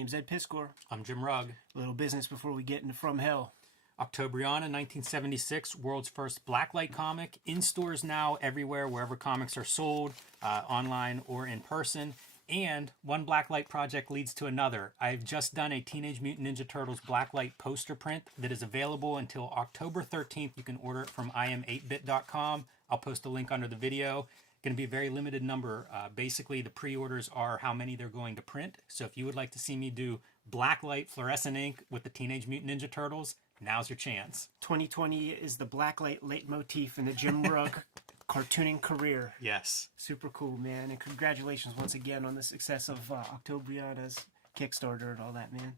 name's Ed Piscor. I'm Jim Rugg. A little business before we get into From Hell. Octobriana, 1976, world's first blacklight comic. In stores now, everywhere, wherever comics are sold, online or in person. And one blacklight project leads to another. I've just done a Teenage Mutant Ninja Turtles blacklight poster print that is available until October 13th. You can order it from im8bit.com. I'll post a link under the video. Going to be a very limited number. Basically, the pre-orders are how many they're going to print. So if you would like to see me do blacklight fluorescent ink with the Teenage Mutant Ninja Turtles, now's your chance. 2020 is the blacklight leitmotif in the Jim Rugg cartooning career. Yes. Super cool, man. And congratulations once again on the success of Octobriana's Kickstarter and all that, man.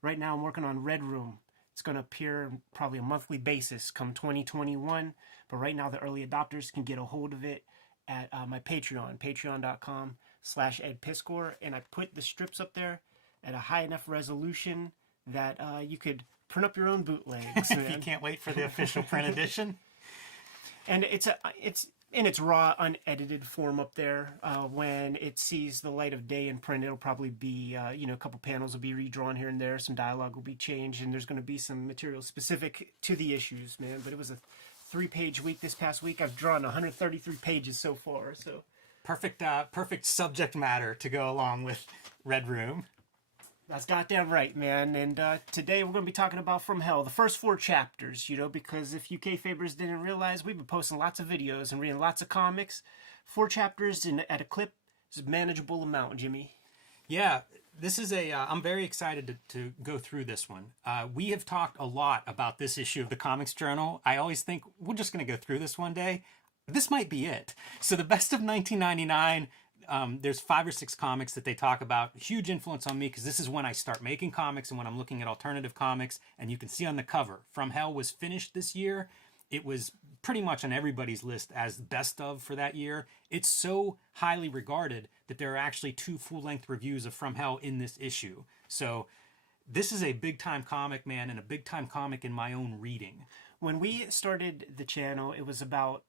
Right now I'm working on Red Room. It's going to appear probably a monthly basis come 2021. But right now the early adopters can get a hold of it at my Patreon, patreon.com/edpiscor. And I put the strips up there at a high enough resolution that you could print up your own bootlegs. You can't wait for the official print edition. And it's in its raw, unedited form up there. When it sees the light of day in print, it'll probably be, a couple panels will be redrawn here and there. Some dialogue will be changed, and there's going to be some material specific to the issues, man. But it was a 3-page week this past week. I've drawn 133 pages so far. So perfect subject matter to go along with Red Room. That's goddamn right, man. And today we're going to be talking about From Hell, the first 4 chapters, because if you Kayfabers didn't realize, we've been posting lots of videos and reading lots of comics. 4 chapters at a clip is a manageable amount, Jimmy. Yeah, this is I'm very excited to go through this one. We have talked a lot about this issue of the Comics Journal. I always think we're just going to go through this one day. This might be it. So the best of 1999... there's 5 or 6 comics that they talk about. Huge influence on me because this is when I start making comics and when I'm looking at alternative comics. And you can see on the cover, From Hell was finished this year. It was pretty much on everybody's list as best of for that year. It's so highly regarded that there are actually 2 full-length reviews of From Hell in this issue. So this is a big-time comic, man, and a big-time comic in my own reading. When we started the channel, it was about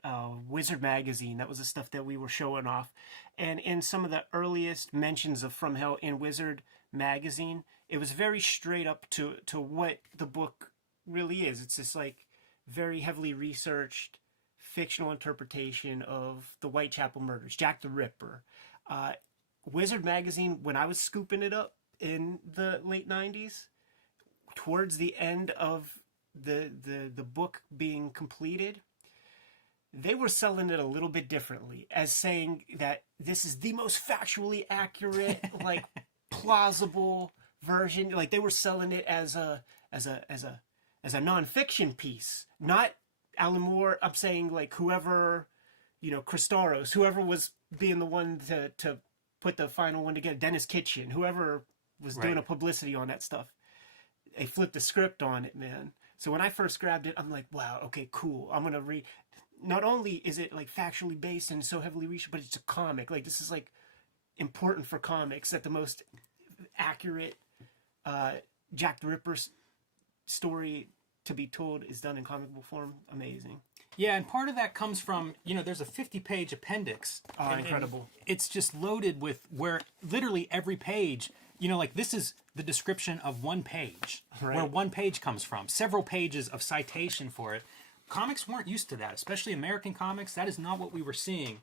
Wizard Magazine. That was the stuff that we were showing off. And in some of the earliest mentions of From Hell in Wizard Magazine, it was very straight up to what the book really is. It's this like very heavily researched fictional interpretation of the Whitechapel murders, Jack the Ripper. Wizard Magazine, when I was scooping it up in the late 90s, towards the end of the book being completed, they were selling it a little bit differently, as saying that this is the most factually accurate, like plausible version. Like they were selling it as a nonfiction piece, not Alan Moore. I'm saying like whoever, Christaros, whoever was being the one to put the final one together, Dennis Kitchen, whoever was doing a publicity on that stuff. They flipped the script on it, man. So when I first grabbed it, I'm like, wow, okay, cool. I'm going to read. Not only is it like factually based and so heavily researched, but it's a comic. Like this is like important for comics that the most accurate Jack the Ripper story to be told is done in comic book form. Amazing. Yeah, and part of that comes from, there's a 50-page appendix. Incredible. And it's just loaded with where literally every page, like this is the description of one page, where one page comes from. Several pages of citation for it. Comics weren't used to that, especially American comics. That is not what we were seeing.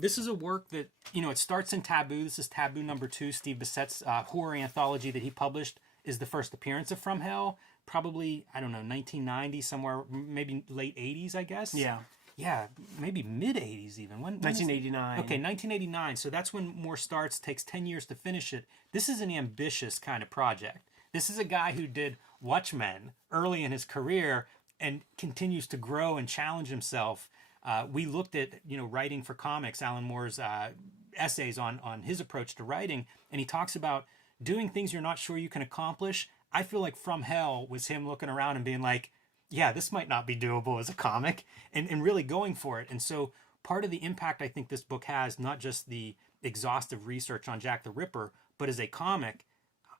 This is a work that, it starts in Taboo. This is Taboo number 2. Steve Bissett's horror anthology that he published is the first appearance of From Hell. Probably, 1990, somewhere, maybe late 80s, I guess. Yeah. Yeah, maybe mid-80s even. When 1989. Okay, 1989. So that's when Moore starts. Takes 10 years to finish it. This is an ambitious kind of project. This is a guy who did Watchmen early in his career and continues to grow and challenge himself. We looked at, writing for comics, Alan Moore's essays on his approach to writing, and he talks about doing things you're not sure you can accomplish. I feel like From Hell was him looking around and being like, yeah, this might not be doable as a comic, and really going for it. And so part of the impact I think this book has, not just the exhaustive research on Jack the Ripper, but as a comic,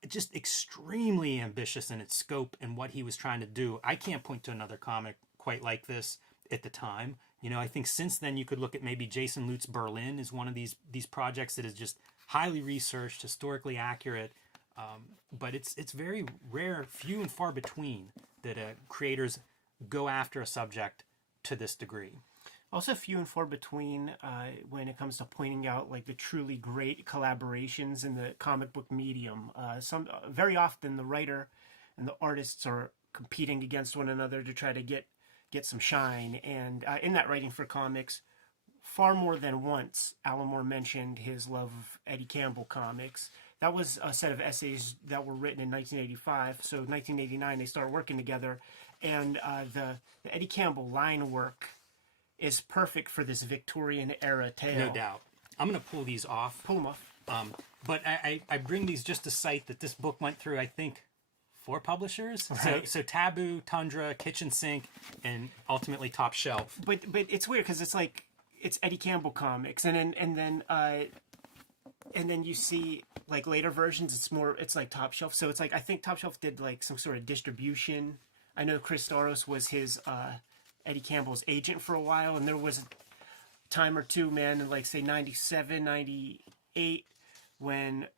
just extremely ambitious in its scope and what he was trying to do. I can't point to another comic quite like this at the time. I think since then you could look at maybe Jason Lutz Berlin is one of these projects that is just highly researched, historically accurate. But it's very rare, few and far between, that creators go after a subject to this degree. Also few and far between when it comes to pointing out like the truly great collaborations in the comic book medium. Very often the writer and the artists are competing against one another to try to get some shine. And in that writing for comics, far more than once, Alan Moore mentioned his love of Eddie Campbell comics. That was a set of essays that were written in 1985. So 1989, they started working together. And the Eddie Campbell line work is perfect for this Victorian era tale. No doubt. I'm going to pull these off. Pull them off. But I bring these just to cite that this book went through, I think, 4 publishers. Right. So Taboo, Tundra, Kitchen Sink, and ultimately Top Shelf. But it's weird because it's like it's Eddie Campbell comics, and then you see like later versions. It's like Top Shelf. So it's like I think Top Shelf did like some sort of distribution. I know Chris Staros was his Eddie Campbell's agent for a while, and there was a time or two, man, in like say 97, 98, when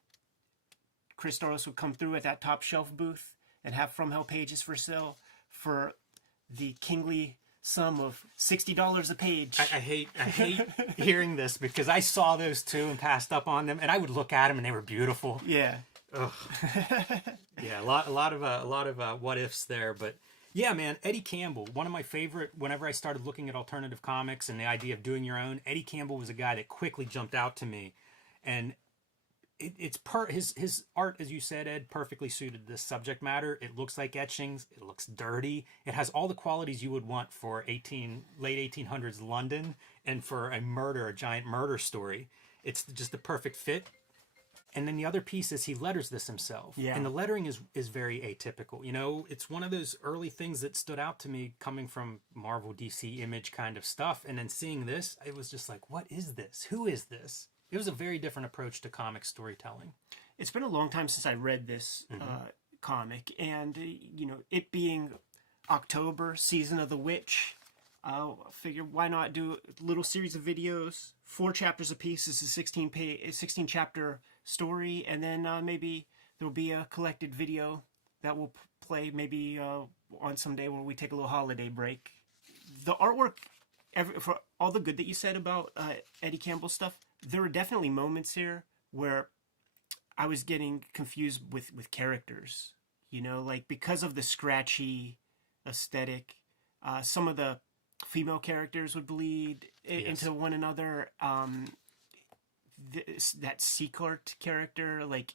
Chris Staros would come through at that Top Shelf booth and have From Hell pages for sale for the kingly sum of $60 a page. I hate hearing this because I saw those too and passed up on them, and I would look at them and they were beautiful. Yeah. Ugh. Yeah, a lot of what ifs there, but yeah, man, Eddie Campbell, one of my favorite. Whenever I started looking at alternative comics and the idea of doing your own, Eddie Campbell was a guy that quickly jumped out to me, and his art, as you said, Ed, perfectly suited this subject matter. It looks like etchings. It looks dirty. It has all the qualities you would want for late 1800s London and for a giant murder story. It's just the perfect fit. And then the other piece is he letters this himself. Yeah. And the lettering is very atypical. You know, it's one of those early things that stood out to me coming from Marvel, DC, Image kind of stuff. And then seeing this, it was just like, what is this? Who is this? It was a very different approach to comic storytelling. It's been a long time since I read this comic, and it being October, season of the witch, I figured why not do a little series of videos, 4 chapters a piece. It's a 16 chapter story, and then maybe there'll be a collected video that will play maybe on some day when we take a little holiday break. The artwork, for all the good that you said about Eddie Campbell stuff, there were definitely moments here where I was getting confused with characters, like because of the scratchy aesthetic, some of the female characters would bleed into one another. That Seacart character, like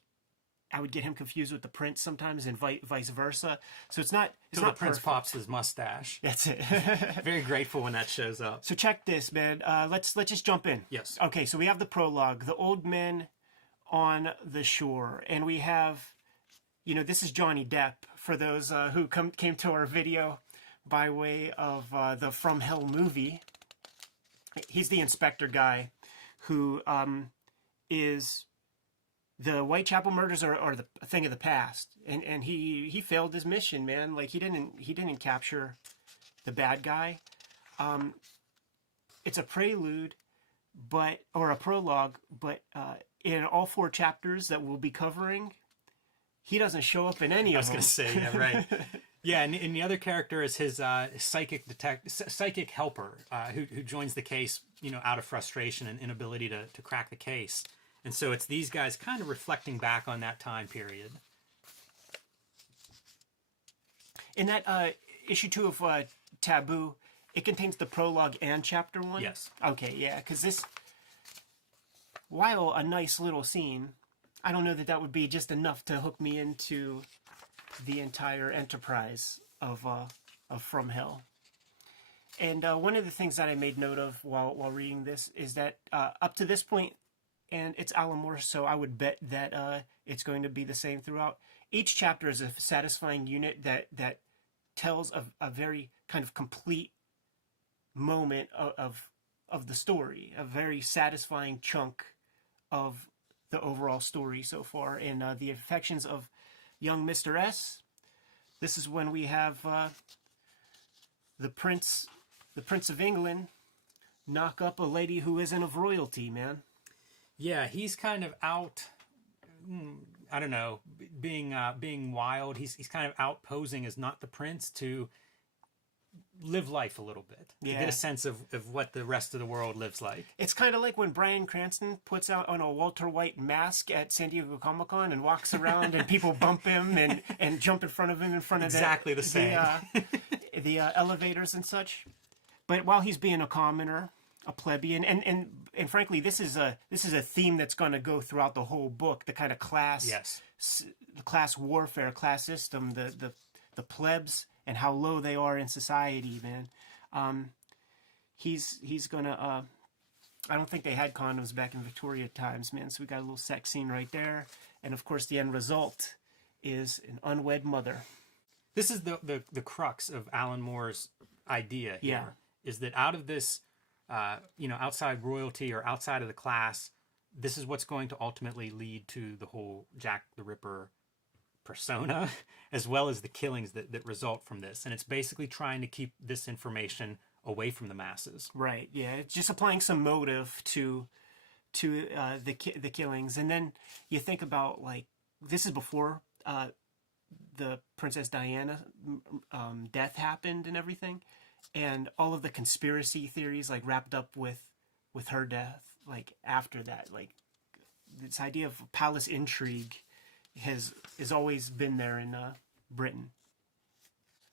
I would get him confused with the Prince sometimes, and vice versa. So it's not the Prince pops his mustache. That's it. Very grateful when that shows up. So check this, man. Let's just jump in. Yes. Okay, so we have the prologue, the old men on the shore, and we have, this is Johnny Depp for those who came to our video by way of the From Hell movie. He's the inspector guy who is the Whitechapel murders are a thing of the past, and he failed his mission, man. Like he didn't capture the bad guy. It's a prelude, or a prologue, but in all 4 chapters that we'll be covering, he doesn't show up in any of them. I was going to say, yeah, right. Yeah, and the other character is his psychic helper, who joins the case, out of frustration and inability to crack the case. And so it's these guys kind of reflecting back on that time period. In that issue 2 of Taboo, it contains the prologue and chapter 1? Yes. Okay, yeah, because this, while a nice little scene, I don't know that would be just enough to hook me into the entire enterprise of From Hell. And one of the things that I made note of while reading this is that up to this point, and it's Alan Moore, so I would bet that it's going to be the same throughout. Each chapter is a satisfying unit that tells a very kind of complete moment of the story, a very satisfying chunk of the overall story so far. And the affections of young Mr. S. This is when we have the Prince of England knock up a lady who isn't of royalty, man. Yeah, he's kind of out I don't know, being wild. He's kind of out posing as not the prince to live life a little bit, to get a sense of what the rest of the world lives like. It's kind of like when Bryan Cranston puts out on a Walter White mask at San Diego Comic-Con and walks around and people bump him and jump in front of him in front of Exactly the same. the elevators and such. But while he's being a commoner, a plebeian, and frankly, this is a theme that's going to go throughout the whole book. The kind of class, class warfare, class system, the plebs, and how low they are in society, man. He's gonna. I don't think they had condoms back in Victoria times, man. So we got a little sex scene right there, and of course, the end result is an unwed mother. This is the crux of Alan Moore's idea here. Is that out of this, outside royalty or outside of the class, this is what's going to ultimately lead to the whole Jack the Ripper persona, as well as the killings that result from this. And it's basically trying to keep this information away from the masses. Right. Yeah. It's just applying some motive to the killings, and then you think about, like, this is before the Princess Diana death happened and everything, and all of the conspiracy theories, like, wrapped up with her death. Like, after that, like, this idea of palace intrigue has always been there in Britain.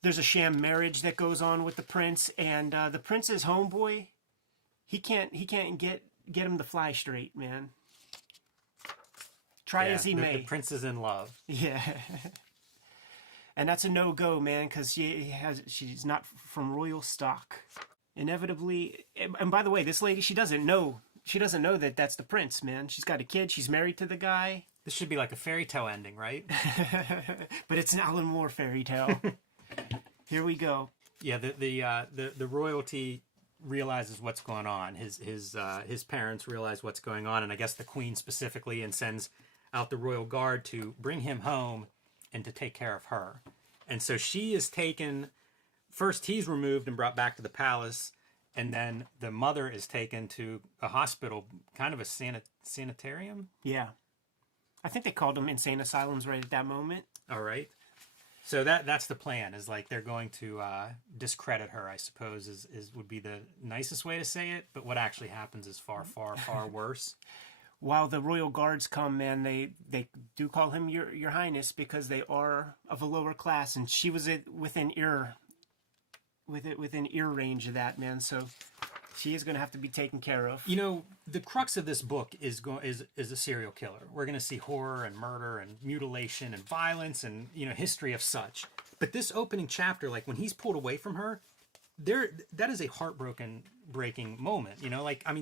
There's a sham marriage that goes on with the prince, and the prince's homeboy, he can't get him to fly straight, man. Try as he may. The prince is in love. Yeah. And that's a no-go, man, because she's not from royal stock. Inevitably, and by the way, this lady, she doesn't know that that's the prince, man. She's got a kid. She's married to the guy. This should be like a fairy tale ending, right? But it's an Alan Moore fairy tale. Here we go. Yeah, the royalty realizes what's going on. His parents realize what's going on, and I guess the queen specifically, and sends out the royal guard to bring him home and to take care of her. And so she is taken. First, he's removed and brought back to the palace, and then the mother is taken to a hospital, kind of a sanitarium. Yeah. I think they called them insane asylums right at that moment. All right. So that's the plan, is like they're going to discredit her, I suppose, is would be the nicest way to say it. But what actually happens is far, far, far worse. While the royal guards come, man, they do call him your highness, because they are of a lower class, and she was within ear range of that, man. So she is going to have to be taken care of. You know, the crux of this book is a serial killer. We're going to see horror and murder and mutilation and violence and, history of such. But this opening chapter, like when he's pulled away from her, that is a breaking moment.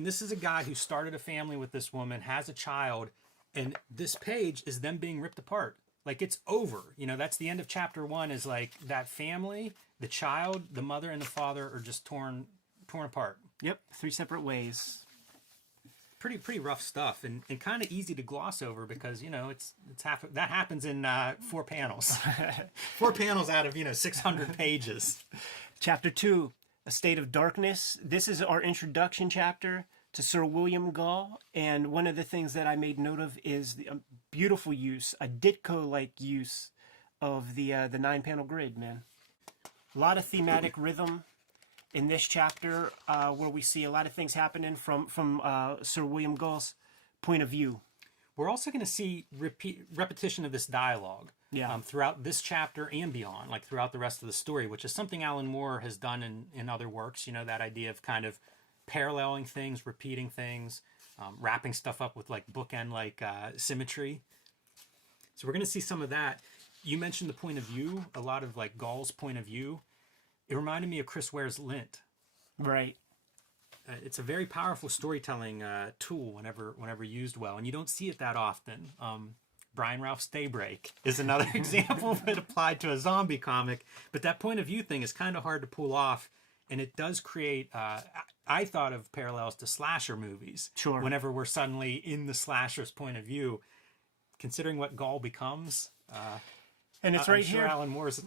This is a guy who started a family with this woman, has a child, and this page is them being ripped apart. Like, it's over. That's the end of chapter 1, is like that family, the child, the mother and the father are just torn apart. Yep, 3 separate ways. Pretty rough stuff, and kind of easy to gloss over, because it's that happens in 4 panels. 4 panels out of 600 pages. Chapter 2, A State of Darkness. This is our introduction chapter to Sir William Gull, and one of the things that I made note of is the beautiful use, a Ditko-like use of the 9-panel grid, man. A lot of thematic rhythm in this chapter, where we see a lot of things happening from Sir William Gull's point of view. We're also going to see repetition of this dialogue throughout this chapter and beyond, like throughout the rest of the story, which is something Alan Moore has done in other works. That idea of kind of paralleling things, repeating things, wrapping stuff up with like bookend-like symmetry. So we're going to see some of that. You mentioned the point of view, a lot of like Gull's point of view. It reminded me of Chris Ware's Lint. Right. It's a very powerful storytelling tool whenever used well, and you don't see it that often. Brian Ralph's Daybreak is another example of it applied to a zombie comic, but that point of view thing is kind of hard to pull off, and it does create, I thought of parallels to slasher movies. Sure. Whenever we're suddenly in the slasher's point of view, considering what Gull becomes. And it's right here. I'm sure Alan Moore's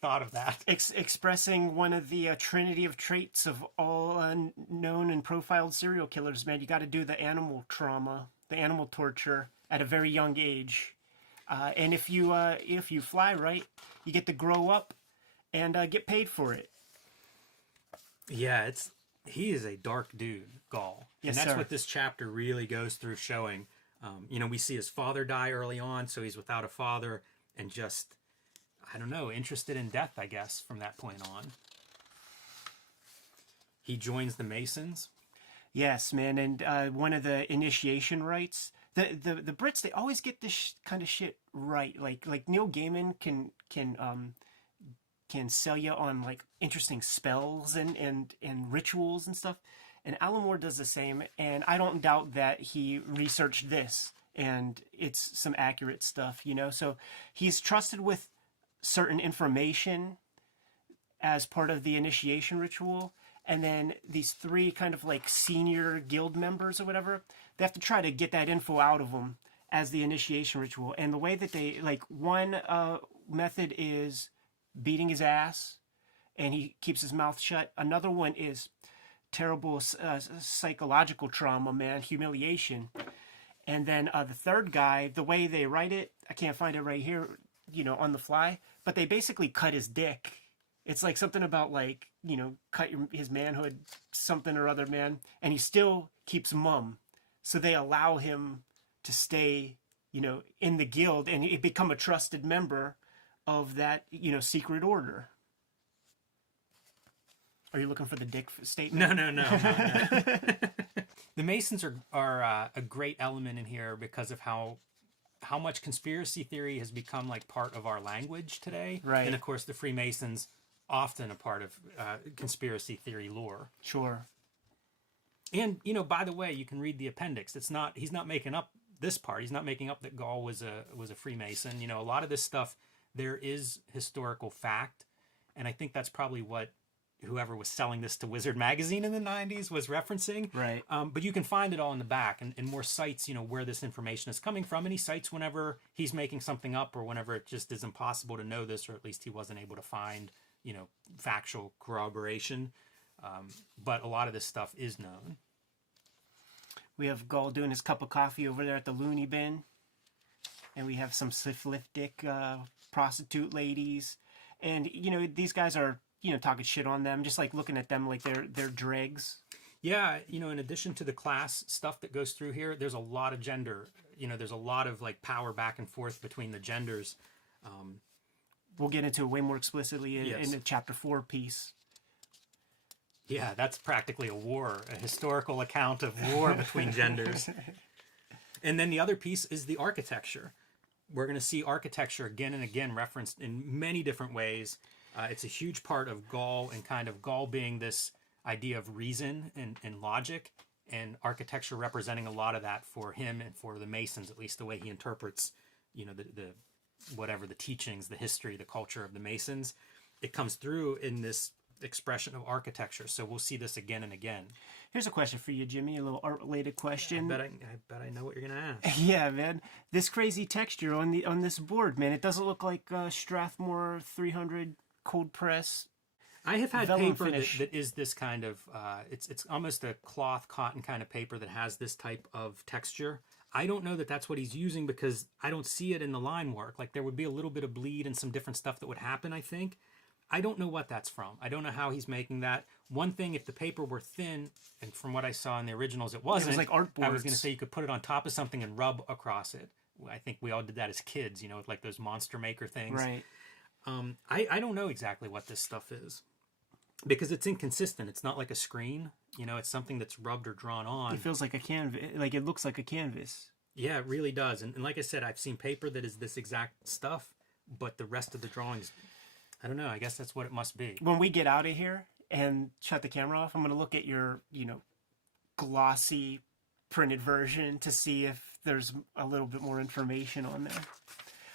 thought of that. Expressing one of the trinity of traits of all known and profiled serial killers, man. You got to do the animal trauma, the animal torture at a very young age. And if you fly right, you get to grow up and get paid for it. Yeah, he is a dark dude, Gull. Yes, and that's sir. what this chapter really goes through, showing. We see his father die early on, so he's without a father and just, I don't know, interested in death, I guess, from that point on. He joins the Masons. Yes, man, and one of the initiation rites. The Brits, they always get this kind of shit right. Like Neil Gaiman can sell you on like interesting spells and rituals and stuff. And Alan Moore does the same, and I don't doubt that he researched this and it's some accurate stuff, So he's trusted with certain information as part of the initiation ritual. And then these 3 kind of like senior guild members or whatever, they have to try to get that info out of them as the initiation ritual. And the way that they, like, one method is beating his ass and he keeps his mouth shut. Another one is terrible psychological trauma, man, humiliation. And then the third guy, the way they write it, I can't find it right here, on the fly, but they basically cut his dick. It's like something about like, cut his manhood, something or other, man. And he still keeps mum. So they allow him to stay, in the guild and he become a trusted member of that, secret order. Are you looking for the dick statement? No. The Masons are a great element in here because of how much conspiracy theory has become like part of our language today. Right. And of course, the Freemasons often a part of conspiracy theory lore. Sure. And by the way, you can read the appendix. He's not making up this part. He's not making up that Gull was a Freemason. A lot of this stuff there is historical fact, and I think that's probably what whoever was selling this to Wizard magazine in the 90s was referencing. Right. But you can find it all in the back and more sites, where this information is coming from. And he cites whenever he's making something up or whenever it just is impossible to know this, or at least he wasn't able to find, factual corroboration. But a lot of this stuff is known. We have Gull doing his cup of coffee over there at the loony bin. And we have some syphilitic prostitute ladies. And, these guys are, talking shit on them, just like looking at them like they're dregs. Yeah, in addition to the class stuff that goes through here, there's a lot of gender. There's a lot of like power back and forth between the genders. We'll get into it way more explicitly in the chapter 4 piece. Yeah, that's practically a historical account of war between genders. And then the other piece is the architecture. We're going to see architecture again and again referenced in many different ways. It's a huge part of Gull, and kind of Gull being this idea of reason and logic, and architecture representing a lot of that for him and for the Masons, at least the way he interprets, the whatever the teachings, the history, the culture of the Masons. It comes through in this expression of architecture. So we'll see this again and again. Here's a question for you, Jimmy, a little art-related question. I bet I know what you're going to ask. Yeah, man. This crazy texture on this board, man, it doesn't look like Strathmore 300 cold press. I have had paper that is this kind of, it's almost a cloth cotton kind of paper that has this type of texture. I don't know that that's what he's using because I don't see it in the line work. Like there would be a little bit of bleed and some different stuff that would happen, I think. I don't know what that's from. I don't know how he's making that. One thing, if the paper were thin, and from what I saw in the originals, it wasn't. It was like artboards. I was going to say you could put it on top of something and rub across it. I think we all did that as kids, with like those Monster Maker things. Right. I don't know exactly what this stuff is because it's inconsistent. It's not like a screen. It's something that's rubbed or drawn on. It feels like a canvas. Like it looks like a canvas. Yeah, it really does. And like I said, I've seen paper that is this exact stuff, but the rest of the drawings, I don't know. I guess that's what it must be. When we get out of here and shut the camera off, I'm going to look at your, glossy printed version to see if there's a little bit more information on there.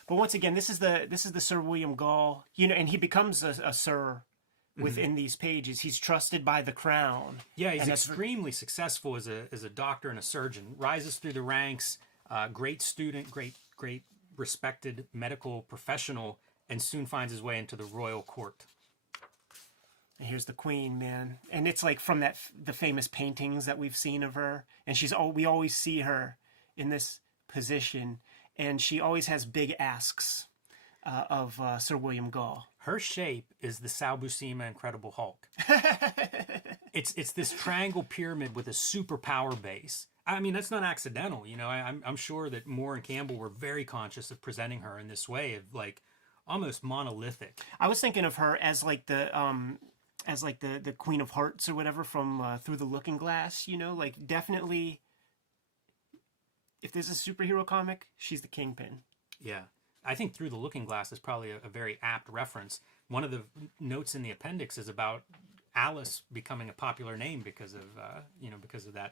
But once again, this is the Sir William Gull, and he becomes a sir within these pages. He's trusted by the crown. Yeah, he's extremely successful as a doctor and a surgeon. Rises through the ranks, great student, great respected medical professional, and soon finds his way into the royal court. And here's the queen, man, and it's like from the famous paintings that we've seen of her, and we always see her in this position. and she always has big asks of Sir William Gull. Her shape is the Sal Buscema Incredible Hulk. It's this triangle pyramid with a superpower base. I mean, that's not accidental. You know, I'm sure that Moore and Campbell were very conscious of presenting her in this way of like almost monolithic. I was thinking of her as like the Queen of Hearts or whatever from Through the Looking Glass. You know, like definitely. If there's a superhero comic, she's the Kingpin. Yeah. I think Through the Looking Glass is probably a very apt reference. One of the notes in the appendix is about Alice becoming a popular name because of that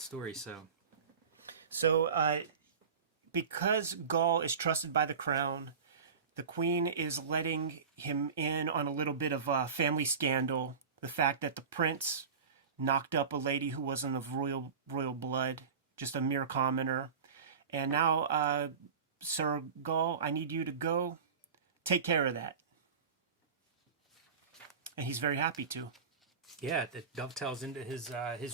story. So because Gull is trusted by the crown, the Queen is letting him in on a little bit of a family scandal. The fact that the prince knocked up a lady who wasn't of royal blood, just a mere commoner, and now. Sir Gull, I need you to go take care of that. And he's very happy to. Yeah, it dovetails into his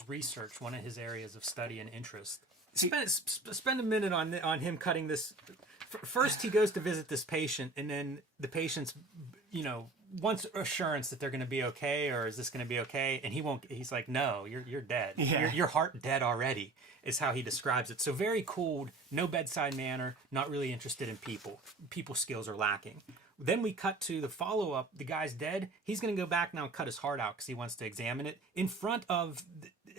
research, one of his areas of study and interest. Spend a minute on him cutting this. First, he goes to visit this patient, and then the patient's, wants assurance that they're going to be okay, or is this going to be okay? And he won't. He's like, no, you're dead. Yeah. Your heart dead already, is how he describes it. So very cold, no bedside manner, not really interested in people. People skills are lacking. Then we cut to the follow-up. The guy's dead. He's going to go back now and cut his heart out because he wants to examine it in front of,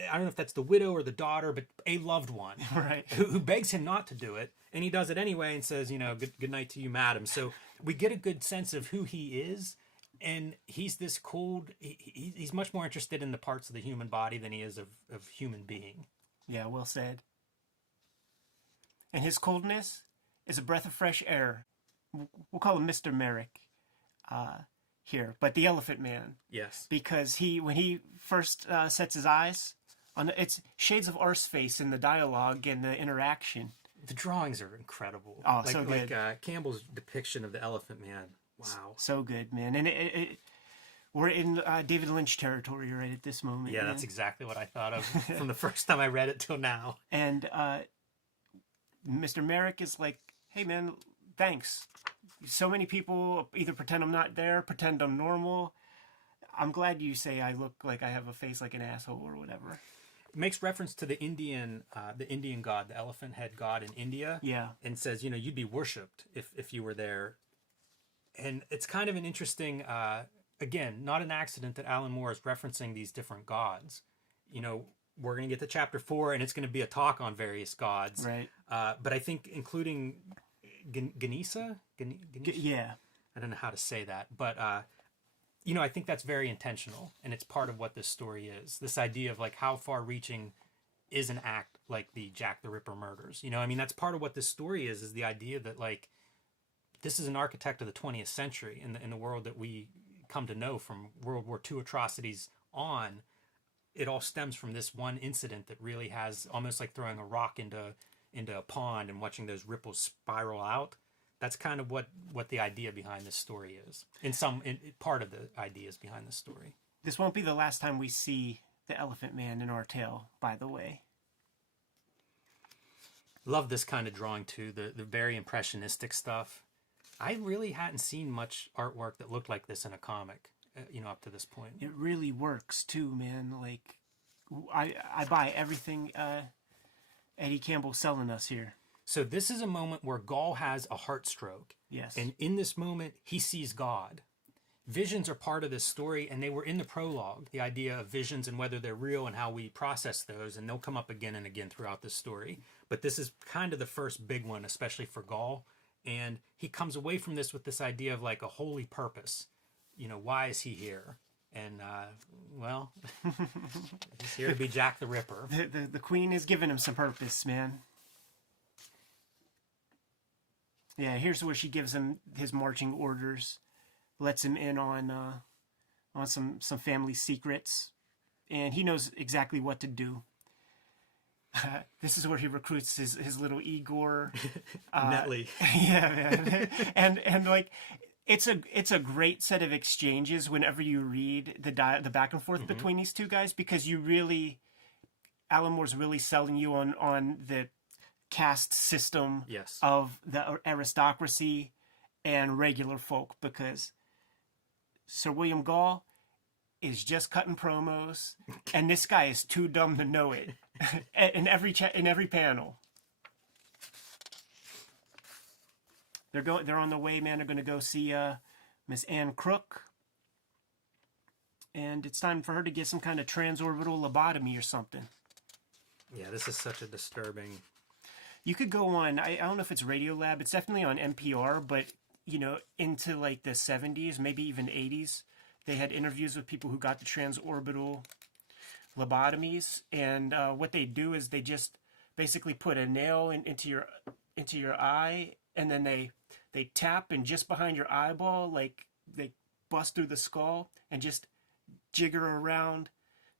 I don't know if that's the widow or the daughter, but a loved one. Right. Who begs him not to do it. And he does it anyway and says, good night to you, madam. So we get a good sense of who he is. And he's this cold, he's much more interested in the parts of the human body than he is of human being. Yeah, well said. And his coldness is a breath of fresh air. We'll call him Mr. Merrick here, but the Elephant Man. Yes. Because when he first sets his eyes on it's shades of Arseface in the dialogue and the interaction. The drawings are incredible. Oh, so good. Like Campbell's depiction of the Elephant Man. Wow. So good, man. And we're in David Lynch territory right at this moment. Yeah, man. That's exactly what I thought of from the first time I read it till now. And Mr. Merrick is like, hey, man, thanks. So many people either pretend I'm not there, pretend I'm normal. I'm glad you say I look like I have a face like an asshole or whatever. It makes reference to the Indian god, the elephant head god in India. Yeah. And says, you'd be worshipped if you were there. And it's kind of an interesting, again, not an accident that Alan Moore is referencing these different gods. We're going to get to chapter 4, and it's going to be a talk on various gods. Right. But I think including Ganesha? Yeah. I don't know how to say that. But, I think that's very intentional, and it's part of what this story is. This idea of, like, how far-reaching is an act like the Jack the Ripper murders. That's part of what this story is the idea that, like, this is an architect of the 20th century in the world that we come to know from World War II atrocities on. It all stems from this one incident that really has almost like throwing a rock into a pond and watching those ripples spiral out. That's kind of what the idea behind this story is. Part of the ideas behind this story. This won't be the last time we see the Elephant Man in our tale, by the way. Love this kind of drawing too, the very impressionistic stuff. I really hadn't seen much artwork that looked like this in a comic, up to this point. It really works too, man. Like, I buy everything Eddie Campbell's selling us here. So this is a moment where Gull has a heart stroke. Yes. And in this moment, he sees God. Visions are part of this story, and they were in the prologue, the idea of visions and whether they're real and how we process those, and they'll come up again and again throughout this story. But this is kind of the first big one, especially for Gull. And he comes away from this with this idea of like a holy purpose. Why is he here? And, he's here to be Jack the Ripper. The Queen has given him some purpose, man. Yeah, here's where she gives him his marching orders, lets him in on some family secrets, and he knows exactly what to do. This is where he recruits his little Igor. Netley. Yeah, man. and like it's a great set of exchanges whenever you read the back and forth between these two guys, because Alan Moore's really selling you on the caste system Yes. of the aristocracy and regular folk, because Sir William Gull is just cutting promos, and this guy is too dumb to know it. in every panel, they're on the way, man. They're going to go see Miss Anne Crook, and it's time for her to get some kind of transorbital lobotomy or something. Yeah, this is such a disturbing. You could go on, I don't know if it's Radiolab, it's definitely on NPR, but, you know, into like the 70s, maybe even 80s, they had interviews with people who got the transorbital lobotomies, and what they do is they just basically put a nail into your eye, and then they tap, and just behind your eyeball, like they bust through the skull and just jigger around.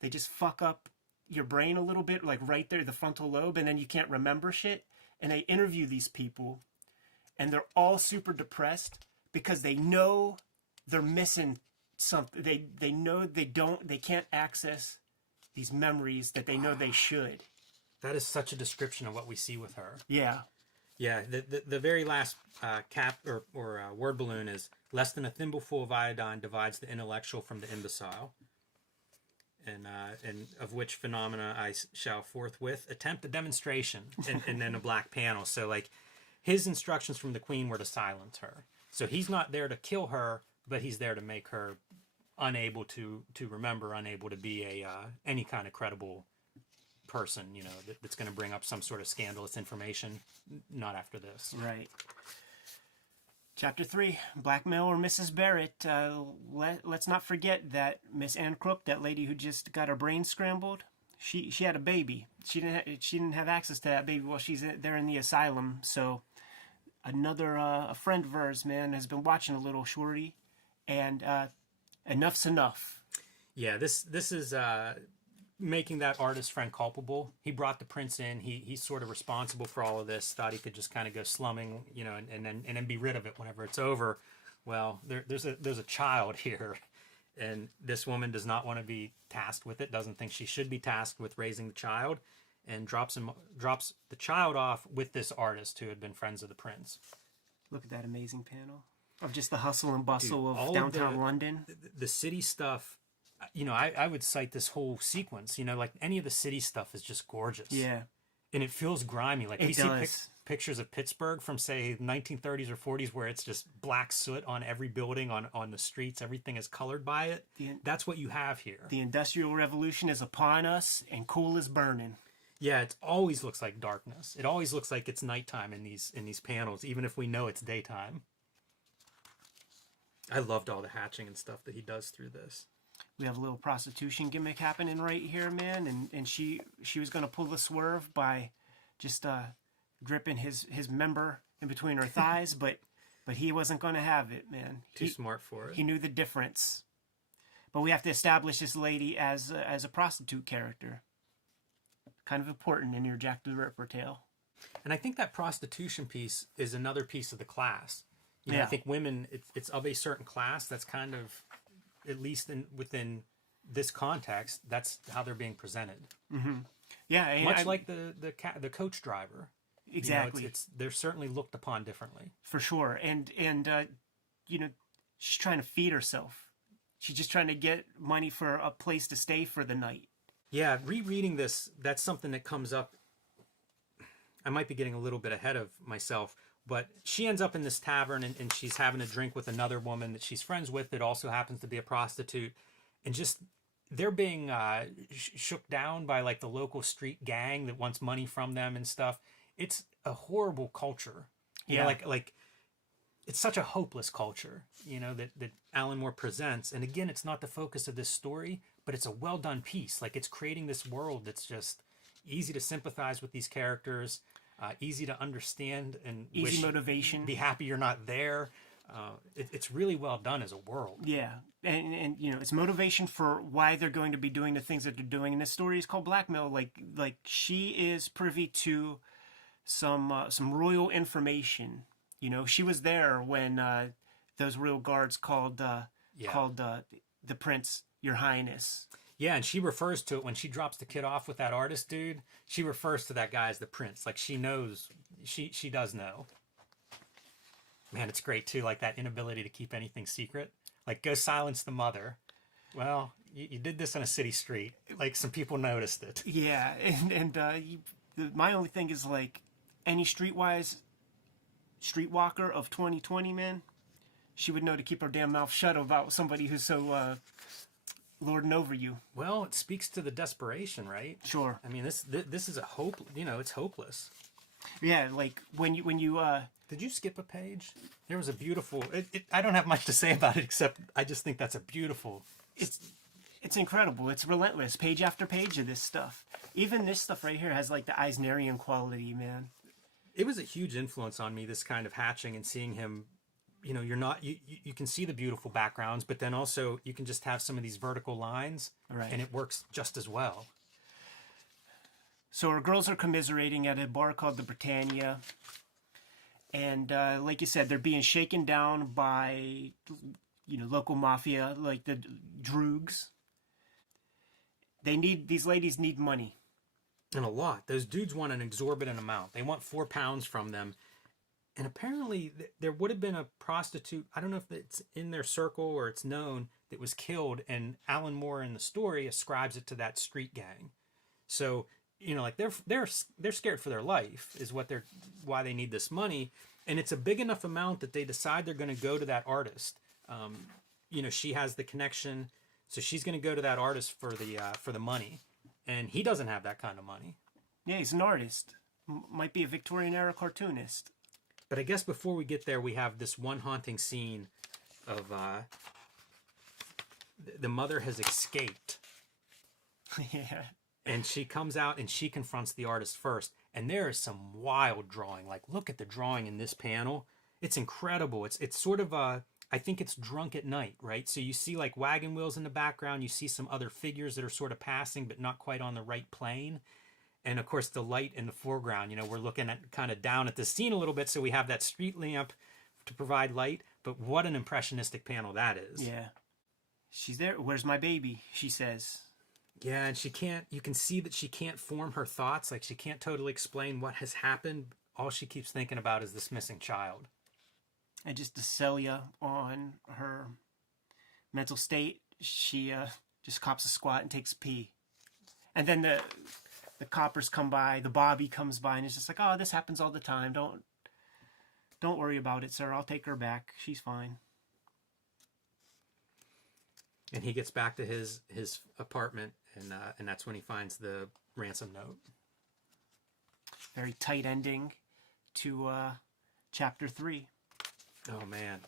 They just fuck up your brain a little bit, like right there, the frontal lobe, and then you can't remember shit. And they interview these people, and they're all super depressed because they know they're missing something. They know they can't access these memories that they know they should. That is such a description of what we see with her. Yeah. Yeah, the very last cap or word balloon is less than a thimbleful of iodine divides the intellectual from the imbecile. And of which phenomena I shall forthwith attempt a demonstration and then a black panel. So like his instructions from the queen were to silence her. So he's not there to kill her, but he's there to make her unable to remember, unable to be a any kind of credible person, you know, that's going to bring up some sort of scandalous information. Not after this. Right. Chapter 3, Blackmail or Mrs. Barrett. Let's not forget that Miss Anne Crook, that lady who just got her brain scrambled, she had a baby. She didn't have access to that baby while she's there in the asylum. So another a friend of hers, man, has been watching a little shorty, and enough's enough. Yeah, this is making that artist friend culpable. He brought the prince in. He's sort of responsible for all of this. Thought he could just kind of go slumming, you know, and then be rid of it whenever it's over. Well, there's a child here, and this woman does not want to be tasked with it. Doesn't think she should be tasked with raising the child, and drops the child off with this artist who had been friends of the prince. Look at that amazing panel of just the hustle and bustle Dude, of downtown London. The city stuff. You know, I would cite this whole sequence, you know, like any of the city stuff is just gorgeous. Yeah. And it feels grimy. Like It we does. see pictures of Pittsburgh from, say, 1930s or 40s where it's just black soot on every building, on the streets. Everything is colored by it. That's what you have here. The Industrial Revolution is upon us, and coal is burning. Yeah, it always looks like darkness. It always looks like it's nighttime in these panels, even if we know it's daytime. I loved all the hatching and stuff that he does through this. We have a little prostitution gimmick happening right here, man, and she was going to pull the swerve by just gripping his member in between her thighs, but he wasn't going to have it, man. Too smart for it. He knew the difference. But we have to establish this lady as a prostitute character. Kind of important in your Jack the Ripper tale. And I think that prostitution piece is another piece of the class. You know, Yeah. I think women, it's of a certain class. That's kind of, at least within this context, that's how they're being presented. Mm-hmm. Yeah, much like the coach driver. Exactly. You know, they're certainly looked upon differently. For sure, and you know, she's trying to feed herself. She's just trying to get money for a place to stay for the night. Yeah, rereading this, that's something that comes up. I might be getting a little bit ahead of myself. But she ends up in this tavern, and she's having a drink with another woman that she's friends with that also happens to be a prostitute. And just, they're being shook down by, like, the local street gang that wants money from them and stuff. It's a horrible culture. You know, like it's such a hopeless culture, you know, that Alan Moore presents. And again, it's not the focus of this story, but it's a well-done piece. Like, it's creating this world that's just easy to sympathize with these characters. Easy to understand and easy motivation. Be happy you're not there. It's really well done as a world. Yeah, and you know, it's motivation for why they're going to be doing the things that they're doing. And this story is called Blackmail. Like she is privy to some royal information. You know, she was there when those royal guards called the prince, Your Highness. Yeah, and she refers to it when she drops the kid off with that artist dude. She refers to that guy as the prince. Like she knows, she does know. Man, it's great too. Like that inability to keep anything secret. Like go silence the mother. Well, you did this on a city street. Like some people noticed it. Yeah, my only thing is like any streetwise streetwalker of 2020, man, she would know to keep her damn mouth shut about somebody who's so lording over you. Well, it speaks to the desperation, right? Sure. I mean, this is a hope. You know, it's hopeless. Yeah, like when you Did you skip a page? There was a beautiful. I don't have much to say about it except I just think that's a beautiful. it's incredible. It's relentless. Page after page of this stuff. Even this stuff right here has like the Eisnerian quality, man. It was a huge influence on me. This kind of hatching and seeing him. You know, you can see the beautiful backgrounds, but then also you can just have some of these vertical lines, Right. and it works just as well. So our girls are commiserating at a bar called the Britannia. And like you said, they're being shaken down by, local mafia, like the Droogs. These ladies need money. And a lot. Those dudes want an exorbitant amount. They want £4 from them. And apparently there would have been a prostitute, I don't know if it's in their circle or it's known, that was killed. And Alan Moore in the story ascribes it to that street gang. So, like they're scared for their life is why they need this money. And it's a big enough amount that they decide they're going to go to that artist. She has the connection. So she's going to go to that artist for the money. And he doesn't have that kind of money. Yeah, he's an artist. Might be a Victorian era cartoonist. But I guess before we get there, we have this one haunting scene of the mother has escaped. Yeah. And she comes out and she confronts the artist first. And there is some wild drawing. Like, look at the drawing in this panel. It's incredible. It's sort of I think it's Drunk at Night, right? So you see like wagon wheels in the background. You see some other figures that are sort of passing, but not quite on the right plane. And of course, the light in the foreground, we're looking at kind of down at the scene a little bit. So we have that street lamp to provide light. But what an impressionistic panel that is. Yeah. She's there. Where's my baby? She says. Yeah, and you can see that she can't form her thoughts. Like she can't totally explain what has happened. All she keeps thinking about is this missing child. And just to sell you on her mental state, she just cops a squat and takes a pee. And then the coppers come by, the Bobby comes by, and it's just like, oh, this happens all the time. Don't worry about it, sir. I'll take her back. She's fine. And he gets back to his apartment, and that's when he finds the ransom note. Very tight ending to chapter 3. Oh man,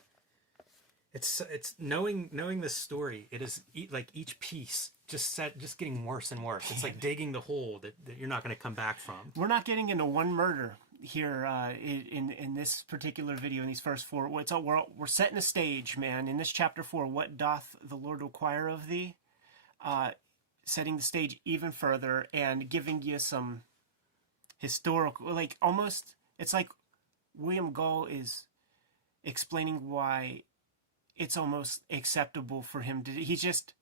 it's knowing this story. It is like each piece just getting worse and worse. It's like digging the hole that you're not going to come back from. We're not getting into one murder here in this particular video in these first 4. We're setting a stage, man. In this chapter 4, what doth the Lord require of thee? Setting the stage even further and giving you some historical, like almost, it's like William Gull is explaining why it's almost acceptable for him to, he's just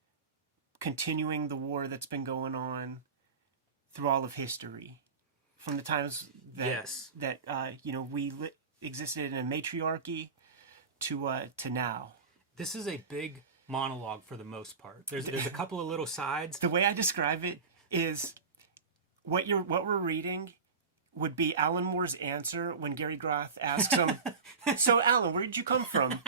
continuing the war that's been going on through all of history from the times that we existed in a matriarchy to now. This is a big monologue for the most part. There's a couple of little sides. The way I describe it is what we're reading would be Alan Moore's answer when Gary Groth asks him, so Alan, where did you come from?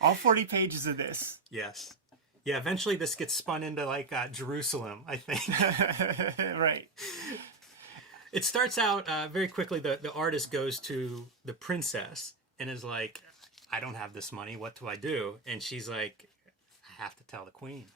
All 40 pages of this. Yes. Yeah, eventually this gets spun into like Jerusalem, I think. Right. It starts out very quickly. The artist goes to the princess and is like, I don't have this money. What do I do? And she's like, I have to tell the queen.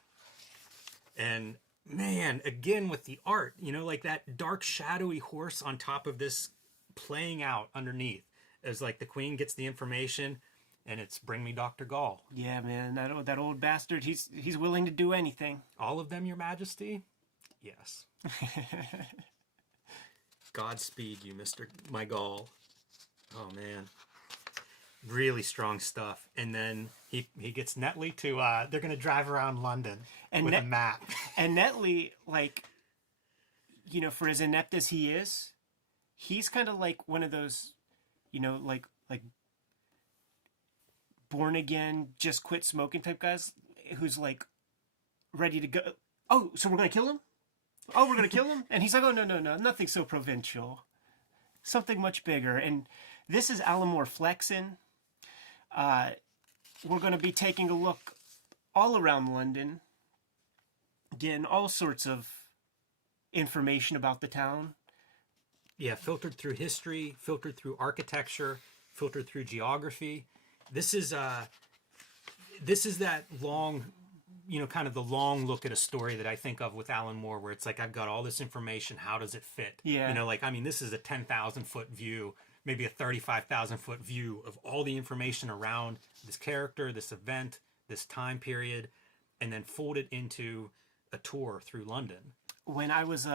And man, again with the art, like that dark shadowy horse on top of this playing out underneath. It's like the queen gets the information and it's bring me Dr. Gull. Yeah, man, that old bastard, he's willing to do anything. All of them, your majesty? Yes. Godspeed you, my Gull. Oh man. Really strong stuff. And then he gets Netley to they're going to drive around London with a map. And Netley, like, you know, for as inept as he is, he's kind of like one of those, you know, like born again, just quit smoking type guys who's like ready to go. Oh, so we're going to kill him? Oh, we're going to kill him? And he's like, oh, no, nothing so provincial. Something much bigger. And this is Alamore flexing. We're going to be taking a look all around London, getting all sorts of information about the town. Yeah, filtered through history, filtered through architecture, filtered through geography. This is that long, you know, kind of the long look at a story that I think of with Alan Moore, where it's like, I've got all this information. How does it fit? Yeah. You know, like, I mean, this is a 10,000 foot view, maybe a 35,000 foot view of all the information around this character, this event, this time period, and then folded into a tour through London. When I was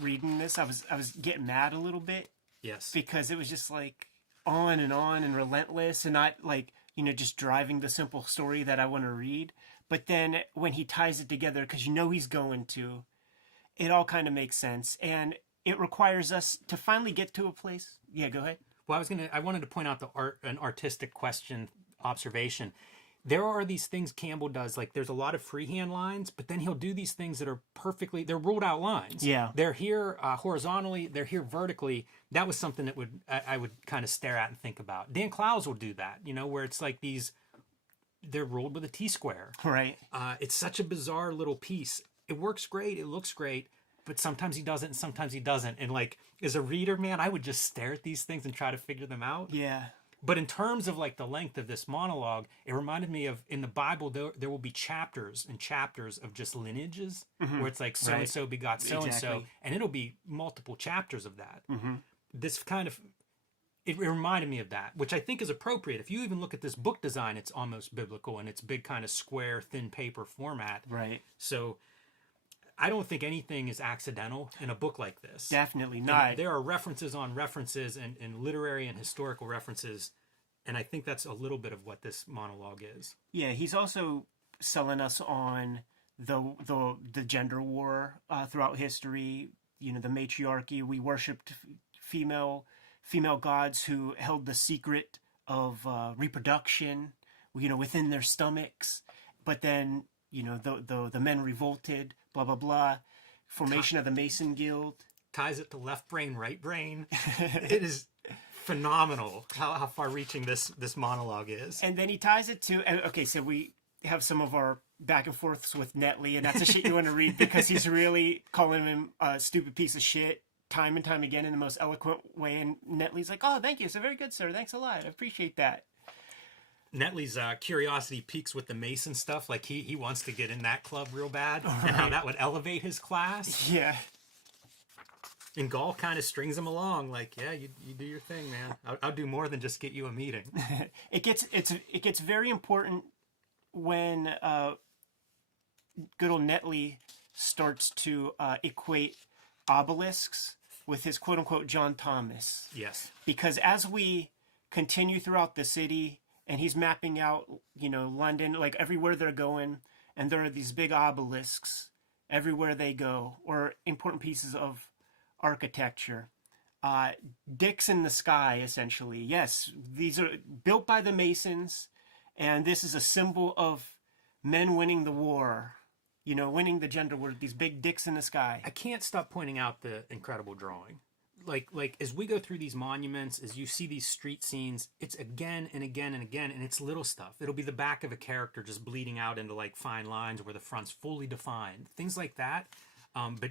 reading this, I was getting mad a little bit. Yes. Because it was just like on and relentless, and not like, you know, just driving the simple story that I want to read. But then when he ties it together, because you know he's going to, it all kind of makes sense. And it requires us to finally get to a place. Yeah, go ahead. Well, I wanted to point out an artistic observation. There are these things Campbell does, like there's a lot of freehand lines, but then he'll do these things that are they're ruled out lines. Yeah. They're here horizontally, they're here vertically. That was something that I would kind of stare at and think about. Dan Clowes will do that, you know, where it's like they're ruled with a T-square. Right. It's such a bizarre little piece. It works great, it looks great, but sometimes he doesn't and sometimes he doesn't. And like, as a reader, man, I would just stare at these things and try to figure them out. Yeah. But in terms of like the length of this monologue, it reminded me of, in the Bible, there will be chapters and chapters of just lineages, where it's like so-and-so begot so-and-so, Exactly. and it'll be multiple chapters of that. This kind of, it reminded me of that, which I think is appropriate. If you even look at this book design, it's almost biblical in its big kind of square, thin paper format. Right. So I don't think anything is accidental in a book like this. Definitely And not. there are references on references and literary and historical references, and I think that's a little bit of what this monologue is. Yeah, he's also selling us on the gender war throughout history. You know, the matriarchy. We worshipped female gods who held the secret of reproduction, you know, within their stomachs. But then, you know, the men revolted. Blah blah blah. Formation of the Mason Guild. Ties it to left brain, right brain. It is phenomenal how far-reaching this monologue is. And then he ties it to, okay, so we have some of our back and forths with Netley, and that's the shit you want to read, because he's really calling him a stupid piece of shit time and time again in the most eloquent way. And Netley's like, oh, thank you. So very good, sir. Thanks a lot. I appreciate that. Netley's curiosity peaks with the Mason stuff. Like he wants to get in that club real bad, and how that would elevate his class. Yeah. And Gull kind of strings him along, like, yeah, you do your thing, man. I'll do more than just get you a meeting. It gets very important when good old Netley starts to equate obelisks with his quote unquote John Thomas. Yes. Because as we continue throughout the city, and he's mapping out, you know, London, like everywhere they're going, and there are these big obelisks everywhere they go, or important pieces of architecture. Dicks in the sky, essentially. Yes, these are built by the Masons, and this is a symbol of men winning the war. You know, winning the gender war, these big dicks in the sky. I can't stop pointing out the incredible drawing. Like as we go through these monuments, as you see these street scenes, it's again and again and again, and it's little stuff. It'll be the back of a character just bleeding out into like fine lines where the front's fully defined, things like that. But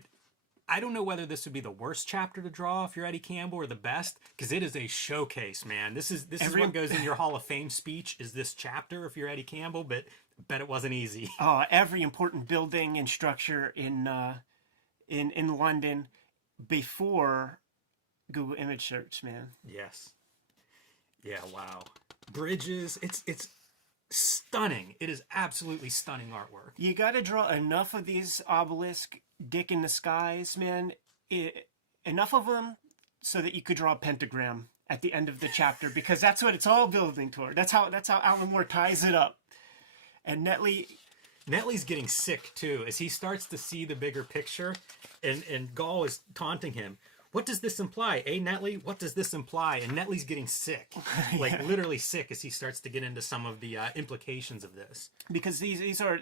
I don't know whether this would be the worst chapter to draw if you're Eddie Campbell, or the best, because it is a showcase, man. This is what goes in your Hall of Fame speech, is this chapter if you're Eddie Campbell, but I bet it wasn't easy. Every important building and structure in London before Google image search, man. Yes. Yeah, wow. Bridges, it's stunning. It is absolutely stunning artwork. You got to draw enough of these obelisk dick in the skies, man. Enough of them so that you could draw a pentagram at the end of the chapter, because that's what it's all building toward. That's how Alan Moore ties it up. And Netley's getting sick too as he starts to see the bigger picture, and Gull is taunting him. What does this imply? Netley, what does this imply? And Netley's getting sick, like literally sick, as he starts to get into some of the implications of this. Because these are,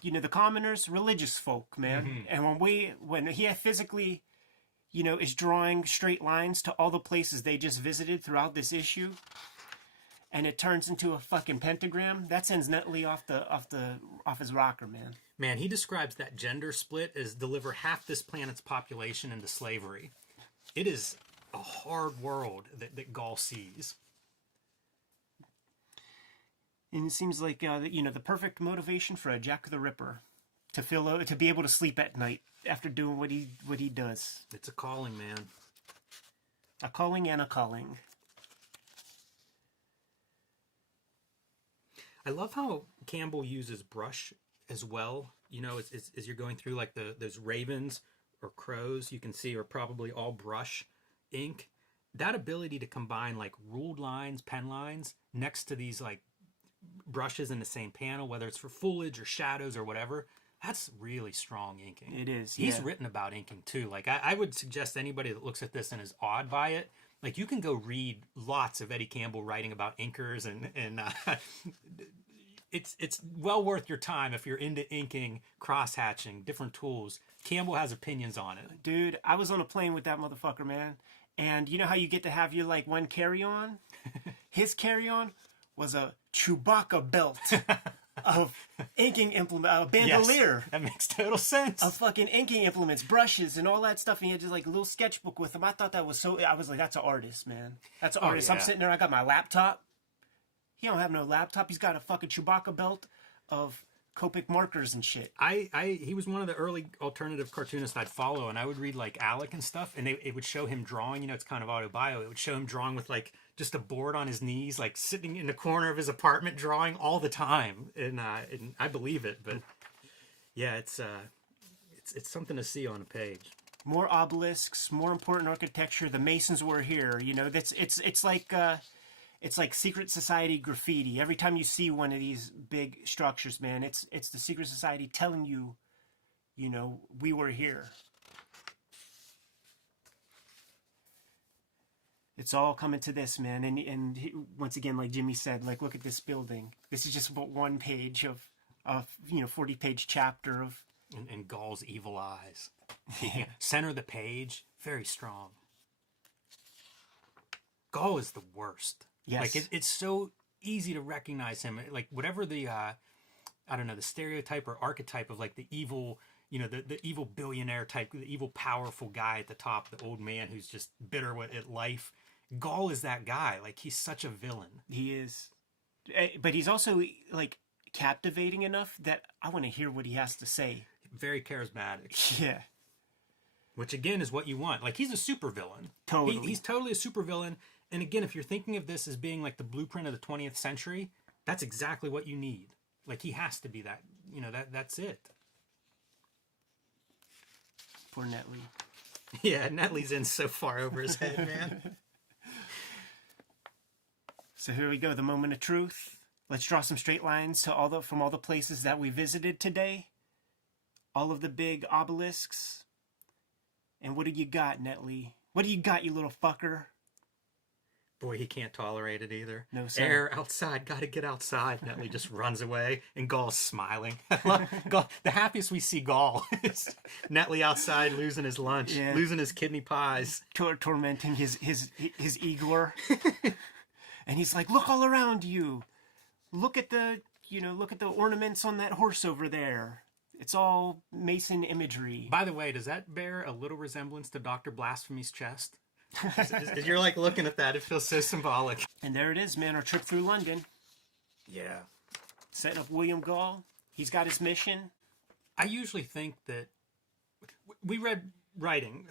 the commoners, religious folk, man. And when he physically, is drawing straight lines to all the places they just visited throughout this issue, and it turns into a fucking pentagram, that sends Netley off his rocker, man. Man, he describes that gender split as deliver half this planet's population into slavery. It is a hard world that Gull sees. And it seems like, the perfect motivation for a Jack the Ripper to be able to sleep at night after doing what he does. It's a calling, man. A calling and a calling. I love how Campbell uses brush as well. As you're going through like those ravens or crows, you can see are probably all brush ink. That ability to combine like ruled lines, pen lines next to these like brushes in the same panel, whether it's for foliage or shadows or whatever, that's really strong inking. It is. He's written about inking too. Like I would suggest anybody that looks at this and is awed by it, like you can go read lots of Eddie Campbell writing about inkers, and it's well worth your time if you're into inking, cross-hatching, different tools. Campbell has opinions on it. Dude, I was on a plane with that motherfucker, man. And you know how you get to have your, like, one carry-on? His carry-on was a Chewbacca belt of inking implement, a bandolier. Yes, that makes total sense. Of fucking inking implements, brushes, and all that stuff. And he had just, like, a little sketchbook with him. I thought that was so... I was like, that's an artist, man. That's an artist. Yeah. I'm sitting there, I got my laptop. He don't have no laptop. He's got a fucking Chewbacca belt of Copic markers and shit. He was one of the early alternative cartoonists I'd follow, and I would read like Alec and stuff, and it would show him drawing. It's kind of autobio. It would show him drawing with like just a board on his knees, like sitting in the corner of his apartment drawing all the time, and I believe it. But yeah, it's something to see on a page. More obelisks, more important architecture. The Masons were here. It's like secret society graffiti. Every time you see one of these big structures, man, it's the secret society telling you, we were here. It's all coming to this, man. And once again, like Jimmy said, like, look at this building. This is just about one page of 40-page chapter of... And Gull's evil eyes. Center of the page, very strong. Gull is the worst. Yes. Like it's so easy to recognize him. Like whatever the the stereotype or archetype of like the evil, the evil billionaire type, the evil powerful guy at the top, the old man who's just bitter at life. Gull is that guy. Like he's such a villain. He is, but he's also like captivating enough that I want to hear what he has to say. Very charismatic. Yeah. Which again is what you want. Like he's a supervillain. Totally. He's totally a supervillain. And again, if you're thinking of this as being like the blueprint of the 20th century, that's exactly what you need. Like he has to be that. That's it. Poor Netley. Yeah, Netley's in so far over his head, man. So here we go, the moment of truth. Let's draw some straight lines to from all the places that we visited today. All of the big obelisks. And what do you got, Netley? What do you got, you little fucker? Boy, he can't tolerate it either. No, sir. Air outside, gotta get outside. Netley just runs away, and Gull's smiling. Gull, the happiest we see Gull is Netley outside losing his lunch, losing his kidney pies, tormenting his Igor. And he's like, "Look all around you. Look at the ornaments on that horse over there. It's all Mason imagery." By the way, does that bear a little resemblance to Dr. Blasphemy's chest? As you're like looking at that, it feels so symbolic. And there it is, man, our trip through London. Yeah. Setting up William Gull. He's got his mission. I usually think that we read writing,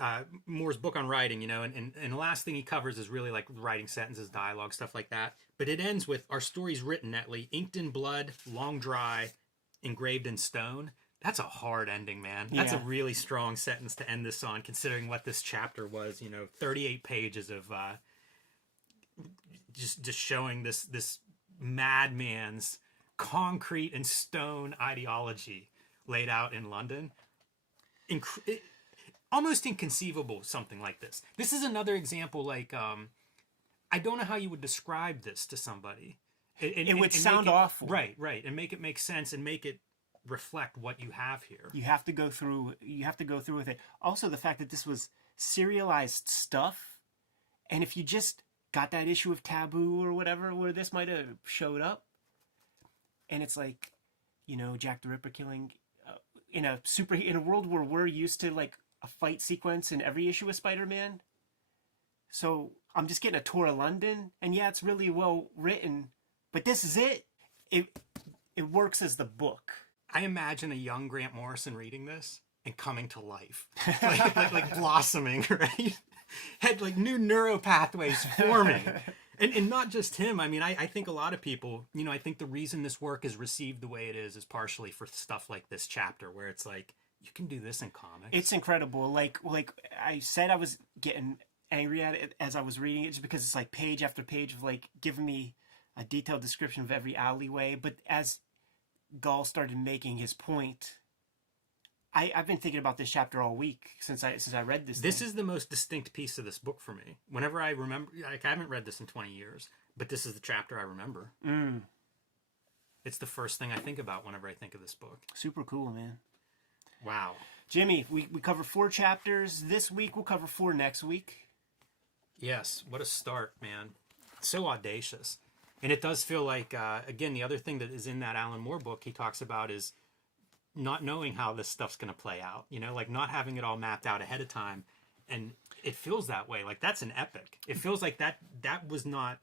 Moore's book on writing, and the last thing he covers is really like writing sentences, dialogue, stuff like that. But it ends with our stories written, Netley, inked in blood, long dry, engraved in stone. That's a hard ending, man. That's a really strong sentence to end this on, considering what this chapter was, 38 pages of just showing this madman's concrete and stone ideology laid out in London. Almost inconceivable, something like this. This is another example, like, I don't know how you would describe this to somebody. It would sound awful. Right, and make it make sense and make it reflect what you have here. You have to go through with it. Also, the fact that this was serialized stuff, and if you just got that issue of Taboo or whatever where this might have showed up, and it's like, you know, Jack the Ripper killing in a world where we're used to like a fight sequence in every issue of Spider-Man. So I'm just getting a tour of London, and yeah, it's really well written, but this is it. It works as the book. I imagine a young Grant Morrison reading this and coming to life, like blossoming, right? Had like new neural pathways forming. And not just him. I mean, I think a lot of people, you know, I think the reason this work is received the way it is partially for stuff like this chapter, where it's like, you can do this in comics. It's incredible. Like I said, I was getting angry at it as I was reading it, just because it's like page after page of like giving me a detailed description of every alleyway. But as Gull started making his point, I've been thinking about this chapter all week since I read this. This is the most distinct piece of this book for me. Whenever I remember, like, I haven't read this in 20 years, but this is the chapter I remember. It's the first thing I think about whenever I think of this book. Super cool, man. Wow. Jimmy, we covered 4 chapters this week. We'll cover 4 next week. Yes, what a start, man. So audacious. And it does feel like, again, the other thing that is in that Alan Moore book he talks about is not knowing how this stuff's going to play out. You know, like not having it all mapped out ahead of time. And it feels that way. Like, that's an epic. It feels like that was not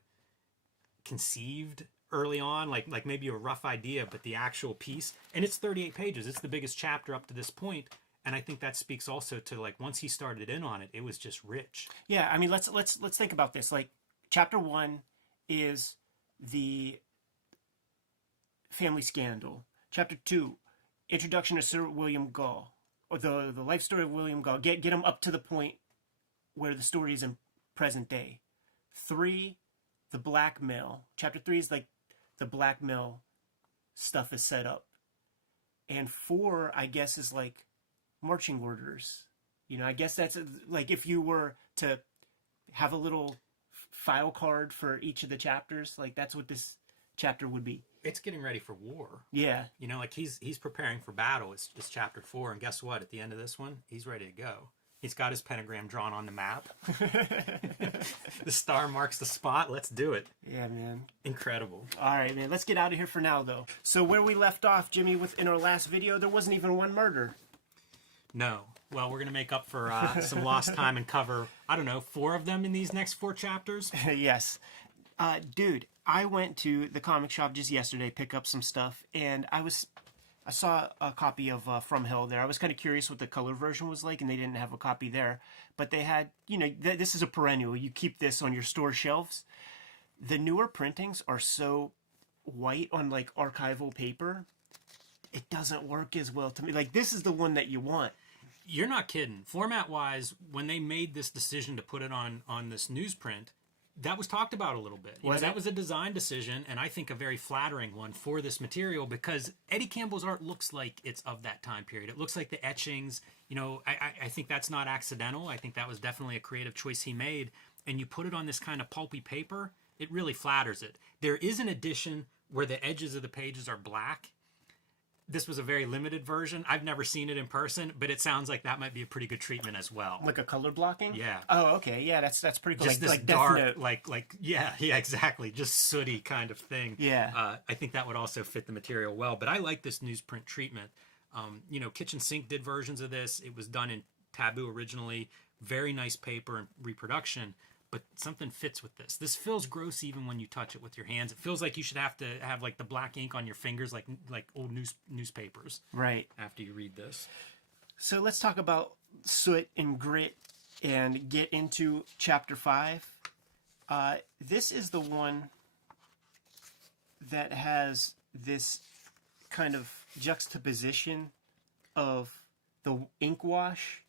conceived early on, like maybe a rough idea, but the actual piece, and it's 38 pages. It's the biggest chapter up to this point, and I think that speaks also to, like, once he started in on it, it was just rich. Yeah, I mean, let's think about this. Like, chapter 1 is the family scandal. Chapter 2, introduction to Sir William Gull, or the life story of William Gull. Get him up to the point where the story is in present day. 3, the blackmail. Chapter 3 is like the blackmail stuff is set up. And 4, I guess, is like marching orders. You know, I guess that's like if you were to have a little file card for each of the chapters, like that's what this chapter would be. It's getting ready for war. Yeah. You know, like he's preparing for battle. It's chapter 4, and guess what? At the end of this one, he's ready to go. He's got his pentagram drawn on the map. The star marks the spot. Let's do it. Yeah, man. Incredible. All right, man. Let's get out of here for now, though. So where we left off, Jimmy, in our last video, there wasn't even one murder. No. Well, we're going to make up for some lost time and cover, I don't know, 4 of them in these next 4 chapters? Yes. Dude, I went to the comic shop just yesterday, pick up some stuff, and I saw a copy of From Hell there. I was kind of curious what the color version was like, and they didn't have a copy there. But they had, you know, this is a perennial. You keep this on your store shelves. The newer printings are so white on, like, archival paper. It doesn't work as well to me. Like, this is the one that you want. You're not kidding. Format-wise, when they made this decision to put it on this newsprint, that was talked about a little bit. That was a design decision, and I think a very flattering one for this material, because Eddie Campbell's art looks like it's of that time period. It looks like the etchings. You know, I think that's not accidental. I think that was definitely a creative choice he made. And you put it on this kind of pulpy paper, it really flatters it. There is an edition where the edges of the pages are black. This was a very limited version. I've never seen it in person, but it sounds like that might be a pretty good treatment as well. Like a color blocking? Yeah. Oh, okay. Yeah, that's pretty cool. Just like this dark, Death Note. like yeah, exactly. Just sooty kind of thing. Yeah. I think that would also fit the material well. But I like this newsprint treatment. You know, Kitchen Sink did versions of this. It was done in Taboo originally. Very nice paper and reproduction. But something fits with this. This feels gross even when you touch it with your hands. It feels like you should have to have like the black ink on your fingers, like old newspapers. Right. After you read this. So let's talk about soot and grit and get into chapter 5. This is the one that has this kind of juxtaposition of the ink wash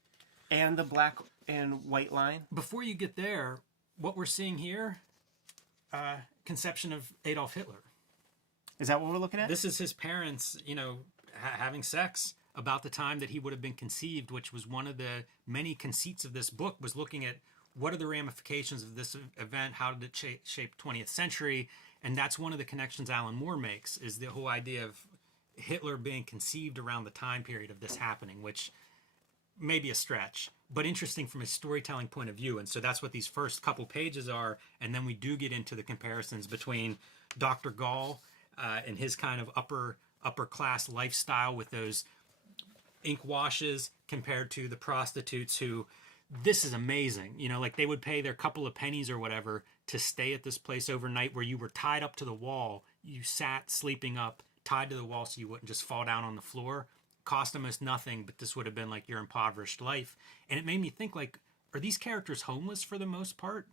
and the black and white line. Before you get there, what we're seeing here conception of Adolf Hitler. Is that what we're looking at? This is his parents, having sex about the time that he would have been conceived, which was one of the many conceits of this book, was looking at what are the ramifications of this event, how did it shape 20th century, and that's one of the connections Alan Moore makes, is the whole idea of Hitler being conceived around the time period of this happening, which may be a stretch, but interesting from a storytelling point of view. And so that's what these first couple pages are, and then we do get into the comparisons between Dr. Gull and his kind of upper class lifestyle with those ink washes compared to the prostitutes who, this is amazing. Like they would pay their couple of pennies or whatever to stay at this place overnight where you were tied up to the wall. You sat sleeping up, tied to the wall so you wouldn't just fall down on the floor. Cost almost nothing, but this would have been like your impoverished life. And it made me think, like, are these characters homeless for the most part?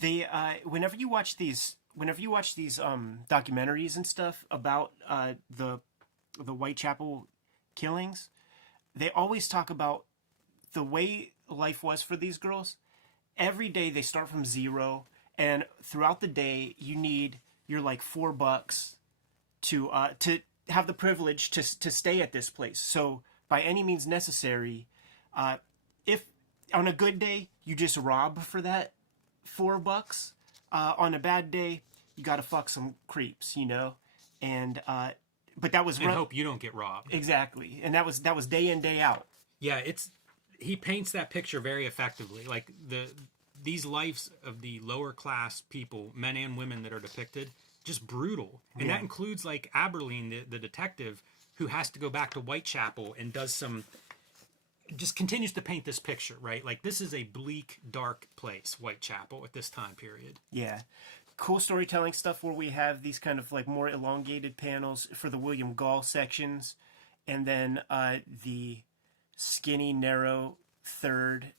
They whenever you watch these documentaries and stuff about the Whitechapel killings, they always talk about the way life was for these girls. Every day they start from zero, and throughout the day you need your like $4 to have the privilege to stay at this place. So by any means necessary, if on a good day you just rob for that $4, on a bad day you gotta fuck some creeps, and but that was and hope you don't get robbed. Exactly, and that was day in, day out. Yeah, he paints that picture very effectively. Like these lives of the lower class people, men and women that are depicted, just brutal. And that includes like Abberline, the detective, who has to go back to Whitechapel and just continues to paint this picture, right? Like this is a bleak, dark place, Whitechapel, at this time period. Yeah. Cool storytelling stuff where we have these kind of like more elongated panels for the William Gull sections, and then the skinny, narrow third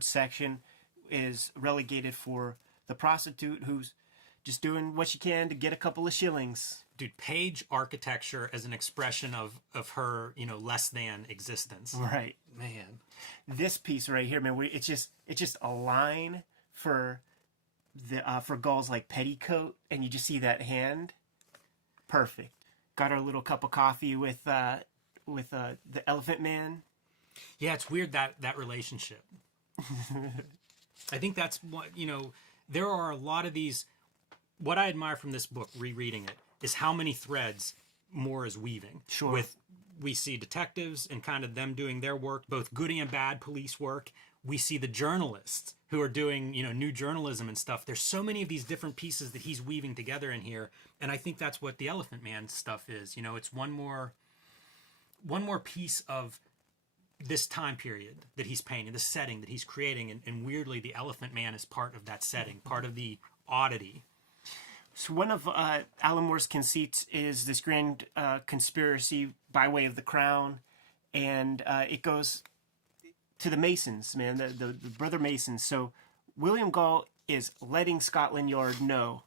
section is relegated for the prostitute who's just doing what she can to get a couple of shillings. Dude, page architecture as an expression of her, less than existence. Right. Man. This piece right here, man, it's just a line for Gull's like petticoat, and you just see that hand. Perfect. Got our little cup of coffee with the Elephant Man. Yeah, it's weird that relationship. I think that's what, there are a lot of these. What I admire from this book, rereading it, is how many threads Moore is weaving. Sure. We see detectives and kind of them doing their work, both good and bad police work. We see the journalists who are doing, new journalism and stuff. There's so many of these different pieces that he's weaving together in here. And I think that's what the Elephant Man stuff is. It's one more piece of this time period that he's painting, the setting that he's creating. And weirdly, the Elephant Man is part of that setting, part of the oddity. So one of Alan Moore's conceits is this grand conspiracy by way of the crown, and it goes to the Masons, man, the brother Masons. So William Gull is letting Scotland Yard know,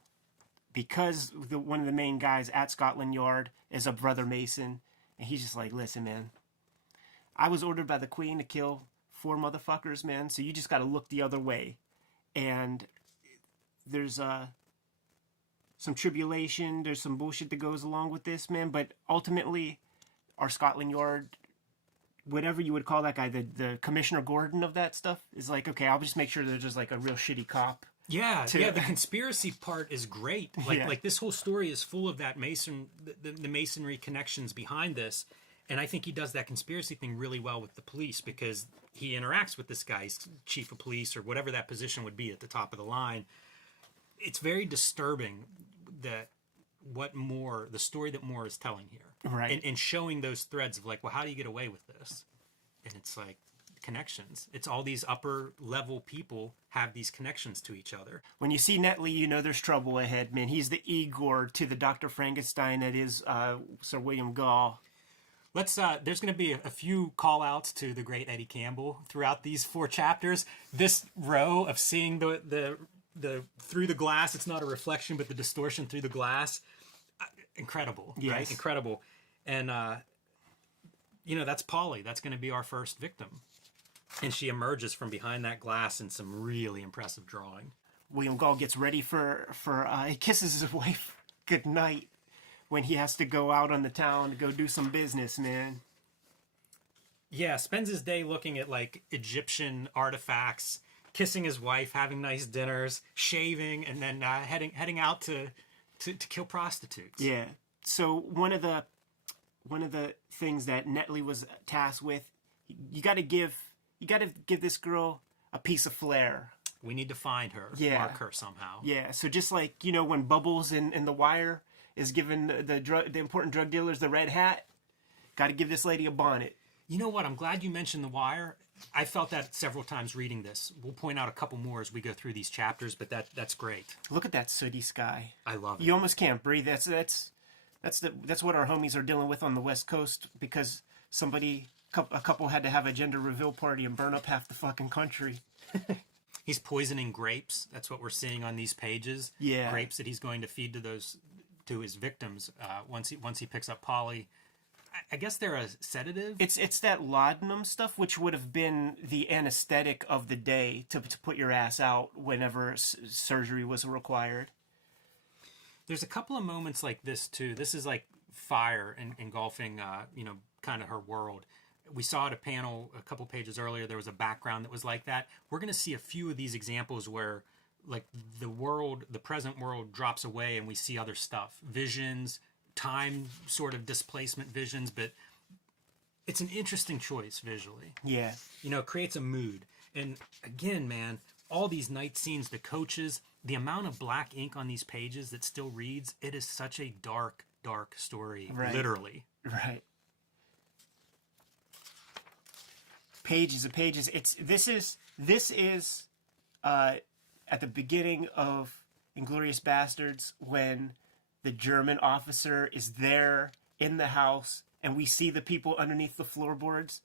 because one of the main guys at Scotland Yard is a brother Mason, and he's just like, listen, man, I was ordered by the Queen to kill 4 motherfuckers, man, so you just got to look the other way. And there's some tribulation, there's some bullshit that goes along with this, man, but ultimately our Scotland Yard, whatever you would call that guy, the Commissioner Gordon of that stuff, is like, okay, I'll just make sure there's just like a real shitty cop. Yeah, the conspiracy part is great. Like this whole story is full of that the masonry connections behind this, and I think he does that conspiracy thing really well with the police, because he interacts with this guy's chief of police or whatever that position would be at the top of the line. It's very disturbing the story that Moore is telling here, right? And showing those threads of like, well, how do you get away with this? And it's like connections. It's all these upper level people have these connections to each other. When you see Netley, you know there's trouble ahead, man. He's the Igor to the Dr. Frankenstein that is Sir William Gull. There's going to be a few call outs to the great Eddie Campbell throughout these 4 chapters. This row of seeing the through the glass, it's not a reflection, but the distortion through the glass, incredible. Yes. Right? Incredible. And that's Polly. That's going to be our first victim, and she emerges from behind that glass in some really impressive drawing. William Gull gets ready for he kisses his wife goodnight when he has to go out on the town to go do some business, man. Yeah, spends his day looking at like Egyptian artifacts, kissing his wife, having nice dinners, shaving, and then heading out to kill prostitutes. Yeah. So one of the things that Netley was tasked with, you got to give this girl a piece of flair. We need to find her, mark her somehow. Yeah. So just like, you know, when Bubbles in The Wire is giving the important drug dealers the red hat, got to give this lady a bonnet. You know what? I'm glad you mentioned The Wire. I felt that several times reading this. We'll point out a couple more as we go through these chapters, but that's great. Look at that sooty sky. I love it. You almost can't breathe. That's what our homies are dealing with on the West Coast because a couple had to have a gender reveal party and burn up half the fucking country. He's poisoning grapes. That's what we're seeing on these pages. Yeah. Grapes that he's going to feed to his victims once he picks up Polly. I guess they're a sedative. It's that laudanum stuff, which would have been the anesthetic of the day to put your ass out whenever surgery was required. There's a couple of moments like this too. This is like fire engulfing, kind of her world. We saw at a panel a couple pages earlier. There was a background that was like that. We're going to see a few of these examples where, like, the present world drops away, and we see other stuff, visions. Time sort of displacement visions, but it's an interesting choice visually. Yeah. You know, it creates a mood. And again, man, all these night scenes, the coaches, the amount of black ink on these pages that still reads, it is such a dark, dark story. Right. Literally. Right. Pages and pages. This is at the beginning of Inglourious Bastards when the German officer is there in the house and we see the people underneath the floorboards.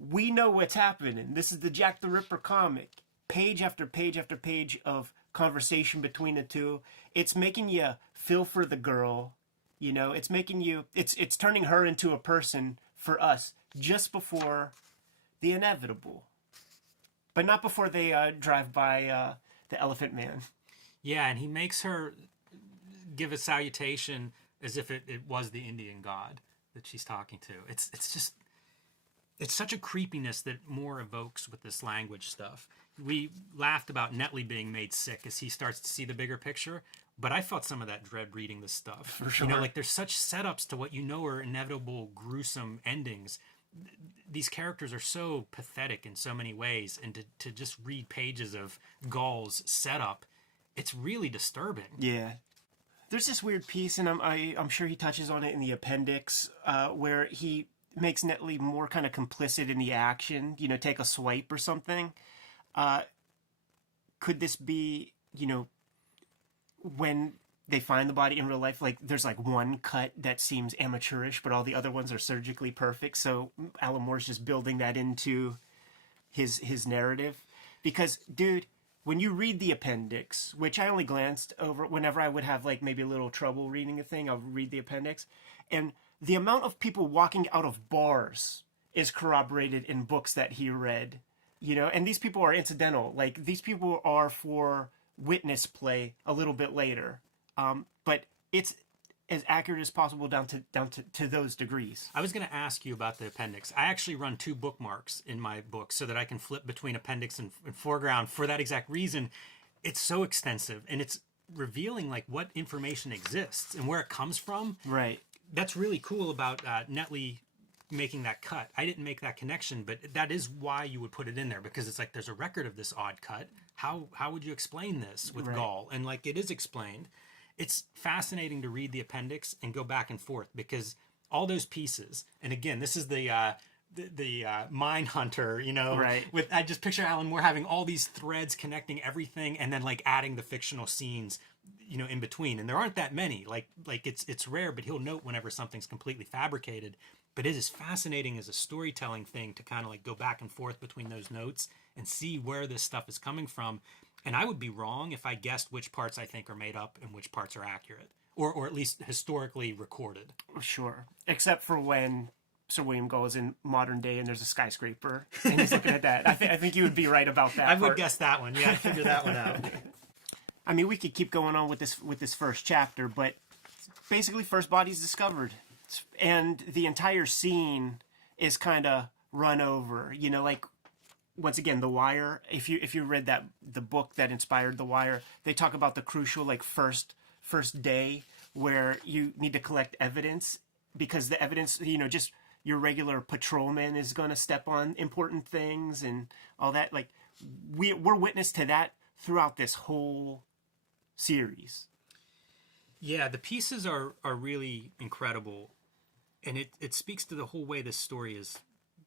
We know what's happening. This is the Jack the Ripper comic. Page after page after page of conversation between the two. It's making you feel for the girl. You know, it's making you, it's turning her into a person for us just before the inevitable. But not before they drive by the Elephant Man. Yeah, and he makes her give a salutation as if it was the Indian god that she's talking to. It's such a creepiness that Moore evokes with this language stuff. We laughed about Netley being made sick as he starts to see the bigger picture, but I felt some of that dread reading this stuff. For sure. You know, like there's such setups to what you know are inevitable, gruesome endings. These characters are so pathetic in so many ways, and to just read pages of Gull's setup, it's really disturbing. Yeah. There's this weird piece, and I'm sure he touches on it in the appendix, where he makes Netley more kind of complicit in the action, you know, take a swipe or something. Could this be, you know, when they find the body in real life, like there's like one cut that seems amateurish, but all the other ones are surgically perfect. So Alan Moore's just building that into his narrative. Because, dude, when you read the appendix, which I only glanced over whenever I would have like maybe a little trouble reading a thing, I'll read the appendix. And the amount of people walking out of bars is corroborated in books that he read, you know, and these people are incidental. Like these people are for witness play a little bit later. But it's as accurate as possible down to those degrees. I was going to ask you about the appendix. I actually run 2 bookmarks in my book so that I can flip between appendix and foreground for that exact reason. It's so extensive, and it's revealing like what information exists and where it comes from. Right. That's really cool about Netley making that cut. I didn't make that connection, but that is why you would put it in there, because it's like there's a record of this odd cut. How would you explain this with Gull? And like it is explained. It's fascinating to read the appendix and go back and forth because all those pieces, and again, this is the mine hunter, you know, right. With I just picture Alan Moore having all these threads connecting everything and then like adding the fictional scenes, you know, in between. And there aren't that many. Like it's rare, but he'll note whenever something's completely fabricated. But it is fascinating as a storytelling thing to kind of like go back and forth between those notes and see where this stuff is coming from. And I would be wrong if I guessed which parts I think are made up and which parts are accurate, or at least historically recorded. Sure. Except for when Sir William Gull is in modern day and there's a skyscraper and he's looking at that. I think you would be right about that. I would guess that one. Yeah, I figured that one out. I mean, we could keep going on with this first chapter, but basically, first body's discovered, and the entire scene is kind of run over. You know, like once again, The Wire. If you read the book that inspired The Wire, they talk about the crucial like first day where you need to collect evidence, because the evidence, you know, just your regular patrolman is going to step on important things and all that. Like we're witness to that throughout this whole series. Yeah, the pieces are really incredible, and it speaks to the whole way this story is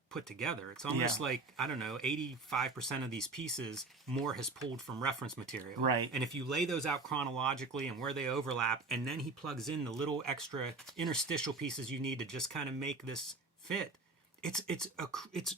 put together. It's almost like, I don't know, 85% of these pieces Moore has pulled from reference material. Right. And if you lay those out chronologically and where they overlap, and then he plugs in the little extra interstitial pieces you need to just kind of make this fit, it's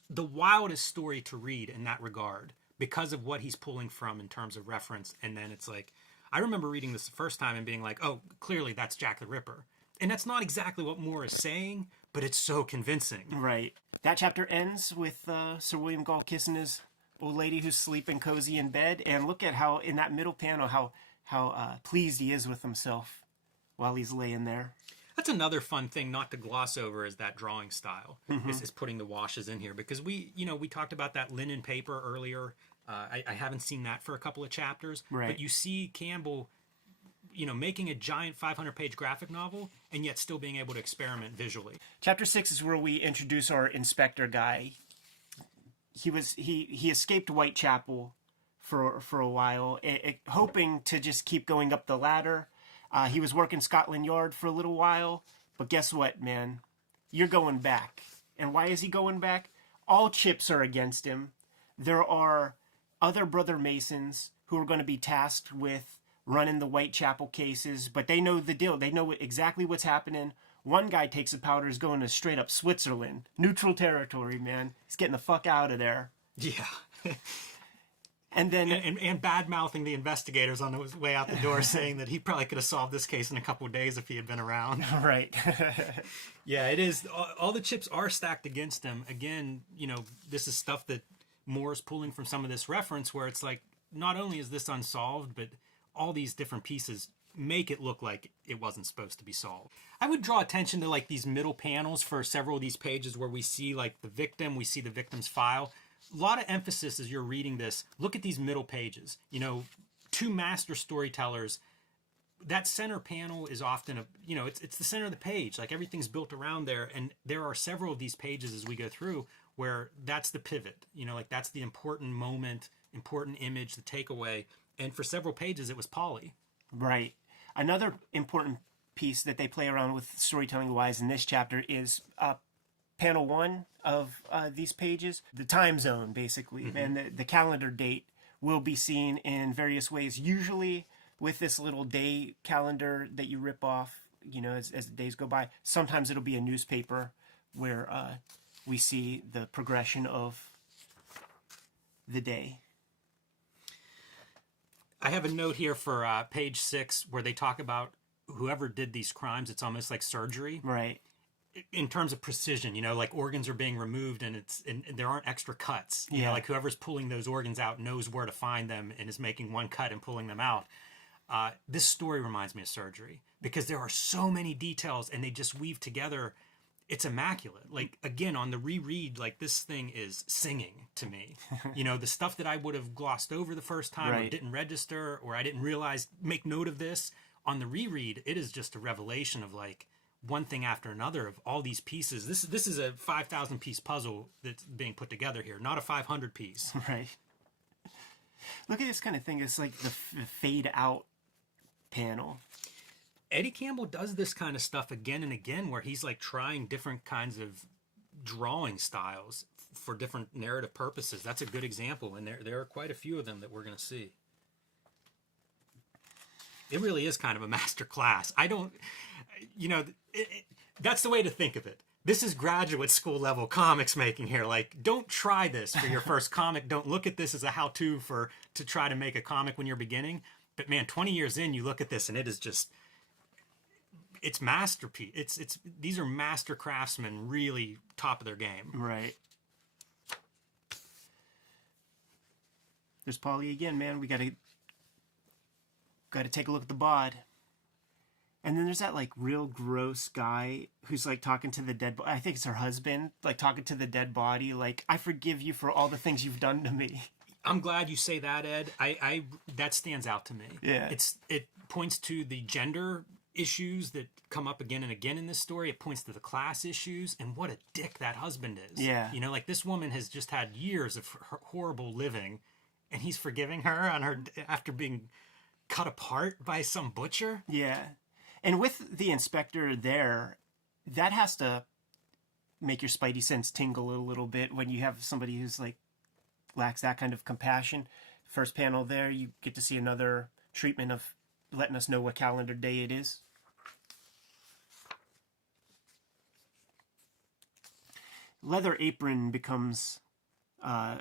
the wildest story to read in that regard because of what he's pulling from in terms of reference. And then it's like, I remember reading this the first time and being like, oh, clearly that's Jack the Ripper. And that's not exactly what Moore is saying, but it's so convincing. Right. That chapter ends with Sir William Gull kissing his old lady who's sleeping cozy in bed. And look at how, in that middle panel, how pleased he is with himself while he's laying there. That's another fun thing not to gloss over, is that drawing style, is putting the washes in here. Because we talked about that linen paper earlier. I haven't seen that for a couple of chapters. Right. But you see Campbell, making a giant 500-page graphic novel and yet still being able to experiment visually. Chapter 6 is where we introduce our inspector guy. He escaped Whitechapel for a while, hoping to just keep going up the ladder. He was working Scotland Yard for a little while, but guess what, man? You're going back. And why is he going back? All chips are against him. There are other brother Masons who are going to be tasked with running the Whitechapel cases, but they know the deal. They know exactly what's happening. One guy takes the powder, is going to straight up Switzerland. Neutral territory, man. He's getting the fuck out of there. Yeah. And then and bad-mouthing the investigators on his way out the door, saying that he probably could have solved this case in a couple of days if he had been around. Right. Yeah, it is. All the chips are stacked against him. Again, this is stuff that Moore's pulling from some of this reference, where it's like, not only is this unsolved, but all these different pieces make it look like it wasn't supposed to be solved. I would draw attention to like these middle panels for several of these pages where we see like the victim, we see the victim's file. A lot of emphasis as you're reading this. Look at these middle pages. Two master storytellers. That center panel is often it's the center of the page. Like everything's built around there, and there are several of these pages as we go through where that's the pivot. Like that's the important moment, important image, the takeaway. And for several pages, it was Polly. Right. Another important piece that they play around with storytelling-wise in this chapter is panel 1 of these pages, the time zone, basically. And the calendar date will be seen in various ways, usually with this little day calendar that you rip off, as the days go by. Sometimes it'll be a newspaper where we see the progression of the day. I have a note here for page 6 where they talk about whoever did these crimes. It's almost like surgery. Right. In terms of precision, like organs are being removed and there aren't extra cuts. Like whoever's pulling those organs out knows where to find them and is making one cut and pulling them out. This story reminds me of surgery because there are so many details and they just weave together. It's immaculate. Like, again, on the reread, like, this thing is singing to me. The stuff that I would have glossed over the first time or didn't register or I didn't realize, make note of this. On the reread, it is just a revelation of, like, one thing after another of all these pieces. This is a 5,000-piece puzzle that's being put together here, not a 500-piece. Right. Look at this kind of thing. It's like the fade-out panel. Eddie Campbell does this kind of stuff again and again where he's like trying different kinds of drawing styles for different narrative purposes. That's a good example, and there are quite a few of them that we're going to see. It really is kind of a master class. That's the way to think of it. This is graduate school level comics making here. Like, don't try this for your first comic. Don't look at this as a how-to to try to make a comic when you're beginning. But man, 20 years in, you look at this and it is just... It's masterpiece. It's these are master craftsmen, really top of their game. Right. There's Polly again, man. We got to got to take a look at the bod. And then there's that like real gross guy who's like talking to the dead I think it's her husband, like talking to the dead body, like, I forgive you for all the things you've done to me. I'm glad you say that, Ed. I that stands out to me. Yeah. It points to the gender issues that come up again and again in this story. It points to the class issues, and what a dick that husband is. Yeah. You know, like, this woman has just had years of horrible living, and he's forgiving her on her after being cut apart by some butcher. Yeah. And with the inspector there, that has to make your spidey sense tingle a little bit when you have somebody who's like lacks that kind of compassion. First panel there, you get to see another treatment of letting us know what calendar day it is. Leather Apron becomes a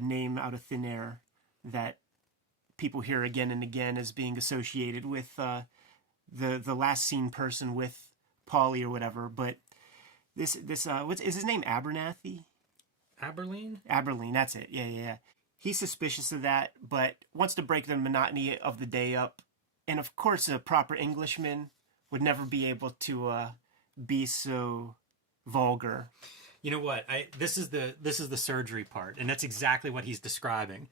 name out of thin air that people hear again and again as being associated with the last seen person with Polly or whatever. But this what's is his name? Abernathy? Abberline? Abberline, that's it. Yeah. He's suspicious of that, but wants to break the monotony of the day up. And of course, a proper Englishman would never be able to be so vulgar. You know what? This is the surgery part, and that's exactly what he's describing.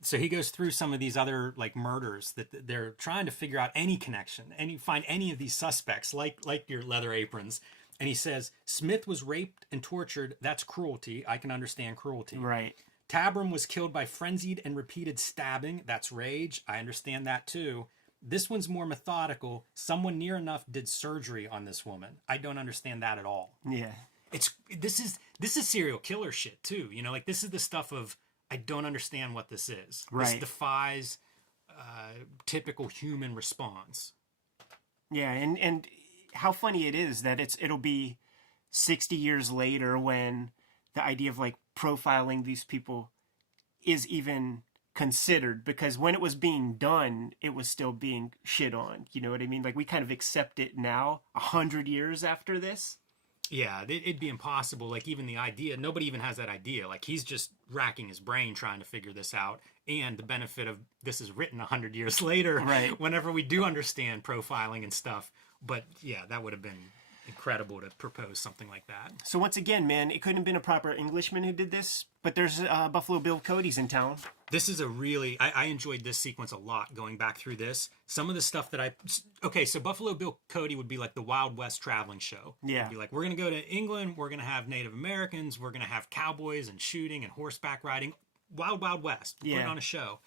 So he goes through some of these other like murders that they're trying to figure out any connection, find any of these suspects, like your Leather Aprons. And he says, Smith was raped and tortured. That's cruelty. I can understand cruelty. Right. Tabram was killed by frenzied and repeated stabbing. That's rage. I understand that too. This one's more methodical. Someone near enough did surgery on this woman. I don't understand that at all. Yeah. This is serial killer shit too. You know, like, this is the stuff of, I don't understand what this is. Right. This defies typical human response. Yeah, and how funny it is that it'll be 60 years later when the idea of like profiling these people is even considered, because when it was being done, it was still being shit on. You know what I mean? Like, we kind of accept it now, 100 years after this. Yeah, it'd be impossible. Like, even the idea, nobody even has that idea. Like, he's just racking his brain trying to figure this out. And the benefit of this is written 100 years later, right, whenever we do understand profiling and stuff. But yeah, that would have been incredible to propose something like that. So once again, man, it couldn't have been a proper Englishman who did this, but there's Buffalo Bill Cody's in town. This is I enjoyed this sequence a lot going back through this. Some of the stuff that so Buffalo Bill Cody would be like the Wild West traveling show. Yeah. It'd be like, we're going to go to England, we're going to have Native Americans, we're going to have cowboys and shooting and horseback riding. Wild, Wild West. Put it on a show.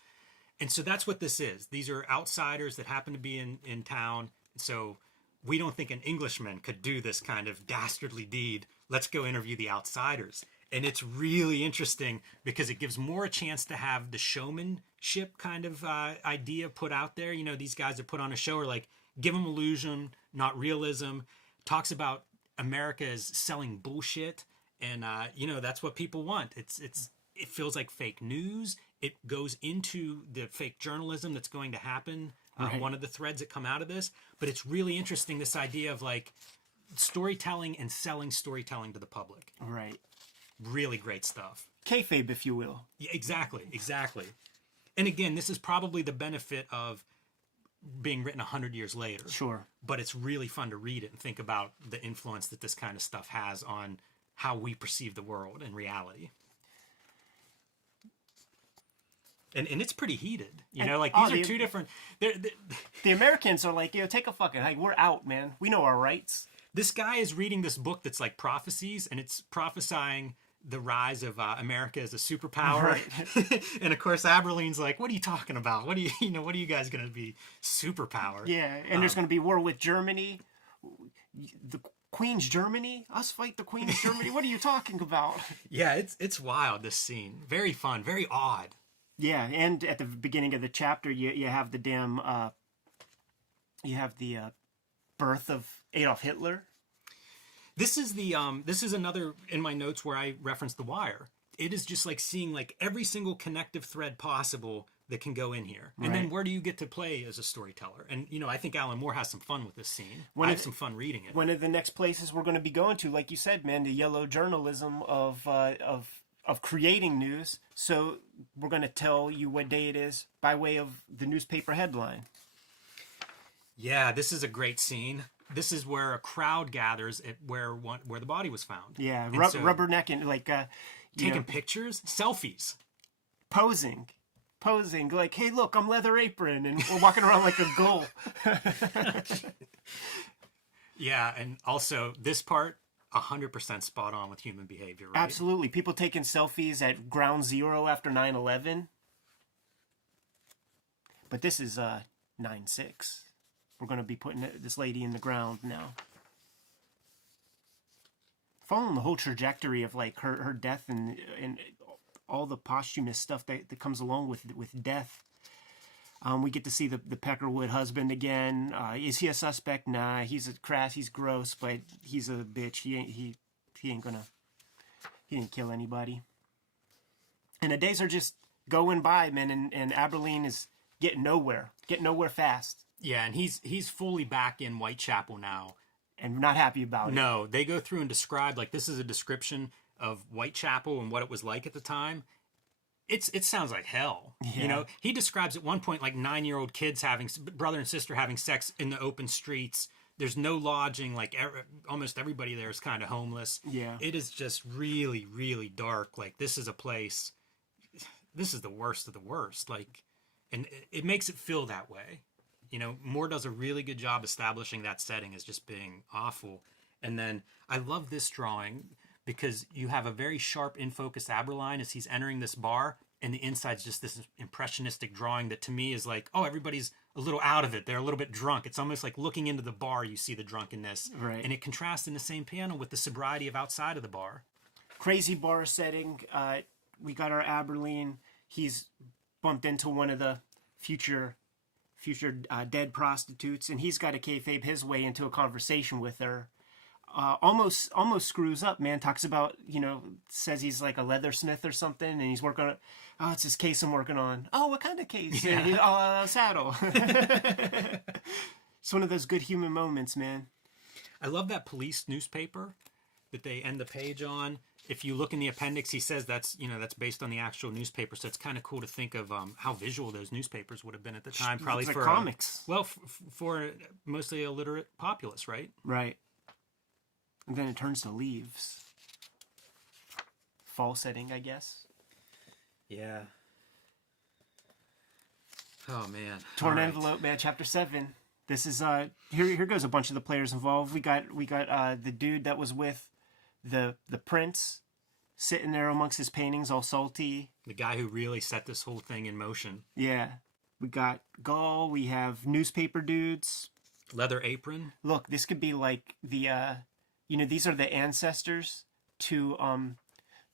And so that's what this is. These are outsiders that happen to be in town. So we don't think an Englishman could do this kind of dastardly deed. Let's go interview the outsiders. And it's really interesting because it gives more a chance to have the showmanship kind of idea put out there. You know, these guys that put on a show are like, give them illusion, not realism. Talks about America as selling bullshit. And, you know, that's what people want. It feels like fake news. It goes into the fake journalism that's going to happen. Right. One of the threads that come out of this. But it's really interesting, this idea of like storytelling and selling storytelling to the public. Right. Really great stuff. Kayfabe, if you will. Yeah, exactly. And again, this is probably the benefit of being written 100 years later. Sure. But it's really fun to read it and think about the influence that this kind of stuff has on how we perceive the world and reality. And it's pretty heated, you know, like these are two different. The Americans are like, take a fucking hike. We're out, man. We know our rights. This guy is reading this book that's like prophecies, and it's prophesying the rise of America as a superpower. Right. And of course, Abberline's like, "What are you talking about? What are you guys going to be superpower?" Yeah, and there's going to be war with Germany, the Queen's Germany. Us fight the Queen's Germany. What are you talking about? Yeah, it's wild. This scene, very fun, very odd. Yeah, and at the beginning of the chapter, you have the damn birth of Adolf Hitler. This is another in my notes where I referenced The Wire. It is just like seeing like every single connective thread possible that can go in here. And then where do you get to play as a storyteller? And, you know, I think Alan Moore has some fun with this scene. I have some fun reading it. One of the next places we're going to be going to, like you said, man, the yellow journalism of creating news. So we're going to tell you what day it is by way of the newspaper headline. Yeah, this is a great scene. This is where a crowd gathers at where the body was found. Yeah, And so rubbernecking, like taking pictures, selfies. posing, like, hey, look, I'm Leather Apron, and we're walking around like a gull. Yeah, and also this part, 100% spot on with human behavior, right? Absolutely, people taking selfies at Ground Zero after 9/11. But this is 9/6. We're going to be putting this lady in the ground now. Following the whole trajectory of like her death and all the posthumous stuff that comes along with death. We get to see the Peckerwood husband again. Is he a suspect? Nah, he's he's gross, but he's a bitch. He didn't kill anybody. And the days are just going by, man, and Abberline is getting nowhere fast. Yeah, and he's fully back in Whitechapel now. And not happy about it. No, they go through and describe, like, this is a description of Whitechapel and what it was like at the time. It sounds like hell. Yeah. You know, he describes at one point like 9-year-old kids brother and sister having sex in the open streets. There's no lodging. Like almost everybody there is kind of homeless. Yeah. It is just really, really dark. Like this is a place. This is the worst of the worst. Like, and it makes it feel that way. You know, Moore does a really good job establishing that setting as just being awful. And then I love this drawing because you have a very sharp in-focus Abberline as he's entering this bar, and the inside's just this impressionistic drawing that to me is like, oh, everybody's a little out of it. They're a little bit drunk. It's almost like looking into the bar, you see the drunkenness. Right. And it contrasts in the same panel with the sobriety of outside of the bar. Crazy bar setting. We got our Abberline. He's bumped into one of the future dead prostitutes, and he's got to kayfabe his way into a conversation with her. Almost screws up, man. Talks about, says he's like a leathersmith or something, and he's working on it. Oh, it's this case I'm working on. Oh, what kind of case? Yeah. Saddle. It's one of those good human moments, man. I love that police newspaper that they end the page on. If you look in the appendix, he says that's based on the actual newspaper. So it's kind of cool to think of how visual those newspapers would have been at the time. Probably it's like for comics. For mostly illiterate populace, right? Right. And then it turns to leaves. Fall setting, I guess. Yeah. Oh man. Torn envelope, man. Chapter 7. This is here goes a bunch of the players involved. We got the dude that was with the prince sitting there amongst his paintings, all salty. The guy who really set this whole thing in motion. Yeah. We got Gull. We have newspaper dudes. Leather Apron. Look, this could be like the these are the ancestors to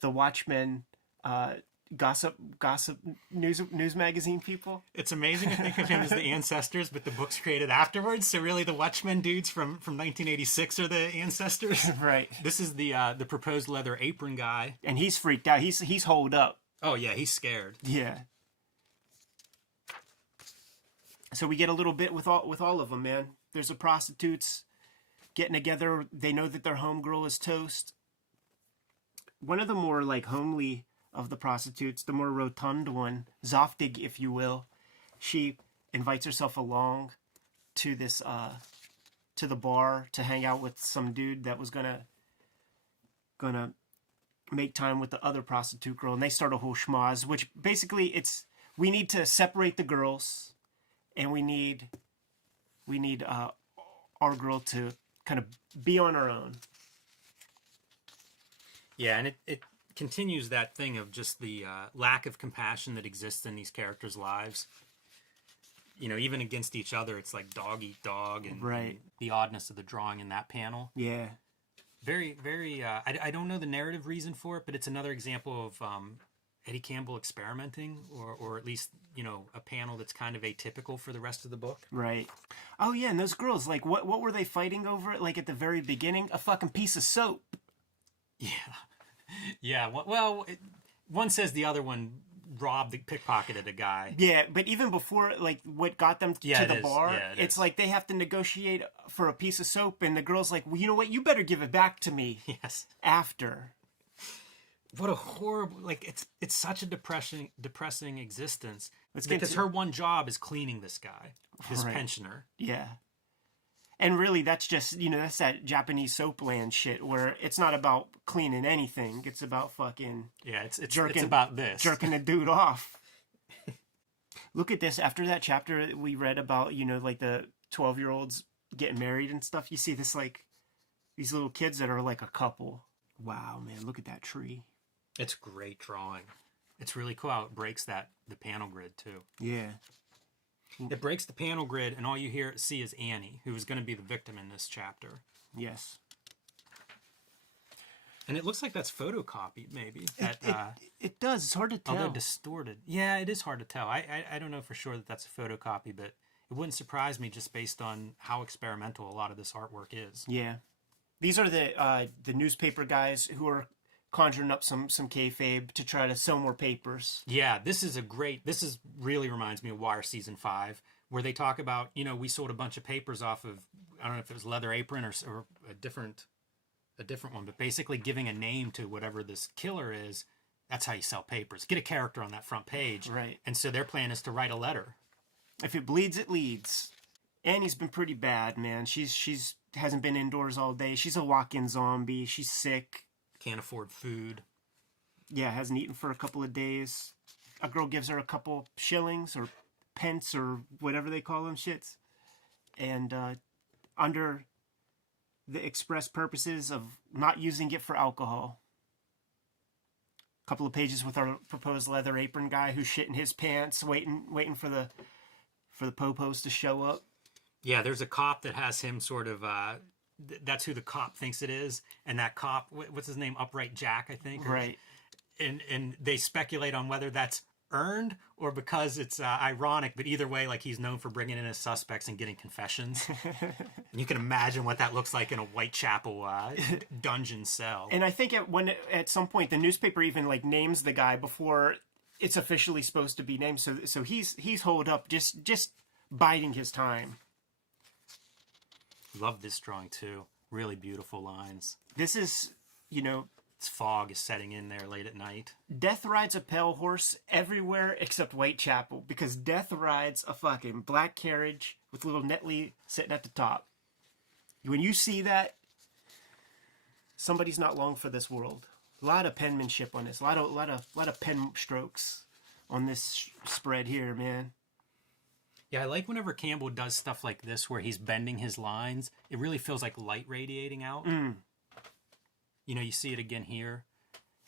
the Watchmen gossip news magazine people. It's amazing to think of him as the ancestors, but the book's created afterwards. So really, the Watchmen dudes from 1986 are the ancestors. Right. This is the proposed Leather Apron guy, and he's freaked out. He's holed up. Oh yeah, he's scared. Yeah. So we get a little bit with all of them, man. There's the prostitutes getting together. They know that their homegirl is toast. One of the more like homely of the prostitutes, the more rotund one, Zoftig, if you will, she invites herself along to this to the bar to hang out with some dude that was gonna make time with the other prostitute girl, and they start a whole schmoz, which basically we need to separate the girls, and we need our girl to kind of be on her own. Yeah, and it continues that thing of just the lack of compassion that exists in these characters' lives. Even against each other, it's like dog eat dog, and, right. And the oddness of the drawing in that panel. Yeah. Very, very, I don't know the narrative reason for it, but it's another example of Eddie Campbell experimenting, or at least, a panel that's kind of atypical for the rest of the book. Right. Oh, yeah, and those girls, like, what were they fighting over, like, at the very beginning? A fucking piece of soap. Yeah. Yeah, well, one says the other one pickpocketed a guy. Yeah, but even before, like, what got them to the bar, it's like they have to negotiate for a piece of soap, and the girl's like, well, you know what, you better give it back to me. Yes. After. What a horrible, like, it's such a depressing existence. Because her one job is cleaning this guy, this right. pensioner. Yeah. And really, that's just, that's that Japanese soapland shit where it's not about cleaning anything. It's about fucking Yeah, it's about this. jerking a dude off. Look at this. After that chapter we read about, like the 12-year-olds getting married and stuff, you see this, like, these little kids that are like a couple. Wow, man, look at that tree. It's great drawing. It's really cool how it breaks the panel grid, too. Yeah. It breaks the panel grid, and all you see is Annie, who is going to be the victim in this chapter. Yes. And it looks like that's photocopied, maybe. It does. It's hard to tell. Although distorted. Yeah, it is hard to tell. I don't know for sure that that's a photocopy, but it wouldn't surprise me just based on how experimental a lot of this artwork is. Yeah. These are the newspaper guys who are conjuring up some kayfabe to try to sell more papers. Yeah, this really reminds me of Wire Season 5, where they talk about, we sold a bunch of papers off of, I don't know if it was Leather Apron or a different one, but basically giving a name to whatever this killer is. That's how you sell papers. Get a character on that front page. Right. And so their plan is to write a letter. If it bleeds, it leads. Annie's been pretty bad, man. She's hasn't been indoors all day. She's a walk-in zombie. She's sick. Can't afford food. Yeah, hasn't eaten for a couple of days. A girl gives her a couple shillings or pence or whatever they call them shits. And under the express purposes of not using it for alcohol. A couple of pages with our proposed Leather Apron guy who's shitting his pants, waiting for the popos to show up. Yeah, there's a cop that has him sort of, that's who the cop thinks it is. And that cop, what's his name? Upright Jack, I think. Right. And they speculate on whether that's earned or because it's ironic, but either way, like, he's known for bringing in his suspects and getting confessions. And you can imagine what that looks like in a Whitechapel dungeon cell. And I think at some point the newspaper even like names the guy before it's officially supposed to be named. So he's holed up just biding his time. Love this drawing too. Really beautiful lines. This is, It's fog is setting in there late at night. Death rides a pale horse everywhere except Whitechapel because Death rides a fucking black carriage with little Netley sitting at the top. When you see that, somebody's not long for this world. A lot of penmanship on this. A lot of pen strokes on this spread here, man. Yeah, I like whenever Campbell does stuff like this where he's bending his lines. It really feels like light radiating out. You see it again here.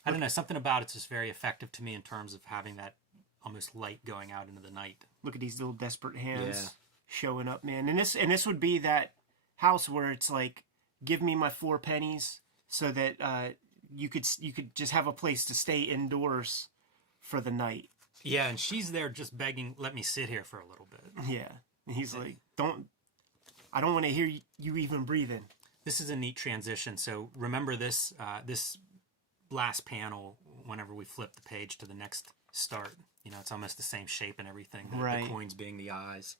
I don't know, something about it's just very effective to me in terms of having that almost light going out into the night. Look at these little desperate hands showing up, man. And this would be that house where it's like, give me my 4 pennies so that you could just have a place to stay indoors for the night. Yeah, and she's there just begging, let me sit here for a little bit. Yeah. And he's like, I don't want to hear you even breathing. This is a neat transition. So remember this last panel, whenever we flip the page to the next start, it's almost the same shape and everything. Right. The coins being the eyes.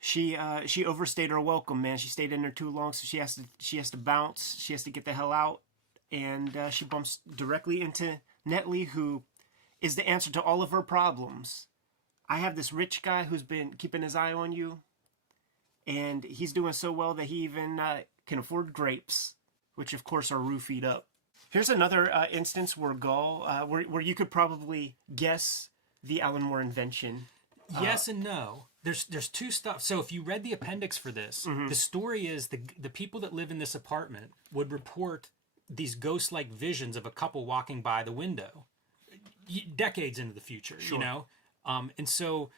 She overstayed her welcome, man. She stayed in there too long, so she has to bounce. She has to get the hell out. And she bumps directly into Netley, who is the answer to all of her problems. I have this rich guy who's been keeping his eye on you, and he's doing so well that he even can afford grapes, which of course are roofied up. Here's another instance where Gull, where you could probably guess the Alan Moore invention. Yes and no. There's two stuff. So if you read the appendix for this, the story is the people that live in this apartment would report these ghost-like visions of a couple walking by the window. Decades into the future, Sure. And so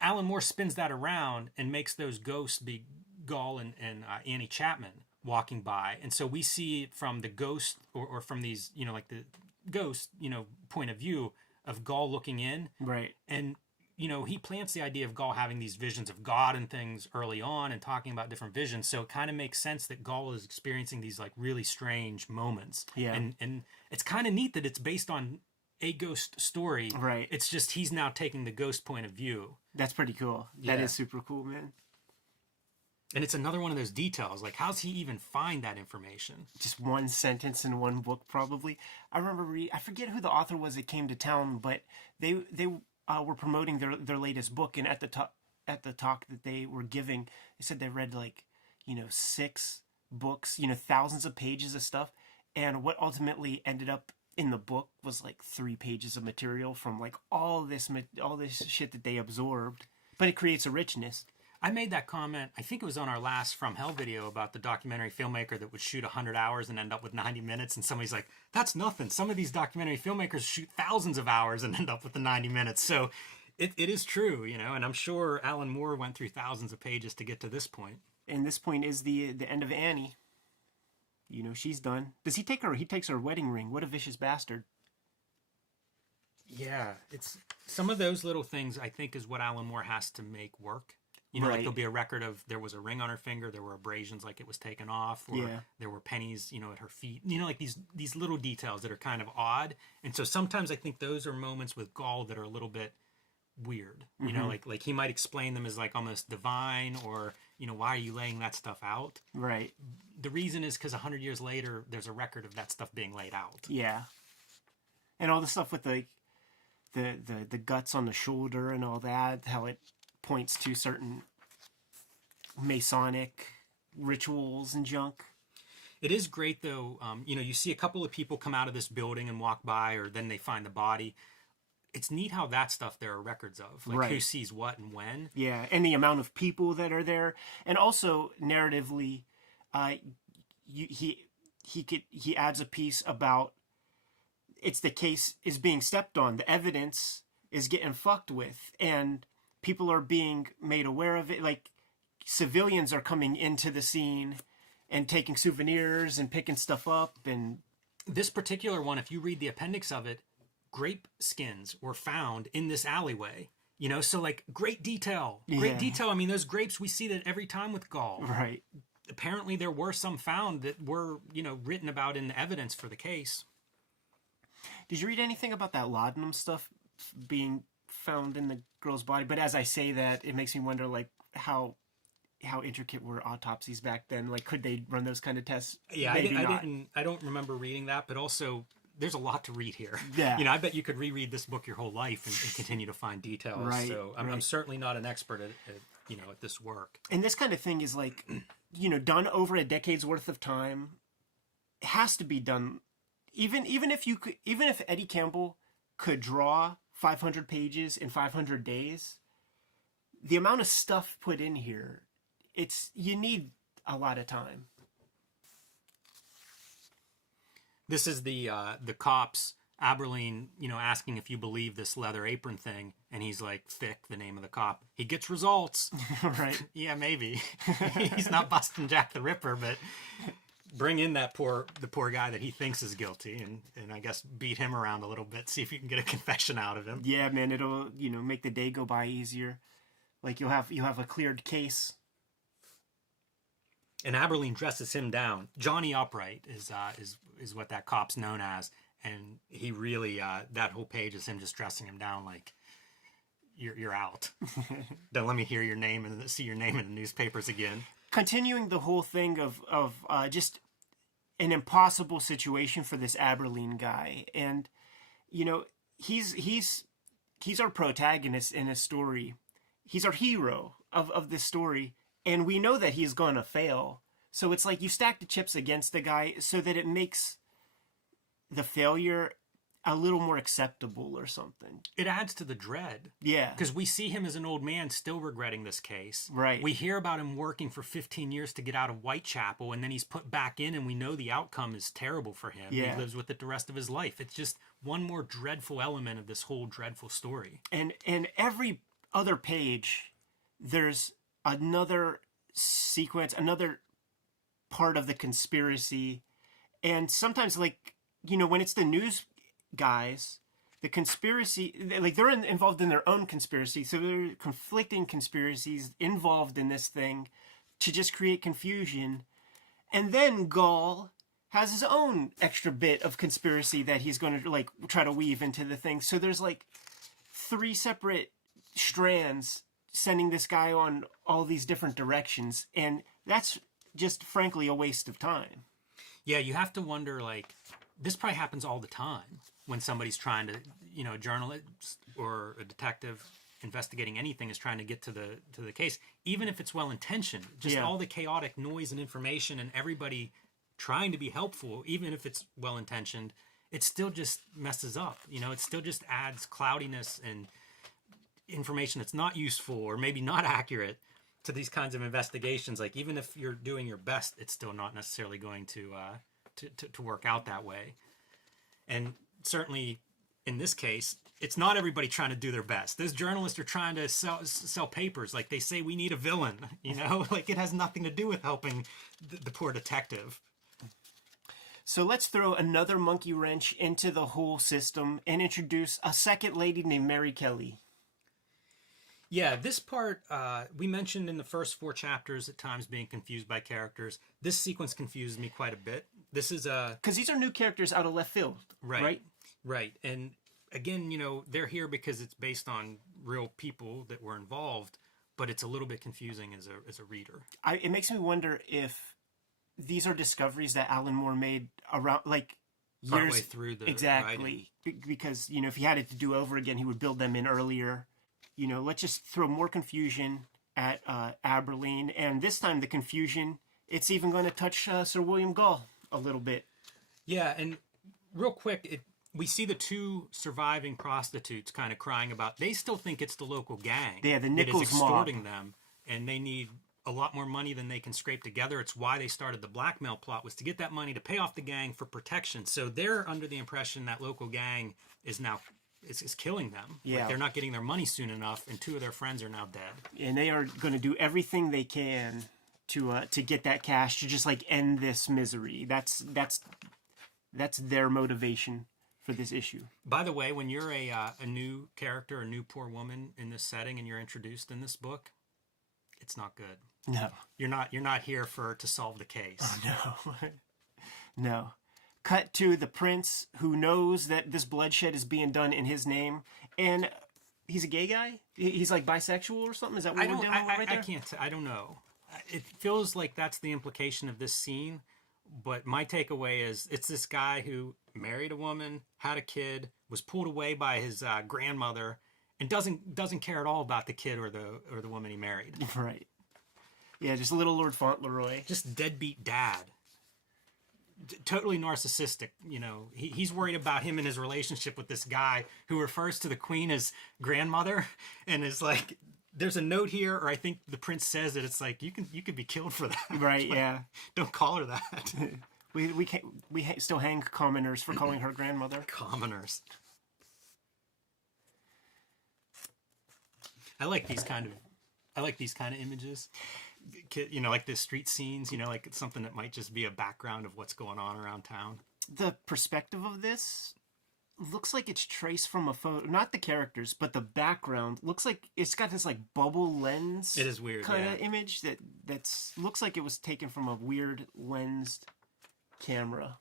Alan Moore spins that around and makes those ghosts be Gull and Annie Chapman walking by. And so we see it from the ghost or from these, like the ghost, point of view of Gull looking in. Right. And, he plants the idea of Gull having these visions of God and things early on and talking about different visions. So it kind of makes sense that Gull is experiencing these like really strange moments. Yeah. And it's kind of neat that it's based on a ghost story. Right. It's just he's now taking the ghost point of view. That's pretty cool. Yeah. That is super cool, man. And it's another one of those details. Like, how's he even find that information? Just one sentence in one book, probably. I remember I forget who the author was that came to town, but they were promoting their latest book, and at the talk that they were giving, they said they read like, 6 books, thousands of pages of stuff. And what ultimately ended up in the book was like 3 pages of material from like all this shit that they absorbed. But it creates a richness. I made that comment, I think it was on our last From Hell video about the documentary filmmaker that would shoot 100 hours and end up with 90 minutes. And somebody's like, that's nothing. Some of these documentary filmmakers shoot thousands of hours and end up with the 90 minutes. So it is true, and I'm sure Alan Moore went through thousands of pages to get to this point. And this point is the end of Annie. She's done. Does he take her? He takes her wedding ring. What a vicious bastard. Yeah, it's some of those little things I think is what Alan Moore has to make work. Like Right. there'll be a record of there was a ring on her finger, there were abrasions like it was taken off, or Yeah. there were pennies, at her feet. Like these little details that are kind of odd. And so sometimes I think those are moments with Gull that are a little bit weird. Like he might explain them as like almost divine, or why are you laying that stuff out? Right. The reason is because 100 years later, there's a record of that stuff being laid out. Yeah. And all the stuff with the guts on the shoulder and all that, how it points to certain Masonic rituals and junk. It is great though. You see a couple of people come out of this building and walk by, or then they find the body. It's neat how that stuff there are records of, like Right. who sees what and when. Yeah, and the amount of people that are there, and also narratively, he adds a piece about it's the case is being stepped on, the evidence is getting fucked with, and people are being made aware of it. Like civilians are coming into the scene and taking souvenirs and picking stuff up, and This particular one, if you read the appendix of it, grape skins were found in this alleyway. So like great detail. Great Yeah. detail. I mean, those grapes, we see that every time with Gull. right. Apparently there were some found that were, written about in the evidence for the case. Did you read anything about that laudanum stuff being found in the girl's body? But as I say that, it makes me wonder, like, how intricate were autopsies back then? Like, could they run those kind of tests? Yeah, Maybe not. I don't remember reading that, but also there's a lot to read here. Yeah. I bet you could reread this book your whole life and continue to find details. Right, So I'm right. certainly not an expert at this work. And this kind of thing is like, done over a decade's worth of time. It has to be done. Even if Eddie Campbell could draw 500 pages in 500 days, the amount of stuff put in here, you need a lot of time. This is the cops, Abberline, asking if you believe this leather apron thing, and he's like, Thick, the name of the cop. He gets results. Right. Yeah, maybe. He's not busting Jack the Ripper, but bring in the poor guy that he thinks is guilty, and I guess beat him around a little bit, see if you can get a confession out of him. Yeah, man, it'll make the day go by easier. Like you'll have a cleared case. And Abberline dresses him down. Johnny Upright is what that cop's known as, and he really that whole page is him just dressing him down like you're out. Don't let me hear your name and see your name in the newspapers again. Continuing the whole thing of just an impossible situation for this Abberline guy, and he's our protagonist in a story. He's our hero of this story, and we know that he's gonna fail. So it's like you stack the chips against the guy so that it makes the failure a little more acceptable or something. It adds to the dread. Yeah. Because we see him as an old man still regretting this case. Right. We hear about him working for 15 years to get out of Whitechapel, and then he's put back in, and we know the outcome is terrible for him. Yeah. He lives with it the rest of his life. It's just one more dreadful element of this whole dreadful story. And every other page, there's another sequence, another part of the conspiracy. And sometimes, like, when it's the news guys, the conspiracy, like, they're involved in their own conspiracy. So there are conflicting conspiracies involved in this thing to just create confusion. And then Gull has his own extra bit of conspiracy that he's going to, like, try to weave into the thing. So there's, like, 3 separate strands sending this guy on all these different directions, and that's just frankly a waste of time. Yeah, you have to wonder, like, this probably happens all the time when somebody's trying to, a journalist or a detective investigating anything is trying to get to the case, even if it's well intentioned. Just all the chaotic noise and information and everybody trying to be helpful, even if it's well intentioned, it still just messes up. You know, it still just adds cloudiness and information that's not useful or maybe not accurate to these kinds of investigations. Like, even if you're doing your best, it's still not necessarily going to work out that way. And certainly in this case, it's not everybody trying to do their best. Those journalists are trying to sell papers. Like, they say, we need a villain, you know? Like, it has nothing to do with helping the poor detective. So let's throw another monkey wrench into the whole system and introduce a second lady named Mary Kelly. Yeah, this part, we mentioned in the first 4 chapters at times being confused by characters. This sequence confuses me quite a bit. This is a... Because these are new characters out of left field, right? Right. And again, you know, they're here because it's based on real people that were involved, but it's a little bit confusing as a reader. It makes me wonder if these are discoveries that Alan Moore made around, like, years... Partway through the Exactly. writing. Because, you know, if he had it to do over again, he would build them in earlier. You know, let's just throw more confusion at Abberline. And this time the confusion, it's even going to touch Sir William Gull a little bit. Yeah, and real quick, we see the 2 surviving prostitutes kind of crying about, they still think it's the local gang. Yeah, the Nichols that is extorting them, and they need a lot more money than they can scrape together. It's why they started the blackmail plot, was to get that money to pay off the gang for protection. So they're under the impression that local gang is now... is killing them. Yeah. Like, they're not getting their money soon enough, and 2 of their friends are now dead. And they are going to do everything they can to get that cash, to just, like, end this misery. That's their motivation for this issue. By the way, when you're a new character, a new poor woman in this setting, and you're introduced in this book, it's not good. No. You're not here to solve the case. Oh, no. No. Cut to the prince, who knows that this bloodshed is being done in his name, and he's a gay guy. He's like bisexual or something. Is that what we're dealing with right there? I don't know. It feels like that's the implication of this scene, but my takeaway is it's this guy who married a woman, had a kid, was pulled away by his grandmother, and doesn't care at all about the kid or the woman he married. Right. Yeah, just little Lord Fauntleroy. Just deadbeat dad. Totally narcissistic, you know. He's worried about him and his relationship with this guy who refers to the queen as grandmother, and is like, there's a note here, or I think the prince says that it's like, you could be killed for that. Right. Like, yeah. Don't call her that. we still hang commoners for calling her grandmother. Commoners. I like these kind of images. You know, like the street scenes, you know, like it's something that might just be a background of what's going on around town. The perspective of this looks like it's traced from a photo, not the characters, but the background looks like it's got this like bubble lens. It is weird, kind of image that's looks like it was taken from a weird lensed camera.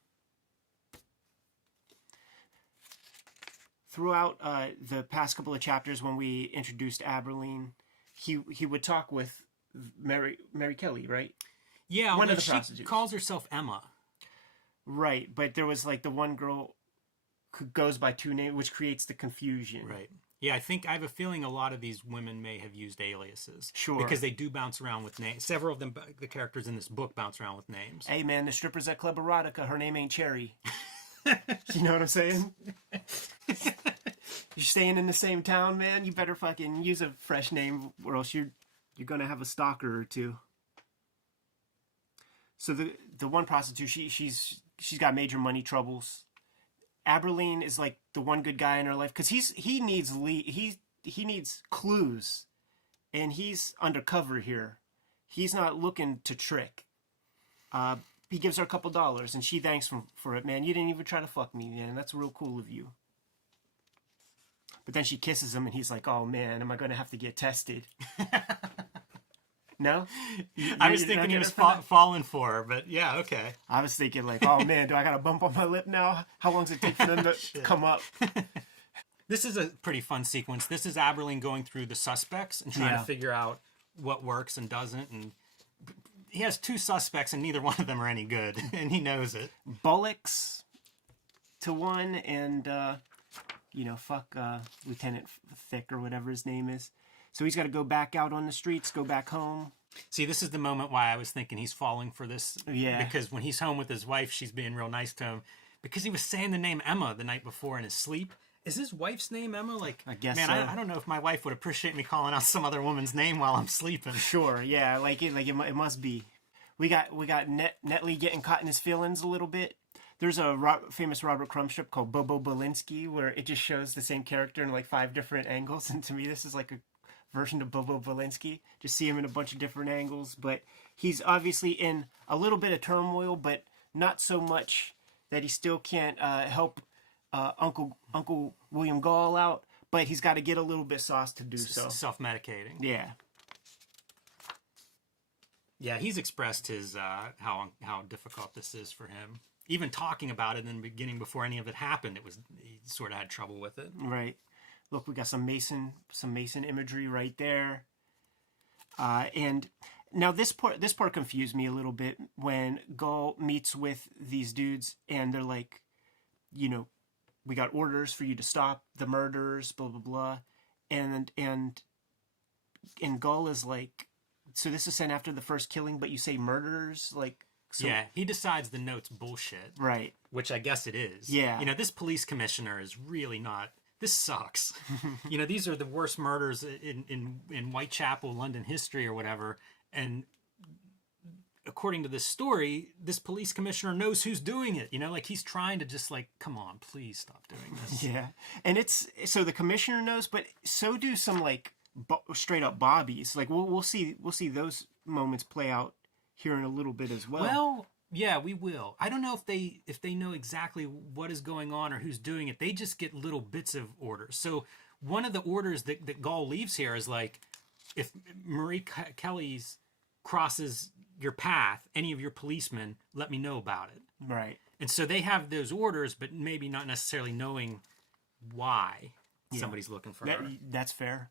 Throughout the past couple of chapters, when we introduced Abberline, he would talk with Mary Kelly, right? Yeah, one of the she prostitutes. Calls herself Emma. Right, but there was like the one girl who goes by 2 names, which creates the confusion. Right. Yeah, I have a feeling a lot of these women may have used aliases. Sure. Because they do bounce around with names. Several of them, the characters in this book, bounce around with names. Hey man, the strippers at Club Erotica, her name ain't Cherry. You know what I'm saying? You're staying in the same town, man. You better fucking use a fresh name, or else you're gonna have a stalker or 2. So the one prostitute, she's got major money troubles. Abberline is like the one good guy in her life, because he needs clues, and he's undercover here. He's not looking to trick. He gives her a couple dollars, and she thanks him for it. Man, you didn't even try to fuck me, man. That's real cool of you. But then she kisses him, and he's like, "Oh man, am I going to have to get tested?" No? I was thinking he was falling for her, but yeah, okay. I was thinking like, "Oh man, do I got a bump on my lip now? How long does it take for them to come up?" This is a pretty fun sequence. This is Abberline going through the suspects and trying to figure out what works and doesn't, and he has 2 suspects, and neither one of them are any good, and he knows it. Bullocks to one, and fuck Lieutenant Thick or whatever his name is. So he's got to go back out on the streets, go back home. See, this is the moment why I was thinking he's falling for this. Yeah. Because when he's home with his wife, she's being real nice to him. Because he was saying the name Emma the night before in his sleep. Is his wife's name Emma? Like, I guess man, so. I don't know if my wife would appreciate me calling out some other woman's name while I'm sleeping. Sure, yeah, it must be. We got Netley getting caught in his feelings a little bit. There's a famous Robert Crumb strip called Bobo Belinsky where it just shows the same character in like 5 different angles, and to me this is like a version of Bobo Belinsky. Just see him in a bunch of different angles, but he's obviously in a little bit of turmoil, but not so much that he still can't help Uncle William Gull out, but he's got to get a little bit sauce to do so. Self-medicating. Yeah. Yeah, he's expressed his how difficult this is for him. Even talking about it in the beginning before any of it happened, he sort of had trouble with it. Right. Look, we got some Mason imagery right there. And now this part confused me a little bit when Gull meets with these dudes and they're like, we got orders for you to stop the murders, blah blah blah, and Gull is like, so this is sent after the first killing, but you say murders, like. So, yeah, he decides the note's bullshit. Right. Which I guess it is. Yeah. This police commissioner is really not. This sucks. These are the worst murders in Whitechapel, London history or whatever. And according to this story, this police commissioner knows who's doing it. Like he's trying to just like, come on, please stop doing this. Yeah. And so the commissioner knows, but so do some like straight up bobbies. Like we'll see those moments play out here in a little bit as well. Well, yeah, we will. I don't know if they know exactly what is going on or who's doing it. They just get little bits of orders. So one of the orders that Gull leaves here is like, if Marie Kelly's crosses your path, any of your policemen, let me know about it. Right. And so they have those orders, but maybe not necessarily knowing why somebody's looking for her. That's fair.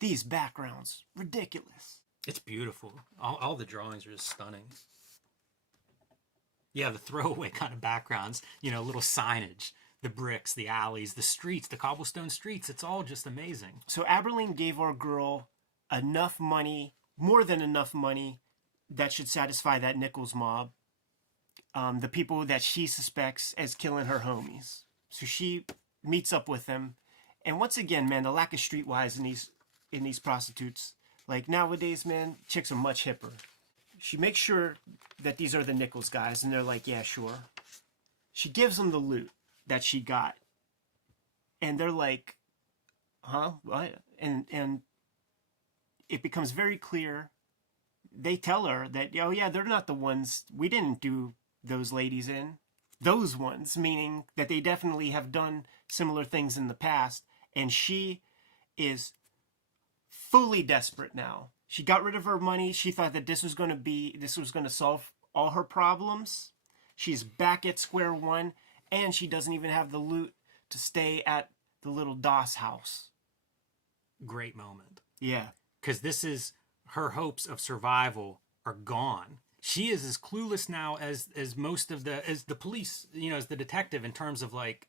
These backgrounds, ridiculous. It's beautiful. All the drawings are just stunning. Yeah, the throwaway kind of backgrounds, little signage, the bricks, the alleys, the streets, the cobblestone streets. It's all just amazing. So Abberline gave our girl enough money, more than enough money, that should satisfy that Nichols mob. The people that she suspects as killing her homies. So she meets up with them. And once again, man, the lack of streetwise in these prostitutes. Like nowadays, man, chicks are much hipper. She makes sure that these are the Nichols guys, and they're like, yeah, sure. She gives them the loot that she got. And they're like, huh? What? And it becomes very clear. They tell her that, oh yeah, they're not the ones, we didn't do those ladies in. Those ones, meaning that they definitely have done similar things in the past. And she is fully desperate now. She got rid of her money. She thought that this was going to solve all her problems. She's back at square one, and she doesn't even have the loot to stay at the little DOS house. Great moment. Yeah. Because this is her hopes of survival are gone. She is as clueless now as most of the police, as the detective in terms of like,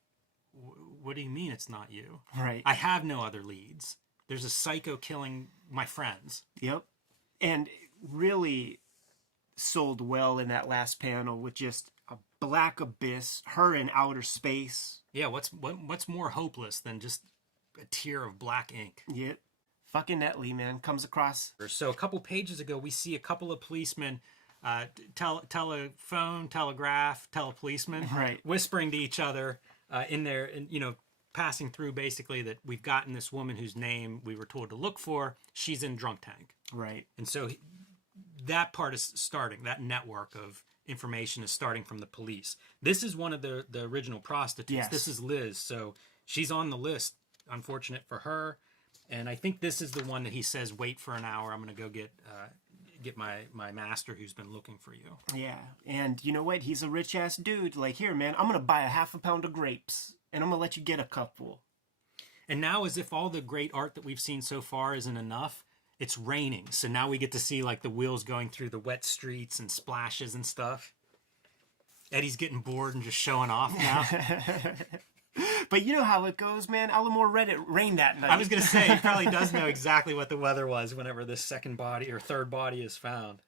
what do you mean it's not you? Right. I have no other leads. There's a psycho killing my friends. Yep. And really sold well in that last panel with just a black abyss, her in outer space. Yeah, what's more hopeless than just a tear of black ink? Yep. Fucking Netley, man, comes across. So a couple pages ago, we see a couple of policemen, telephone, telegraph, telepolicemen, right, whispering to each other in there, and passing through basically that we've gotten this woman whose name we were told to look for. She's in drunk tank. Right. And so that part is starting. That network of information is starting from the police. This is one of the original prostitutes. Yes. This is Liz. So she's on the list. Unfortunate for her. And I think this is the one that he says, wait for an hour. I'm going to go get my master who's been looking for you. Yeah. And you know what? He's a rich ass dude. Like, here, man, I'm going to buy a half a pound of grapes. And I'm going to let you get a couple. And now, as if all the great art that we've seen so far isn't enough, it's raining. So now we get to see, like, the wheels going through the wet streets and splashes and stuff. Eddie's getting bored and just showing off now. But you know how it goes, man. Alan Moore read it rain that night. I was going to say, he probably does know exactly what the weather was whenever this second body or third body is found.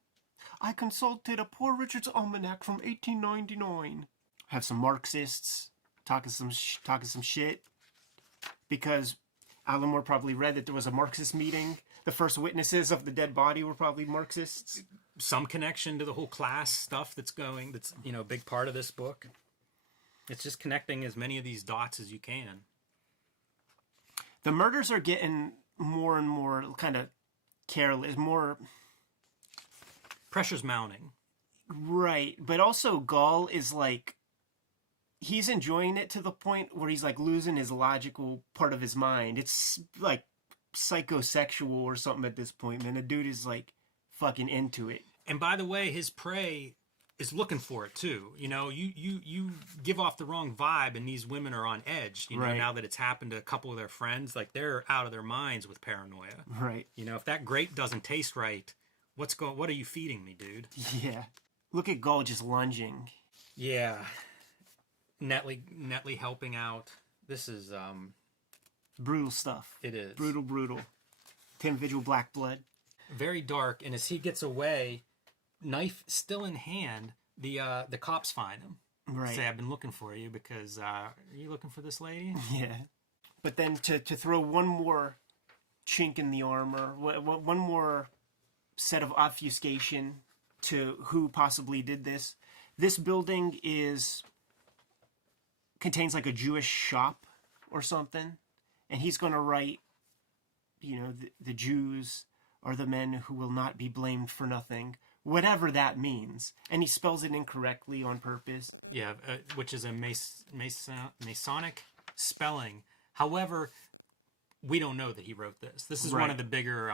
I consulted a Poor Richard's Almanac from 1899. Have some Marxists talking some shit. Because Alan Moore probably read that there was a Marxist meeting. The first witnesses of the dead body were probably Marxists. Some connection to the whole class stuff that's, a big part of this book. It's just connecting as many of these dots as you can. The murders are getting more and more kind of careless, more... Pressure's mounting. Right, but also Gull is like... He's enjoying it to the point where he's like losing his logical part of his mind. It's like psychosexual or something at this point, man. The dude is like fucking into it. And by the way, his prey is looking for it too. You give off the wrong vibe, and these women are on edge. Right. Now that it's happened to a couple of their friends, like they're out of their minds with paranoia. Right. If that grape doesn't taste right, what are you feeding me, dude? Yeah. Look at Gull just lunging. Yeah. Netley helping out. This is brutal stuff. It is. Brutal. 10 Vigil Black Blood. Very dark, and as he gets away, knife still in hand, the cops find him. Right. Say, I've been looking for you because are you looking for this lady? Yeah. But then to throw one more chink in the armor, one more set of obfuscation to who possibly did this. This building contains like a Jewish shop or something, and he's going to write, the Jews are the men who will not be blamed for nothing, whatever that means. And he spells it incorrectly on purpose. Yeah, which is a Masonic spelling. However, we don't know that he wrote this. This is one of the bigger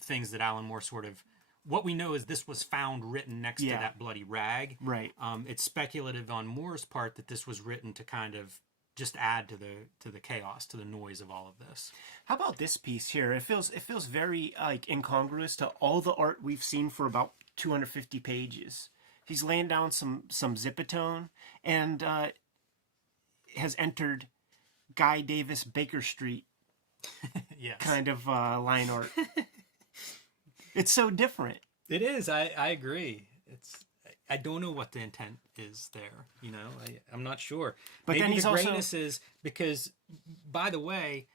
things that Alan Moore sort of... What we know is this was found written next to that bloody rag. Right. It's speculative on Moore's part that this was written to kind of just add to the chaos, to the noise of all of this. How about this piece here? It feels very like incongruous to all the art we've seen for about 250 pages. He's laying down some zipatone and has entered Guy Davis Baker Street yes. kind of line art. It's so different. It is. I agree. I don't know what the intent is there. I'm not sure. But maybe then he's the also... greatness is because, by the way,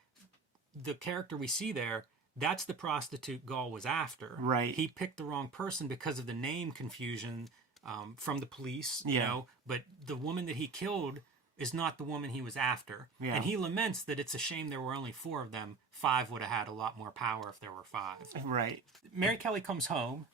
the character we see there, that's the prostitute Gull was after. Right. He picked the wrong person because of the name confusion from the police. But the woman that he killed is not the woman he was after. Yeah. And he laments that it's a shame there were only 4 of them. 5 would have had a lot more power if there were 5. Right. Mary Kelly comes home,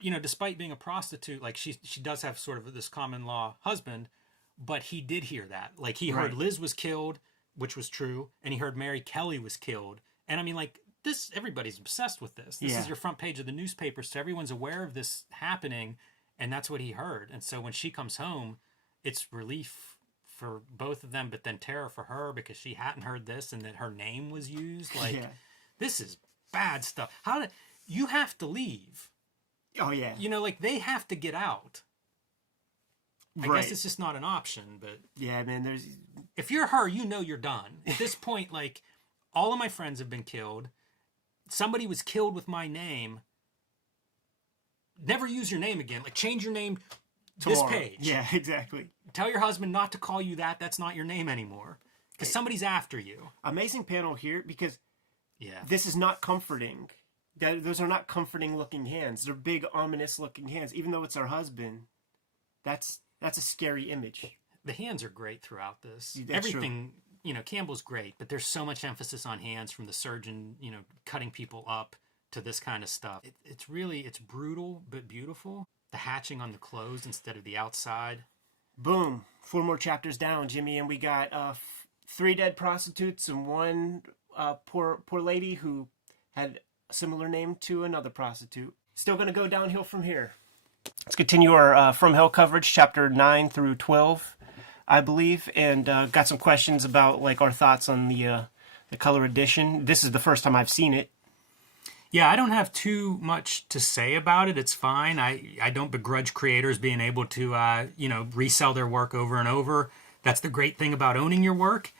despite being a prostitute, like she does have sort of this common law husband, but he did hear that. Like he heard Liz was killed, which was true, and he heard Mary Kelly was killed. And I mean, like this, everybody's obsessed with this. This is your front page of the newspaper, so everyone's aware of this happening, and that's what he heard. And so when she comes home, it's relief for both of them, but then terror for her because she hadn't heard this and that her name was used. Like, this is bad stuff. You have to leave. Oh, yeah. Like they have to get out. I guess it's just not an option, but... Yeah, man, if you're her, you're done. At this point, like, all of my friends have been killed. Somebody was killed with my name. Never use your name again. Like, change your name... Tomorrow. This page. Yeah, exactly. Tell your husband not to call you that. That's not your name anymore. Because somebody's after you. Amazing panel here because this is not comforting. Those are not comforting looking hands. They're big, ominous looking hands. Even though it's our husband, that's a scary image. The hands are great throughout this. That's Everything, Campbell's great, but there's so much emphasis on hands from the surgeon, cutting people up to this kind of stuff. It's brutal but beautiful. The hatching on the clothes instead of the outside. Boom. 4 more chapters down, Jimmy, and we got 3 dead prostitutes and 1 poor lady who had a similar name to another prostitute. Still going to go downhill from here. Let's continue our From Hell coverage, chapter 9 through 12, I believe, and got some questions about like our thoughts on the color edition. This is the first time I've seen it. Yeah, I don't have too much to say about it. It's fine. I don't begrudge creators being able to, resell their work over and over. That's the great thing about owning your work.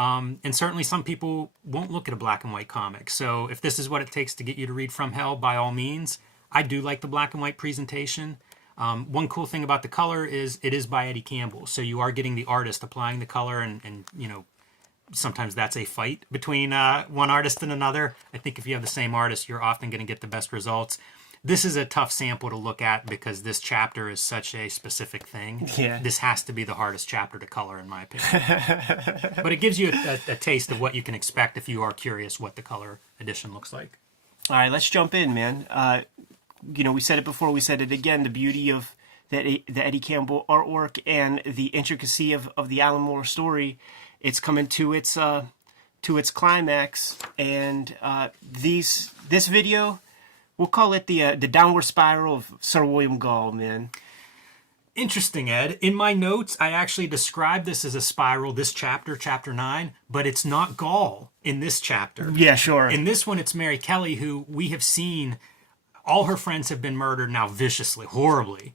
And certainly some people won't look at a black and white comic. So if this is what it takes to get you to read From Hell, by all means. I do like the black and white presentation. One cool thing about the color is it is by Eddie Campbell. So you are getting the artist applying the color, and you know, sometimes that's a fight between one artist and another. I think if you have the same artist, you're often going to get the best results. This is a tough sample to look at because this chapter is such a specific thing. Yeah. This has to be the hardest chapter to color, in my opinion. But it gives you a taste of what you can expect if you are curious what the color edition looks like. All right, let's jump in, man. You know, we said it before, we said it again, the beauty of the Eddie Campbell artwork and the intricacy of the Alan Moore story, it's coming to its climax. And this video, we'll call it the downward spiral of Sir William Gull, man. Interesting, Ed. In my notes, I actually described this as a spiral, this chapter, chapter 9, but it's not Gull in this chapter. Yeah, sure. In this one, it's Mary Kelly, who we have seen, all her friends have been murdered now viciously, horribly.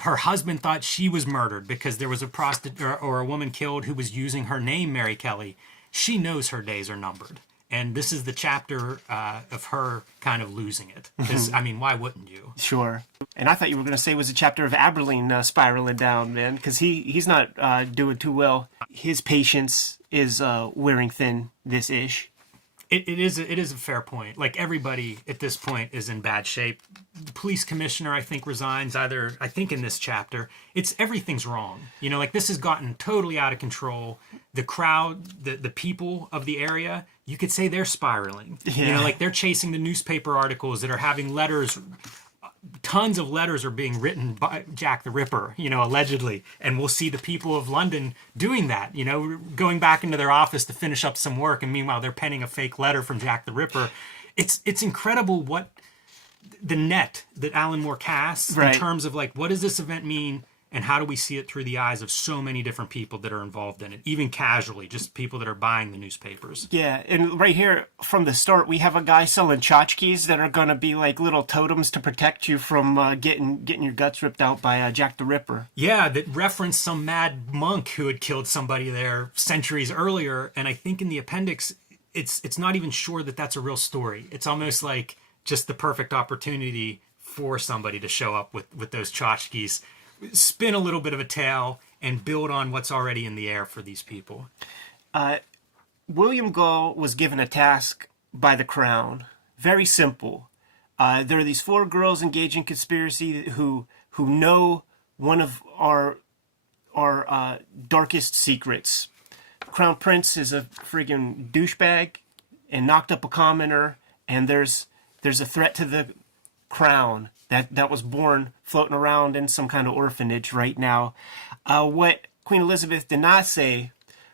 Her husband thought she was murdered because there was a prostitute or a woman killed who was using her name, Mary Kelly. She knows her days are numbered. And this is the chapter of her kind of losing it. Because, I mean, why wouldn't you? Sure. And I thought you were going to say it was a chapter of Abberline spiraling down, man, because he's not doing too well. His patience is wearing thin this ish. It is a fair point. Like, everybody at this point is in bad shape. The police commissioner, I think, resigns either, I think in this chapter. Everything's wrong. You know, like, this has gotten totally out of control. The crowd, the people of the area, you could say they're spiraling. Yeah. You know, like, they're chasing the newspaper articles that are having letters. Tons of letters are being written by Jack the Ripper, you know, allegedly. And we'll see the people of London doing that, you know, going back into their office to finish up some work. And meanwhile, they're penning a fake letter from Jack the Ripper. It's incredible what the net that Alan Moore casts in terms of, like, what does this event mean? And how do we see it through the eyes of so many different people that are involved in it, even casually, just people that are buying the newspapers. Yeah, and right here from the start, we have a guy selling tchotchkes that are going to be like little totems to protect you from getting your guts ripped out by Jack the Ripper. Yeah, that reference some mad monk who had killed somebody there centuries earlier. And I think in the appendix, it's not even sure that that's a real story. It's almost like just the perfect opportunity for somebody to show up with those tchotchkes, spin a little bit of a tale, and build on what's already in the air for these people. William Gull was given a task by the Crown. Very simple. There are these 4 girls engaged in conspiracy who know one of our darkest secrets. Crown Prince is a friggin' douchebag and knocked up a commoner, and there's a threat to the crown that was born floating around in some kind of orphanage right now. What Queen Elizabeth did not say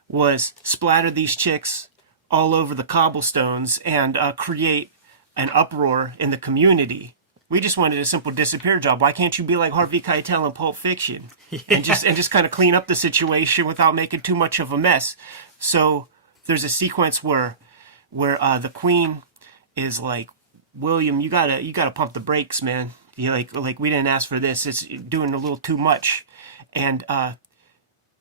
was splatter these chicks all over the cobblestones and create an uproar in the community. We just wanted a simple disappear job. Why can't you be like Harvey Keitel in Pulp Fiction and just kind of clean up the situation without making too much of a mess? So there's a sequence where the Queen is like, William, you gotta pump the brakes, man. You like we didn't ask for this. It's doing a little too much. And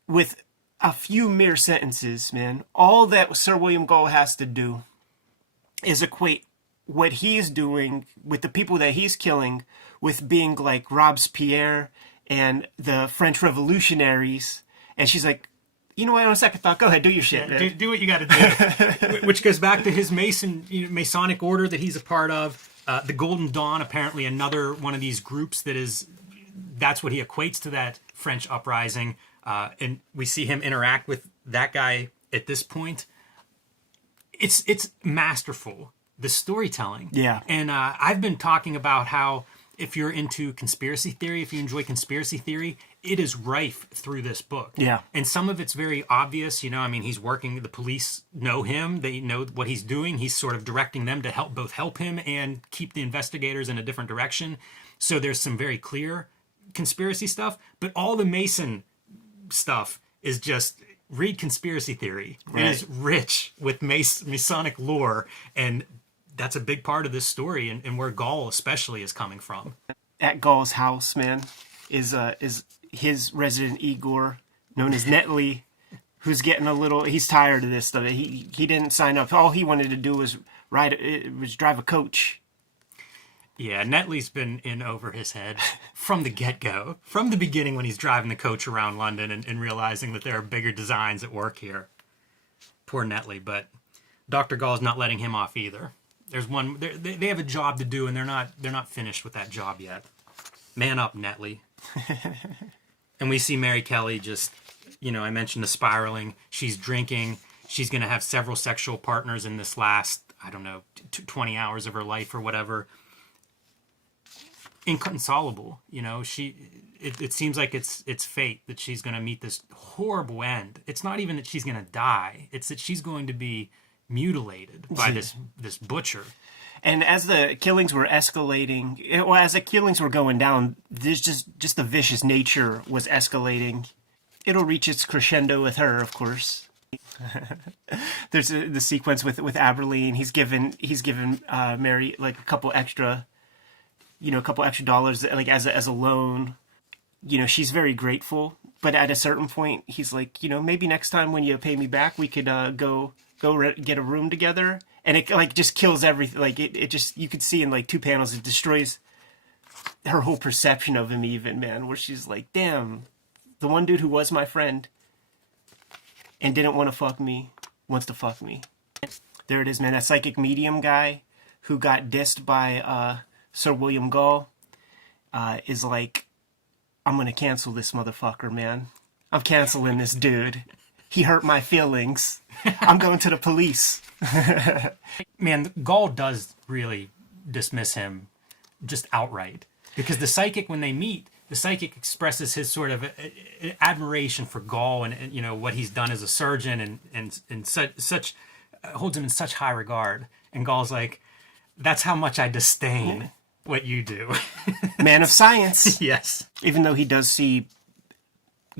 with a few mere sentences, man, all that Sir William Gull has to do is equate what he's doing with the people that he's killing with being like Robespierre and the French revolutionaries. And she's like, you know what, on a second thought, go ahead, do your shit. Yeah, do what you got to do. Which goes back to his Masonic order that he's a part of. The Golden Dawn, apparently another one of these groups that's what he equates to that French uprising. And we see him interact with that guy at this point. It's masterful, the storytelling. Yeah. And I've been talking about how if you're into conspiracy theory, if you enjoy conspiracy theory, it is rife through this book. Yeah. And some of it's very obvious, you know, I mean, he's working, the police know him, they know what he's doing, he's sort of directing them to help him and keep the investigators in a different direction. So there's some very clear conspiracy stuff, but all the Mason stuff is just read conspiracy theory. Right. It is rich with Masonic lore, and that's a big part of this story, and where Gull especially is coming from. At Gull's house, man, is his resident Igor, known as Netley, who's getting a little. He's tired of this stuff. He didn't sign up. All he wanted to do was drive a coach. Yeah, Netley's been in over his head from the get-go, from the beginning when he's driving the coach around London and realizing that there are bigger designs at work here. Poor Netley, but Dr. Gull's not letting him off either. There's one. They have a job to do, and they're not finished with that job yet. Man up, Netley. And we see Mary Kelly just, I mentioned the spiraling. She's drinking. She's going to have several sexual partners in this last, 20 hours of her life or whatever. Inconsolable, it seems like it's fate that she's going to meet this horrible end. It's not even that she's going to die. It's that she's going to be mutilated by this butcher. And as the killings were escalating, as the killings were going down, there's just the vicious nature was escalating. It'll reach its crescendo with her, of course. There's the sequence with Abberline. He's given Mary like a couple extra dollars like as a loan. She's very grateful, but at a certain point, he's like, maybe next time when you pay me back, we could go get a room together. And it like just kills everything. Like it just, you could see in like 2 panels, it destroys her whole perception of him even, man, where she's like, damn, the one dude who was my friend and didn't want to fuck me wants to fuck me. There it is, man. That psychic medium guy who got dissed by Sir William Gull is like, I'm going to cancel this motherfucker, man. I'm canceling this dude. He hurt my feelings. I'm going to the police. Man, Gull does really dismiss him just outright. Because the psychic, when they meet, the psychic expresses his sort of admiration for Gull and what he's done as a surgeon and such holds him in such high regard. And Gull's like, that's how much I disdain what you do. Man of science. Yes. Even though he does see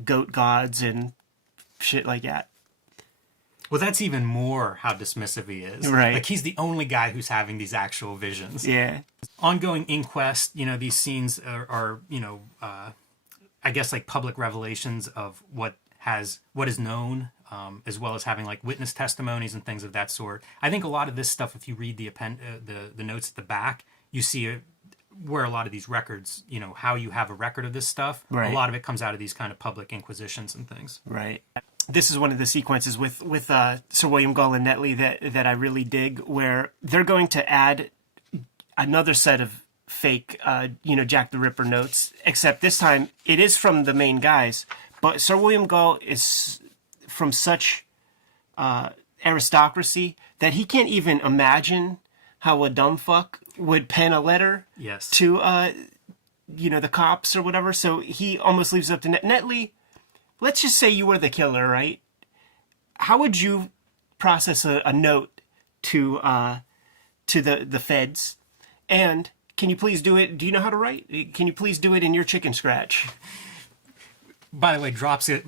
goat gods and shit like that. Well, that's even more how dismissive he is. Right. Like, he's the only guy who's having these actual visions. Yeah. Ongoing inquest, these scenes are I guess, like, public revelations of what is known, as well as having, like, witness testimonies and things of that sort. I think a lot of this stuff, if you read the notes at the back, you see where a lot of these records, how you have a record of this stuff. Right. A lot of it comes out of these kind of public inquisitions and things. Right. This is one of the sequences with Sir William Gull and Netley that I really dig, where they're going to add another set of fake, Jack the Ripper notes, except this time it is from the main guys. But Sir William Gull is from such aristocracy that he can't even imagine how a dumb fuck would pen a letter to, the cops or whatever. So he almost leaves it up to Netley. Let's just say you were the killer, right? How would you process a note to the feds? And can you please do it? Do you know how to write? Can you please do it in your chicken scratch? By the way, drops a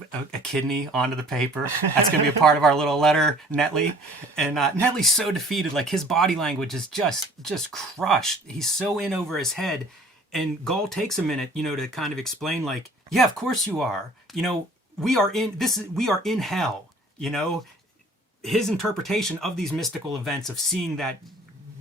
kidney onto the paper. That's going to be a part of our little letter, Netley. And Netley's so defeated. Like, his body language is just crushed. He's so in over his head. And Gull takes a minute, to kind of explain, like, yeah, of course you are. We are in hell. His interpretation of these mystical events, of seeing that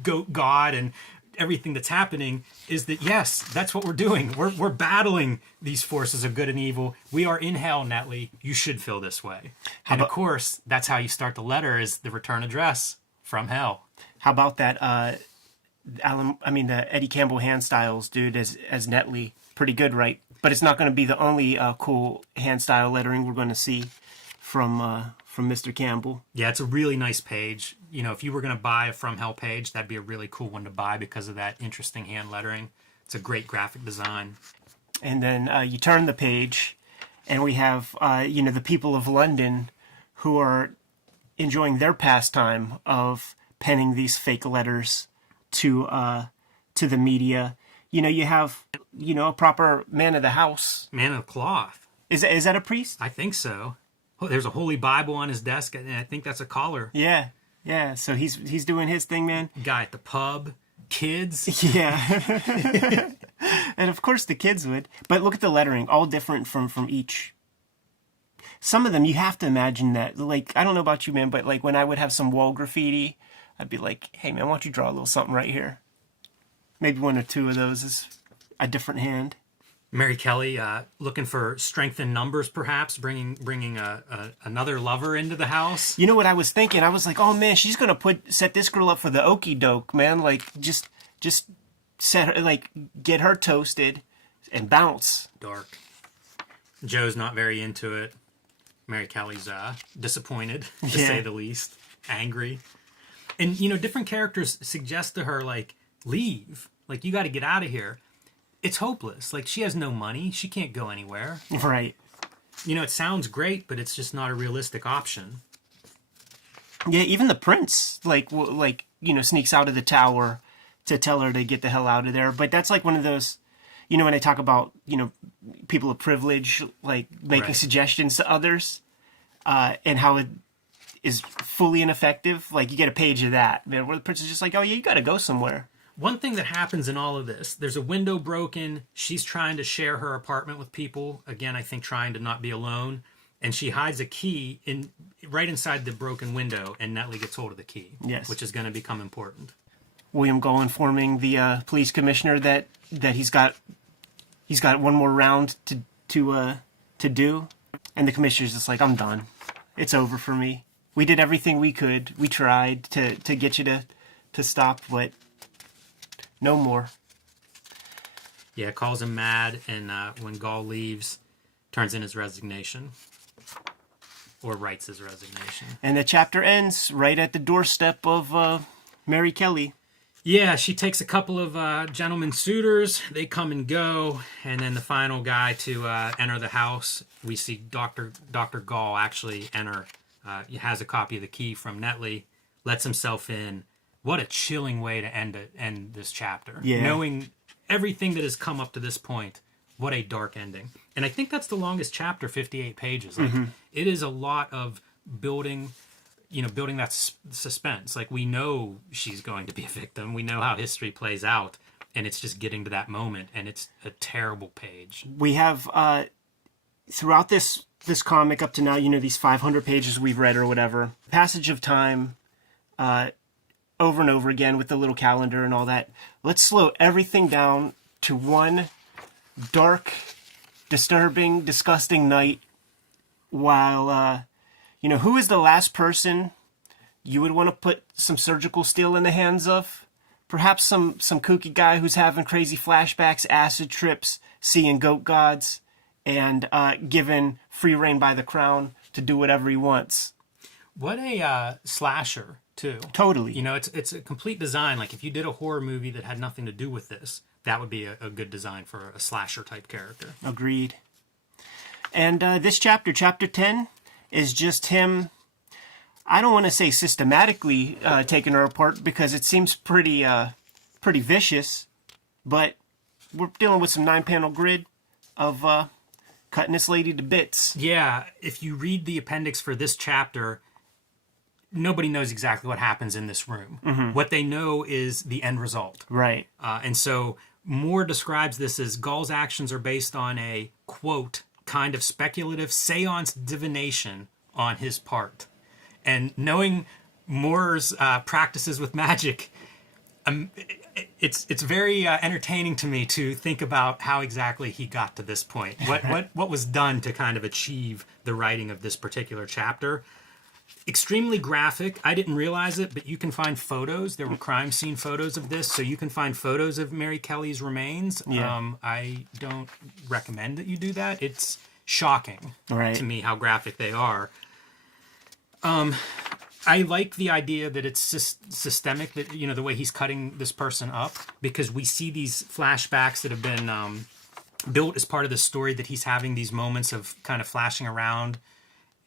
goat god and everything that's happening, is that, yes, that's what we're doing. We're battling these forces of good and evil. We are in hell, Netley. You should feel this way. And of course, that's how you start the letter, is the return address from hell. How about that? The Eddie Campbell hand styles, dude, as Netley. Pretty good, right? But it's not going to be the only cool hand style lettering we're going to see from Mr. Campbell. Yeah, it's a really nice page. If you were going to buy a From Hell page, that'd be a really cool one to buy because of that interesting hand lettering. It's a great graphic design. And then you turn the page, and we have the people of London who are enjoying their pastime of penning these fake letters to the media. You have a proper man of the house. Man of cloth. Is that a priest? I think so. Oh, there's a holy Bible on his desk, and I think that's a collar. Yeah. So he's doing his thing, man. Guy at the pub, kids. Yeah. And of course the kids would. But look at the lettering, all different from each. some of them you have to imagine that. Like, I don't know about you, man, but like when I would have some wall graffiti, I'd be like, hey man, why don't you draw a little something right here? Maybe one or two of those is a different hand. Mary Kelly looking for strength in numbers, perhaps bringing another lover into the house. You know what I was thinking? I was like, oh man, she's gonna set this girl up for the okie doke, man. Like just set her, like, get her toasted and bounce. Dark. Joe's not very into it. Mary Kelly's disappointed, to say the least. Angry. And, you know, different characters suggest to her, like, leave. Like, you got to get out of here. It's hopeless. Like, she has no money. She can't go anywhere. Right. You know, it sounds great, but it's just not a realistic option. Yeah, even the prince, like, you know, sneaks out of the tower to tell her to get the hell out of there. But that's like one of those, you know, when I talk about, you know, people of privilege, like making suggestions to others, and how it is fully ineffective. Like, you get a page of that, man, where the prince is just like, oh yeah, you got to go somewhere. One thing that happens in all of this, there's a window broken. She's trying to share her apartment with people. Again, I think trying to not be alone. And she hides a key right inside the broken window, and Netley gets hold of the key, which is going to become important. William Gull informing the police commissioner that he's got one more round to do, and the commissioner's just like, I'm done. It's over for me. We did everything we could. We tried to get you to stop, but no more. Yeah, calls him mad, and when Gull leaves, turns in his resignation. Or writes his resignation. And the chapter ends right at the doorstep of Mary Kelly. Yeah, she takes a couple of gentlemen suitors. They come and go. And then the final guy to enter the house, we see Dr. Gull actually enter. He has a copy of the key from Netley, lets himself in. What a chilling way to end this chapter. Yeah. Knowing everything that has come up to this point. What a dark ending. And I think that's the longest chapter, 58 pages. Like, it is a lot of building that suspense. Like, we know she's going to be a victim. We know how history plays out. And it's just getting to that moment. And it's a terrible page. We have, throughout this comic up to now, you know, these 500 pages we've read or whatever, passage of time, over and over again with the little calendar and all that. Let's slow everything down to one dark, disturbing, disgusting night while, you know, who is the last person you would want to put some surgical steel in the hands of? Perhaps some kooky guy who's having crazy flashbacks, acid trips, seeing goat gods, and given free reign by the crown to do whatever he wants. What a slasher, too. Totally. You know, it's a complete design. Like, if you did a horror movie that had nothing to do with this, that would be a good design for a slasher-type character. Agreed. And this chapter, chapter 10, is just him, I don't want to say systematically taking her apart, because it seems pretty vicious, but we're dealing with some 9-panel grid of cutting this lady to bits. Yeah, if you read the appendix for this chapter, nobody knows exactly what happens in this room. What they know is the end result. Right. And so Moore describes this as Gull's actions are based on a, quote, kind of speculative seance divination on his part. And knowing Moore's practices with magic, it's very entertaining to me to think about how exactly he got to this point. What was done to kind of achieve the writing of this particular chapter. Extremely graphic. I didn't realize it, but you can find photos. There were crime scene photos of this, so you can find photos of Mary Kelly's remains. Yeah. I don't recommend that you do that. It's shocking to me how graphic they are. I like the idea that it's systemic, that, you know, the way he's cutting this person up, because we see these flashbacks that have been built as part of the story, that he's having these moments of kind of flashing around.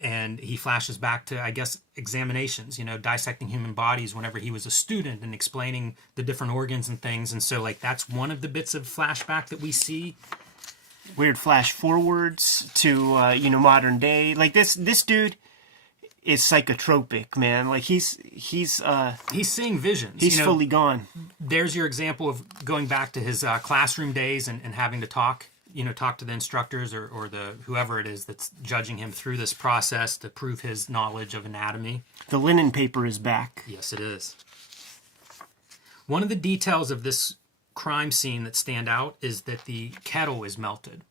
And he flashes back to, I guess, examinations, you know, dissecting human bodies whenever he was a student and explaining the different organs and things. And so, like, that's one of the bits of flashback that we see. Weird flash forwards to, you know, modern day. Like, this dude is psychotropic, man. Like, he's seeing visions. He's, you know, fully gone. There's your example of going back to his classroom days and having to talk talk to the instructors or the whoever it is that's judging him through this process to prove his knowledge of anatomy. The linen paper is back. Yes, it is. One of the details of this crime scene that stand out is that the kettle is melted.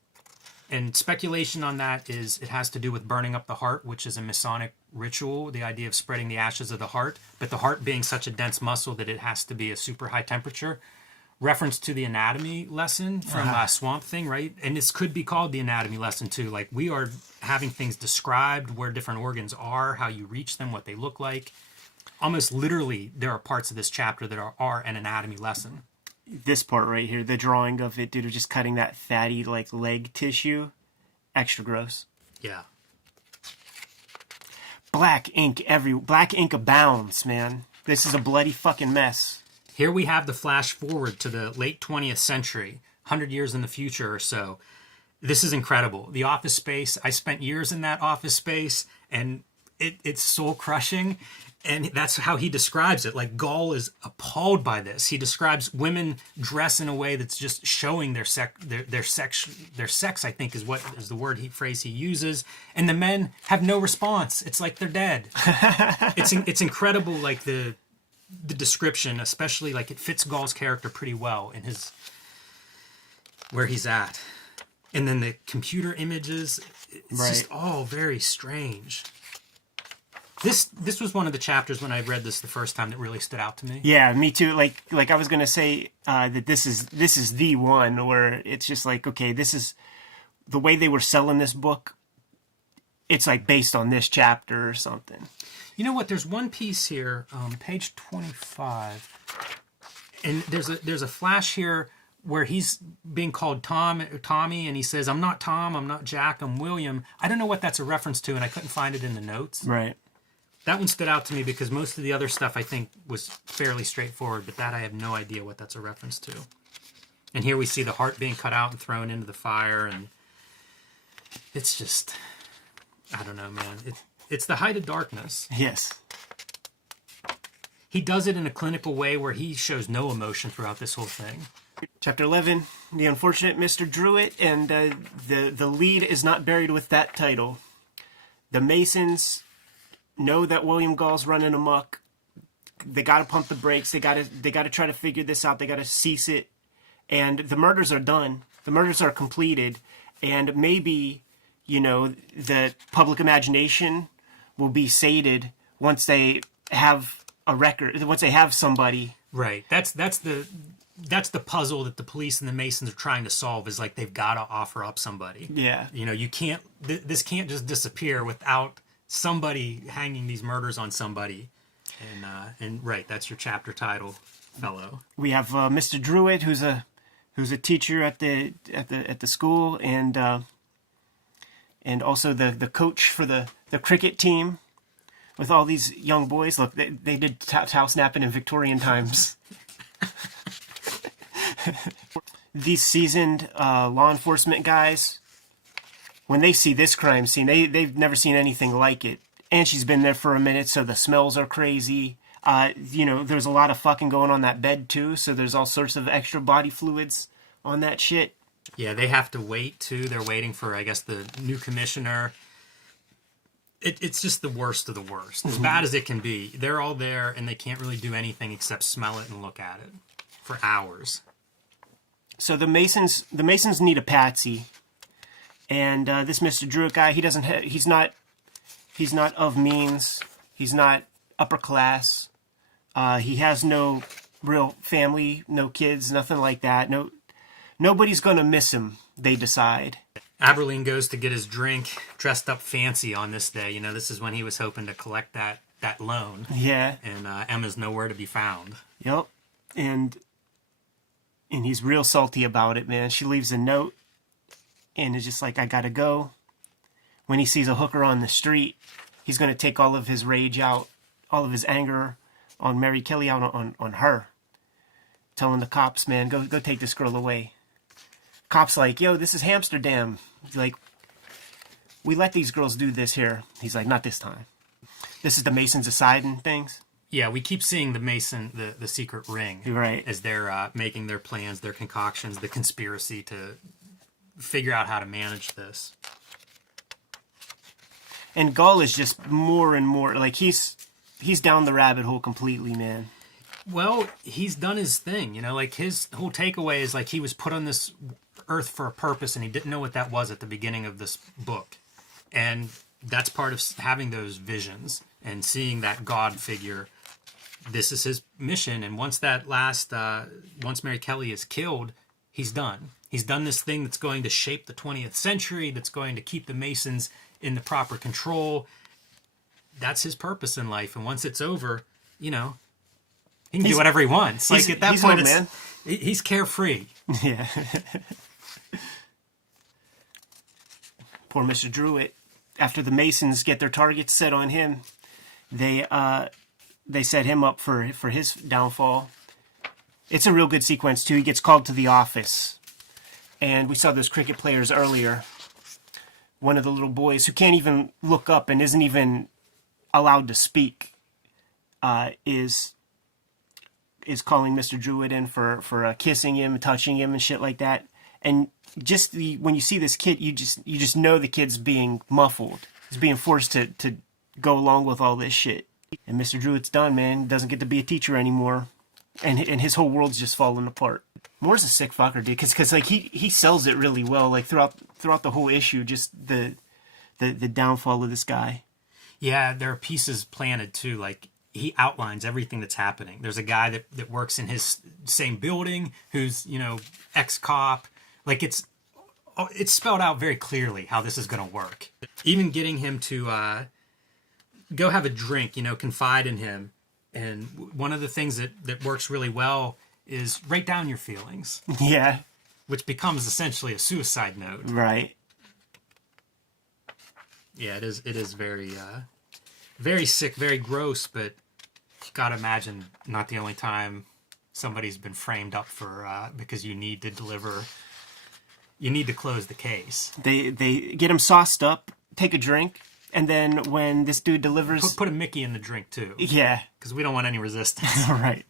And speculation on that is it has to do with burning up the heart, which is a Masonic ritual, the idea of spreading the ashes of the heart, but the heart being such a dense muscle that it has to be a super high temperature. Reference to the anatomy lesson from Swamp Thing, right? And this could be called the anatomy lesson too. Like, we are having things described, where different organs are, how you reach them, what they look like. Almost literally, there are parts of this chapter that are an anatomy lesson. This part right here, the drawing of it, dude, of just cutting that fatty, like, leg tissue. Extra gross. Yeah. Black ink abounds, man. This is a bloody fucking mess. Here we have the flash forward to the late 20th century, 100 years in the future or so. This is incredible. The office space, I spent years in that office space, and it's soul crushing. And that's how he describes it. Like, Gull is appalled by this. He describes women dress in a way that's just showing their sex, I think is the phrase he uses. And the men have no response. It's like they're dead. It's incredible, like the description, especially, like, it fits Gull's character pretty well in where he's at. And then the computer images, it's just all very strange. This was one of the chapters when I read this the first time that really stood out to me. Yeah, me too. Like I was gonna say that this is the one where it's just like, okay, this is the way they were selling this book. It's like based on this chapter or something. You know what? There's one piece here, page 25, and there's a flash here where he's being called Tommy, and he says, "I'm not Tom, I'm not Jack, I'm William." I don't know what that's a reference to, and I couldn't find it in the notes. Right. That one stood out to me because most of the other stuff I think was fairly straightforward, but that I have no idea what that's a reference to. And here we see the heart being cut out and thrown into the fire, and it's just, I don't know, man. It's the height of darkness. Yes. He does it in a clinical way where he shows no emotion throughout this whole thing. Chapter 11, The Unfortunate Mr. Druitt, and the lead is not buried with that title. The Masons know that William Gull's running amok. They got to pump the brakes. They got to try to figure this out. They got to cease it. And the murders are done. The murders are completed. And maybe, the public imagination will be sated once they have a record, once they have somebody. Right. That's the puzzle that the police and the Masons are trying to solve, is like they've got to offer up somebody. Yeah. You can't, this can't just disappear without somebody hanging these murders on somebody. And right, that's your chapter title, fellow. We have Mr. Druitt, who's a teacher at the school, and also the coach for the cricket team with all these young boys. Look, they did towel snapping in Victorian times. These seasoned law enforcement guys, when they see this crime scene, they've never seen anything like it. And she's been there for a minute, so the smells are crazy. There's a lot of fucking going on that bed too, so there's all sorts of extra body fluids on that shit. Yeah, they have to wait too. They're waiting for, I guess, the new commissioner. It's just the worst of the worst. As bad as it can be. They're all there, and they can't really do anything except smell it and look at it for hours. So the Masons need a patsy. And this Mr. Druitt guy, he's not of means. He's not upper class. He has no real family, no kids, nothing like that. Nobody's gonna miss him, they decide. Abberline goes to get his drink, dressed up fancy on this day. This is when he was hoping to collect that loan. Yeah. And Emma's nowhere to be found. Yep. And he's real salty about it, man. She leaves a note. And is just like, I gotta go. When he sees a hooker on the street, he's gonna take all of his rage out, all of his anger on Mary Kelly out on her. Telling the cops, man, go take this girl away. Cops like, yo, this is Amsterdam. He's like, we let these girls do this here. He's like, not this time. This is the Masons deciding things. Yeah, we keep seeing the Mason, the secret ring. Right. As they're making their plans, their concoctions, the conspiracy to figure out how to manage this. And Gull is just more and more like he's down the rabbit hole completely, man. Well, he's done his thing, you know, like his whole takeaway is like he was put on this earth for a purpose and he didn't know what that was at the beginning of this book. And that's part of having those visions and seeing that God figure. This is his mission. And once once Mary Kelly is killed, he's done. He's done this thing that's going to shape the 20th century, that's going to keep the Masons in the proper control. That's his purpose in life. And once it's over, you know, he can do whatever he wants. Like at that point, he's carefree. Yeah. Poor Mr. Druitt. After the Masons get their targets set on him, they set him up for his downfall. It's a real good sequence too. He gets called to the office, and we saw those cricket players earlier. One of the little boys who can't even look up and isn't even allowed to speak is calling Mr. Druitt in for kissing him, touching him, and shit like that. And just when you see this kid, you just know the kid's being muffled. He's being forced to go along with all this shit. And Mr. Druitt's done, man. Doesn't get to be a teacher anymore, and his whole world's just falling apart. Moore's a sick fucker, dude, because like he sells it really well, like throughout the whole issue, just the downfall of this guy. Yeah, there are pieces planted too. Like he outlines everything that's happening. There's a guy that works in his same building who's, you know, ex-cop. Like it's spelled out very clearly how this is going to work. Even getting him to go have a drink, you know, confide in him. And one of the things that works really well is write down your feelings. Yeah. Which becomes essentially a suicide note. Right. Yeah, it is very very sick, very gross, but you gotta imagine not the only time somebody's been framed up for because you need to close the case. They get him sauced up, take a drink, and then when this dude delivers, put a Mickey in the drink too. Yeah, because we don't want any resistance. All right.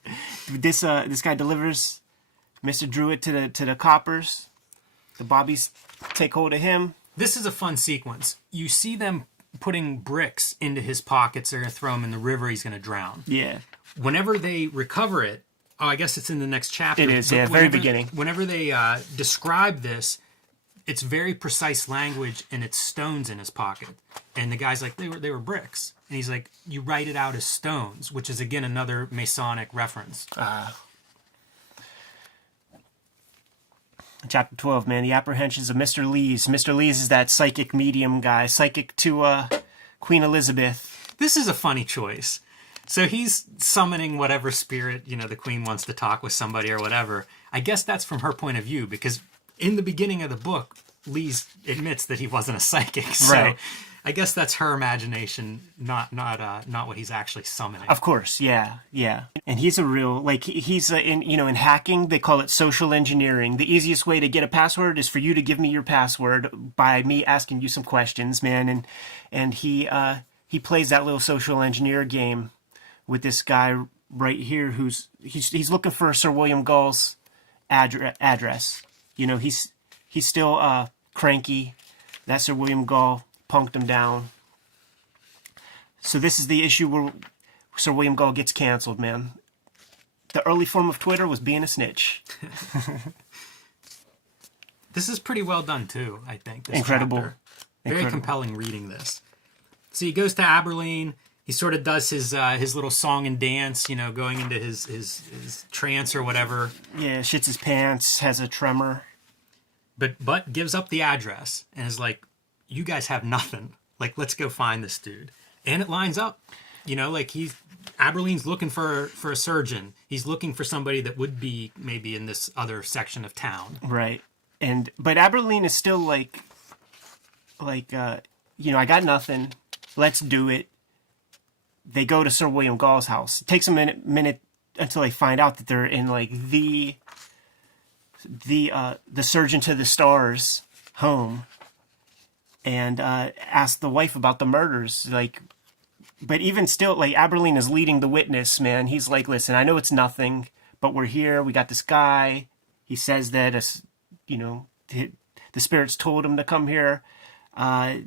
This guy delivers Mr. Druitt to the coppers. The Bobbies take hold of him. This is a fun sequence. You see them putting bricks into his pockets. They're going to throw him in the river. He's going to drown. Yeah. Whenever they recover it, I guess it's in the next chapter. It is, yeah, very beginning. Whenever they describe this, it's very precise language, and it's stones in his pocket. And the guy's like, they were bricks. And he's like, you write it out as stones, which is, again, another Masonic reference. Chapter 12, man, the apprehensions of Mr. Lees. Mr. Lees is that psychic medium guy, psychic to Queen Elizabeth. This is a funny choice. So he's summoning whatever spirit, you know, the queen wants to talk with somebody or whatever. I guess that's from her point of view, because in the beginning of the book, Lees admits that he wasn't a psychic. So right. I guess that's her imagination, not what he's actually summoning. Of course, yeah. And he's a real, like, he's in hacking, they call it social engineering. The easiest way to get a password is for you to give me your password by me asking you some questions, man. And he plays that little social engineer game with this guy right here he's looking for Sir William Gull's address. You know, he's still cranky. That Sir William Gull punked him down. So this is the issue where Sir William Gull gets canceled, man. The early form of Twitter was being a snitch. This is pretty well done too, I think. Incredible. Very compelling reading this. So he goes to Abberline. He sort of does his little song and dance, you know, going into his trance or whatever. Yeah, shits his pants, has a tremor. But gives up the address and is like, you guys have nothing. Like, let's go find this dude. And it lines up. You know, like Abberline's looking for a surgeon. He's looking for somebody that would be maybe in this other section of town. Right. But Abberline is still like, I got nothing. Let's do it. They go to Sir William Gull's house. It takes a minute until they find out that they're in like the surgeon to the stars home, and ask the wife about the murders. Like, but even still, like, Abberline is leading the witness, man. He's like, listen, I know it's the The spirits told him to come here. Do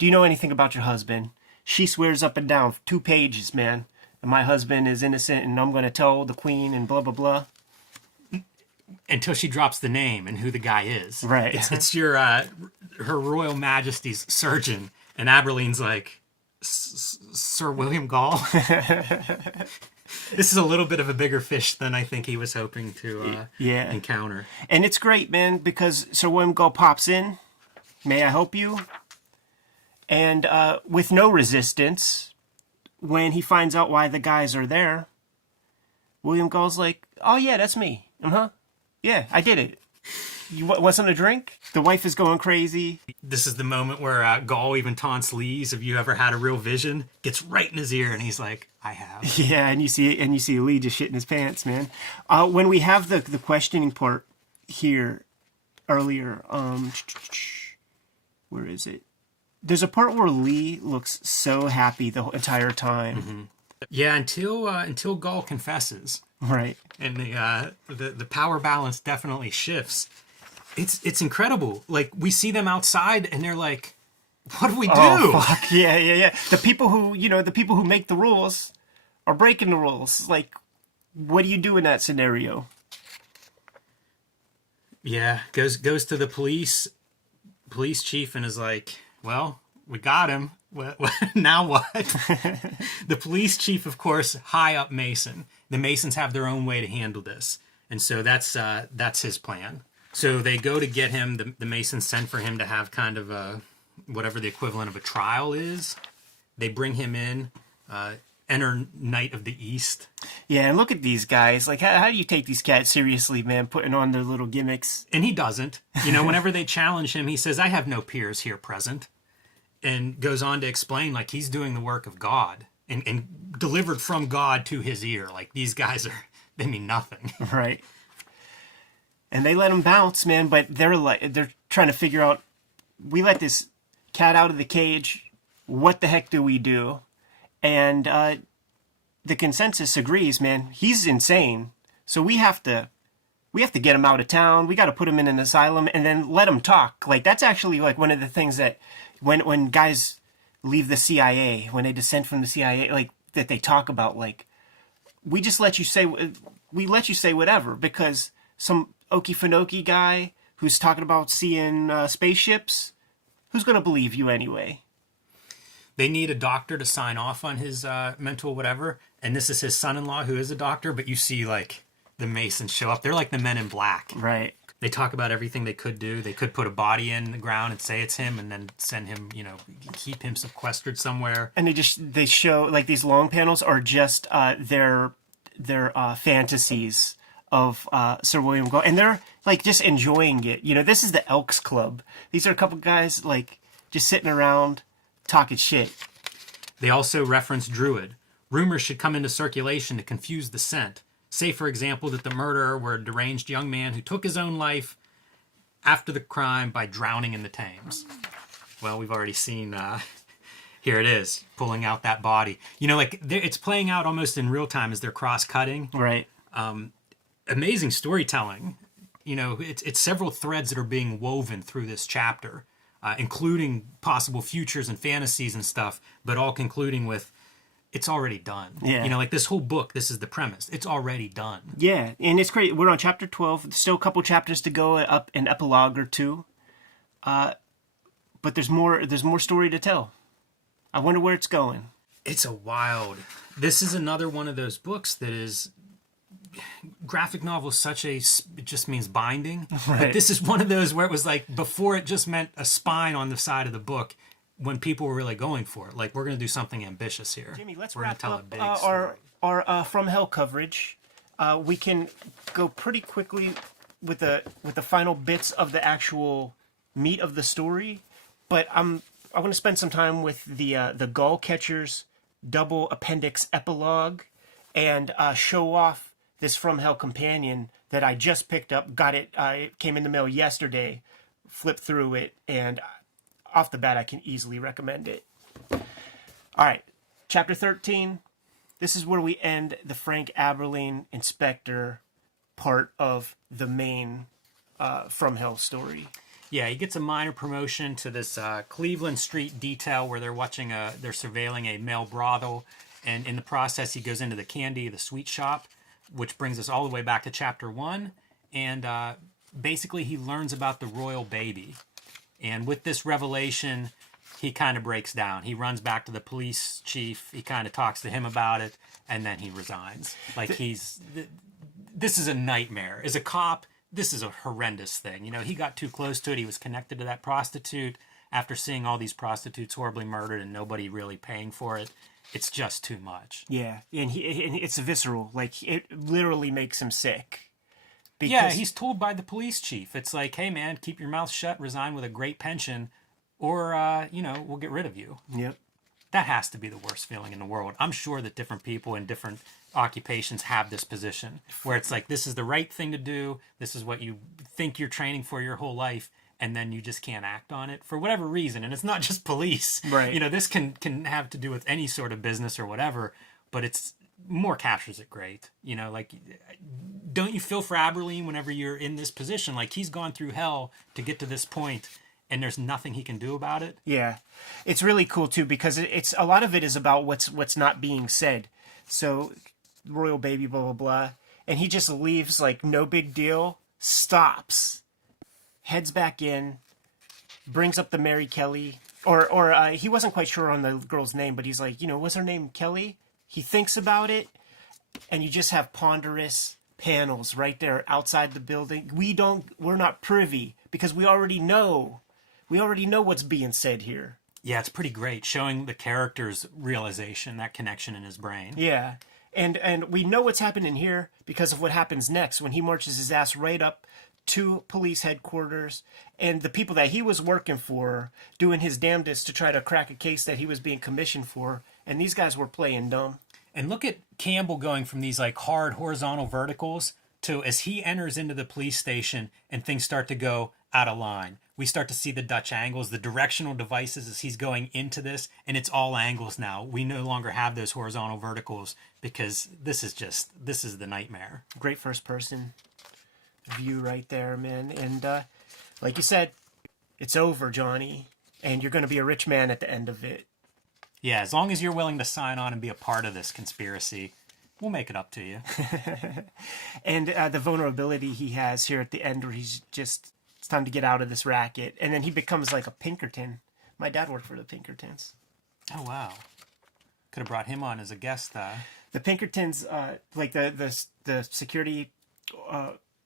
you know anything about your husband? She swears up and down, 2 pages, man. And my husband is innocent, and I'm going to tell the queen, and blah, blah, blah. Until she drops the name and who the guy is. Right. It's your Her Royal Majesty's surgeon, and Abberline's like, Sir William Gull. This is a little bit of a bigger fish than I think he was hoping to encounter. And it's great, man, because Sir William Gull pops in. May I help you? And with no resistance, when he finds out why the guys are there, William Gull's like, oh, yeah, that's me. Yeah, I did it. You want something to drink? The wife is going crazy. This is the moment where Gull even taunts Lee's, "Have you ever had a real vision?" Gets right in his ear, and he's like, "I have." Yeah, and you see Lee just shitting his pants, man. When we have the questioning part here earlier, where is it? There's a part where Lee looks so happy the entire time. Mm-hmm. Yeah, until Gull confesses. Right. And the power balance definitely shifts. It's incredible. Like, we see them outside and they're like, what do we do? Oh, fuck. Yeah. The people who make the rules are breaking the rules. Like, what do you do in that scenario? Yeah, goes to the police chief and is like, well, we got him. Now what? The police chief, of course, high up Mason. The Masons have their own way to handle this. And so that's his plan. So they go to get him. The Masons send for him to have kind of whatever the equivalent of a trial is. They bring him in, enter Knight of the East. Yeah, and look at these guys. Like, how do you take these cats seriously, man, putting on their little gimmicks? And he doesn't. Whenever they challenge him, he says, I have no peers here present. And goes on to explain, like, he's doing the work of God and delivered from God to his ear. Like, these guys they mean nothing. Right. And they let him bounce, man, but they're trying to figure out, we let this cat out of the cage. What the heck do we do? And the consensus agrees, man. He's insane. So we have to get him out of town. We got to put him in an asylum and then let him talk. Like, that's actually like one of the things that when guys leave the CIA, when they dissent from the CIA, like, that they talk about, like, we let you say whatever, because some Okefenokee guy who's talking about seeing spaceships, who's going to believe you anyway? They need a doctor to sign off on his mental whatever, and this is his son-in-law who is a doctor, but you see, like, the Masons show up. They're like the Men in Black. Right. They talk about everything they could do. They could put a body in the ground and say it's him, and then send him, keep him sequestered somewhere. And they show, like, these long panels are just their fantasies of Sir William Gull, and they're, like, just enjoying it. This is the Elks Club. These are a couple guys, like, just sitting around talking shit. They also reference Druitt. Rumors should come into circulation to confuse the scent. Say, for example, that the murderer were a deranged young man who took his own life after the crime by drowning in the Thames. Well, we've already seen, here it is, pulling out that body. It's playing out almost in real time as they're cross-cutting. Right. Amazing storytelling. It's several threads that are being woven through this chapter, including possible futures and fantasies and stuff, but all concluding with, it's already done. Yeah. Like, this whole book, this is the premise. It's already done. Yeah, and it's great. We're on chapter 12. Still a couple chapters to go, up an epilogue or two. But there's more story to tell. I wonder where it's going. It's a wild. This is another one of those books that is graphic novel it just means binding. Right. But this is one of those where it was like, before it just meant a spine on the side of the book, when people were really going for it, like, we're going to do something ambitious here. Jimmy, let's we're wrap tell up a big story. our From Hell coverage. We can go pretty quickly with the final bits of the actual meat of the story, but I want to spend some time with the Gull Catchers double appendix epilogue, and show off this From Hell companion that I just picked up. Got it. It came in the mail yesterday. Flipped through it, and off the bat, I can easily recommend it. All right, chapter 13. This is where we end the Frank Abberline Inspector part of the main From Hell story. Yeah, he gets a minor promotion to this Cleveland Street detail where they're surveilling a male brothel, and in the process he goes into the sweet shop, which brings us all the way back to chapter 1, and basically he learns about the royal baby, and with this revelation he kind of breaks down. He runs back to the police chief, he kind of talks to him about it, and then he resigns. Like this is a nightmare. As a cop, this is a horrendous thing. You know, he got too close to it. He was connected to that prostitute. After seeing all these prostitutes horribly murdered and nobody really paying for it, it's just too much. Yeah, and it's visceral. Like, it literally makes him sick. Yeah, he's told by the police chief. It's like, hey, man, keep your mouth shut, resign with a great pension, or, we'll get rid of you. Yep. That has to be the worst feeling in the world. I'm sure that different people in different occupations have this position where it's like, this is the right thing to do. This is what you think you're training for your whole life. And then you just can't act on it for whatever reason. And it's not just police. Right. You know, this can have to do with any sort of business or whatever, but it's more captures it great. You know, like, don't you feel for Abberline whenever you're in this position? Like, he's gone through hell to get to this point, and there's nothing he can do about it. Yeah, it's really cool too, because it's a lot of it is about what's not being said. So, royal baby, blah blah blah, and he just leaves like no big deal. Stops, heads back in, brings up the Mary Kelly, or he wasn't quite sure on the girl's name, but he's like, was her name Kelly? He thinks about it, and you just have ponderous panels right there outside the building. We're not privy because we already know what's being said here. Yeah, it's pretty great, showing the character's realization, that connection in his brain. Yeah, and we know what's happening here because of what happens next when he marches his ass right up to police headquarters, and the people that he was working for doing his damnedest to try to crack a case that he was being commissioned for, and these guys were playing dumb. And look at Campbell going from these like hard horizontal verticals to, as he enters into the police station and things start to go out of line, we start to see the Dutch angles, the directional devices as he's going into this, and it's all angles now. We no longer have those horizontal verticals because this is the nightmare. Great first person view right there, man. And like you said, it's over, Johnny, and you're going to be a rich man at the end of it. Yeah, as long as you're willing to sign on and be a part of this conspiracy, we'll make it up to you. And the vulnerability he has here at the end where he's just, it's time to get out of this racket. And then he becomes like a Pinkerton. My dad worked for the Pinkertons. Oh, wow. Could have brought him on as a guest. The Pinkertons, like the security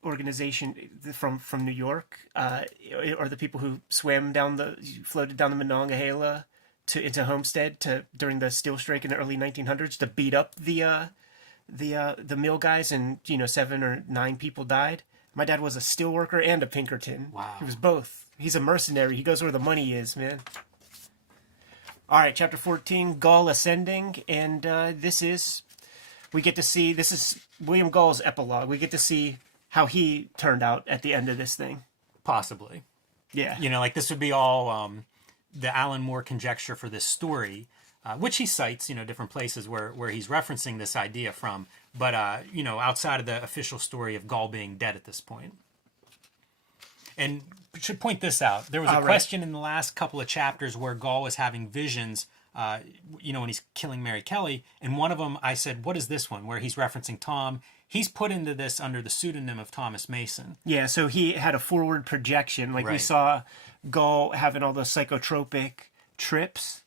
organization from New York, or the people who floated down the Monongahela into Homestead during the steel strike in the early 1900s to beat up the mill guys, and 7 or 9 people died. My dad was a steel worker and a Pinkerton. Wow. He was both. He's a mercenary. He goes where the money is, man. All right, chapter 14, Gull ascending, and this is William Gull's epilogue. We get to see how he turned out at the end of this thing. Possibly. Yeah. Like this would be all the Alan Moore conjecture for this story, which he cites, different places where he's referencing this idea from, but, outside of the official story of Gull being dead at this point. And should point this out. There was a question in the last couple of chapters where Gull was having visions, when he's killing Mary Kelly, and one of them I said, what is this one? Where he's referencing Tom. He's put into this under the pseudonym of Thomas Mason. Yeah, so he had a forward projection. Like we saw Gull having all those psychotropic trips,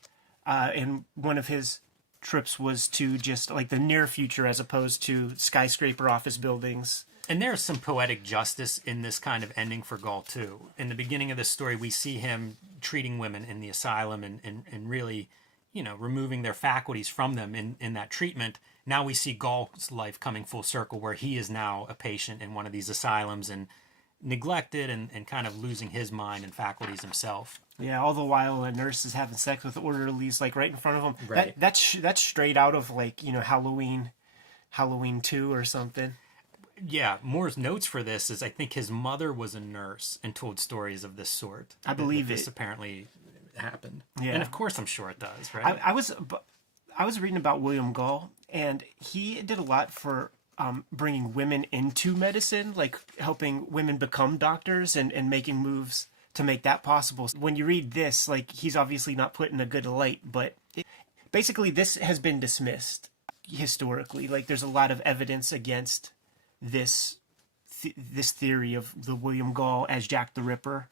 and one of his trips was to just like the near future as opposed to skyscraper office buildings. And there's some poetic justice in this kind of ending for Gull, too. In the beginning of this story, we see him treating women in the asylum and really, removing their faculties from them in that treatment. Now we see Gull's life coming full circle where he is now a patient in one of these asylums and neglected and kind of losing his mind and faculties himself. Yeah, all the while a nurse is having sex with orderlies like right in front of him. Right. That's straight out of like, Halloween 2 or something. Yeah, Moore's notes for this is I think his mother was a nurse and told stories of this sort. I believe this apparently happened. Yeah. And of course I'm sure it does, right? I was reading about William Gull, and he did a lot for bringing women into medicine, like helping women become doctors and making moves to make that possible. When you read this, like, he's obviously not put in a good light, but basically this has been dismissed historically. Like, there's a lot of evidence against this this theory of the William Gull as Jack the Ripper.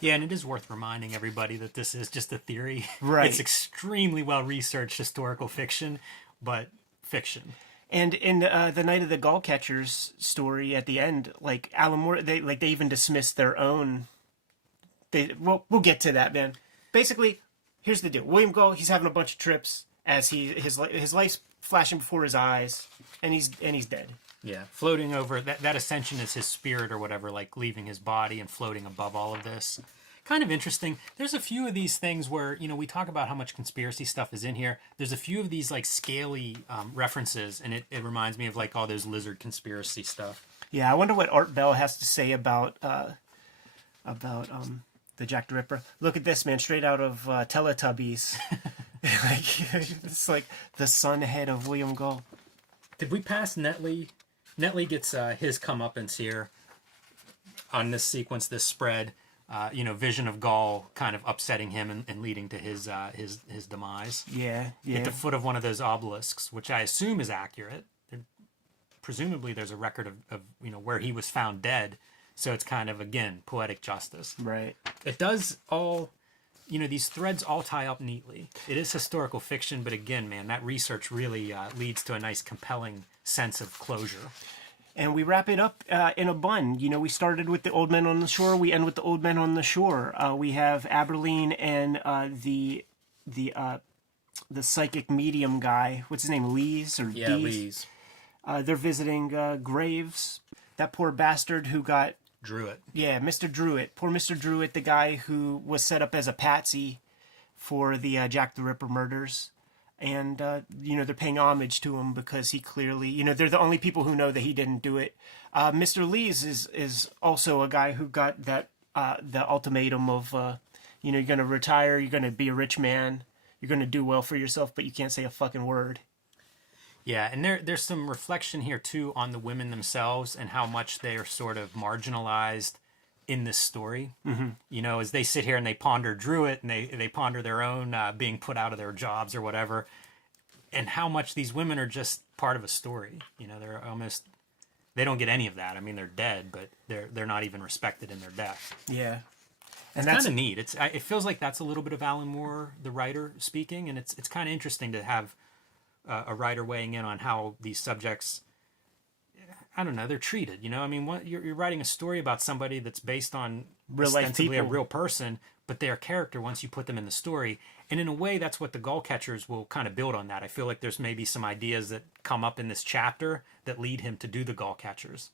Yeah, and it is worth reminding everybody that this is just a theory. Right. It's extremely well-researched historical fiction, but fiction. And in the Night of the Gull Catchers story at the end, like, Alan Moore, they even dismissed their own. We'll get to that, man. Basically, here's the deal: William Gull, he's having a bunch of trips as his life's flashing before his eyes, and he's dead. Yeah, floating over that ascension is his spirit or whatever, like leaving his body and floating above all of this. Kind of interesting. There's a few of these things where, you know, we talk about how much conspiracy stuff is in here. There's a few of these like scaly references, and it reminds me of like all those lizard conspiracy stuff. Yeah, I wonder what Art Bell has to say about the Jack the Ripper. Look at this, man, straight out of Teletubbies. Like, it's like the sun head of William Gull. Did we pass Netley? Netley gets his comeuppance here on this sequence, this spread. You know, vision of Gull kind of upsetting him and leading to his demise. Yeah. At the foot of one of those obelisks, which I assume is accurate. Presumably there's a record of you know, where he was found dead. So it's kind of, again, poetic justice. Right. It does all, you know, these threads all tie up neatly. It is historical fiction, but again, man, that research really leads to a nice, compelling sense of closure. And we wrap it up in a bun. You know, we started with the old men on the shore. We end with the old men on the shore. We have Abberline and the psychic medium guy. What's his name? Lees or Yeah, Dees? Lees. They're visiting Graves. That poor bastard who got... Druitt. Yeah, Mr. Druitt. Poor Mr. Druitt, the guy who was set up as a patsy for the Jack the Ripper murders. And, you know, they're paying homage to him because he clearly, you know, they're the only people who know that he didn't do it. Mr. Lees is also a guy who got that, the ultimatum of, you know, you're going to retire, you're going to be a rich man, you're going to do well for yourself, but you can't say a fucking word. Yeah, and there's some reflection here, too, on the women themselves and how much they are sort of marginalized in this story. Mm-hmm. You know, as they sit here and they ponder Druitt and they ponder their own being put out of their jobs or whatever, and how much these women are just part of a story. You know, they're almost, they don't get any of that. I mean, they're dead, but they're not even respected in their death. Yeah. And that's kind of neat. It feels like that's a little bit of Alan Moore, the writer, speaking, and it's kind of interesting to have a writer weighing in on how these subjects, I don't know, they're treated. You know, I mean, you're writing a story about somebody that's based on real life people, a real person, but they're a character once you put them in the story. And in a way, that's what the Gull Catchers will kind of build on that. I feel like there's maybe some ideas that come up in this chapter that lead him to do the Gull Catchers.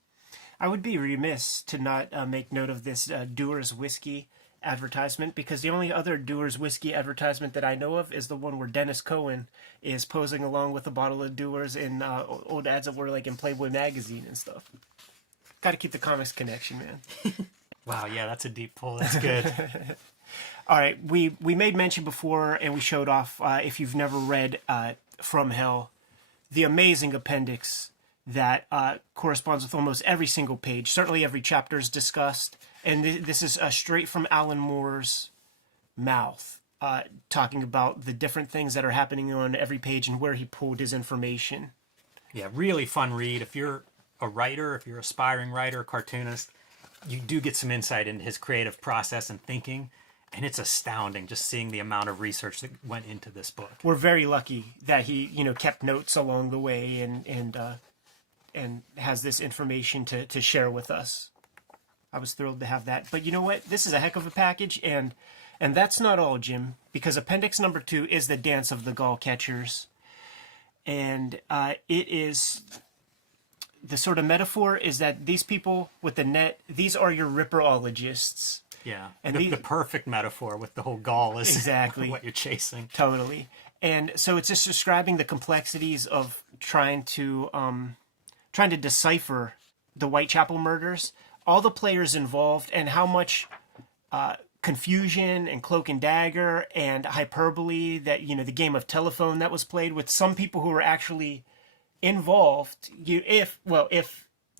I would be remiss to not make note of this Dewar's Whiskey advertisement, because the only other Dewar's Whiskey advertisement that I know of is the one where Dennis Cohen is posing along with a bottle of Dewar's in old ads that were like in Playboy magazine and stuff. Got to keep the comics connection, man. Wow, yeah, that's a deep pull. That's good. All right, we made mention before, and we showed off, if you've never read From Hell, the amazing appendix that corresponds with almost every single page. Certainly every chapter is discussed. And this is straight from Alan Moore's mouth, talking about the different things that are happening on every page and where he pulled his information. Yeah, really fun read. If you're a writer, if you're an aspiring writer, cartoonist, you do get some insight into his creative process and thinking. And it's astounding just seeing the amount of research that went into this book. We're very lucky that he, you know, kept notes along the way and has this information to share with us. I was thrilled to have that. But you know what? This is a heck of a package, and that's not all, Jim, because appendix number 2 is the Dance of the Gull Catchers. And it is, the sort of metaphor is that these people with the net, these are your ripperologists. Yeah, and the perfect metaphor with the whole Gull is exactly what you're chasing. Totally. And so it's just describing the complexities of trying to decipher the Whitechapel murders, all the players involved, and how much confusion and cloak and dagger and hyperbole that, you know, the game of telephone that was played with some people who were actually involved. If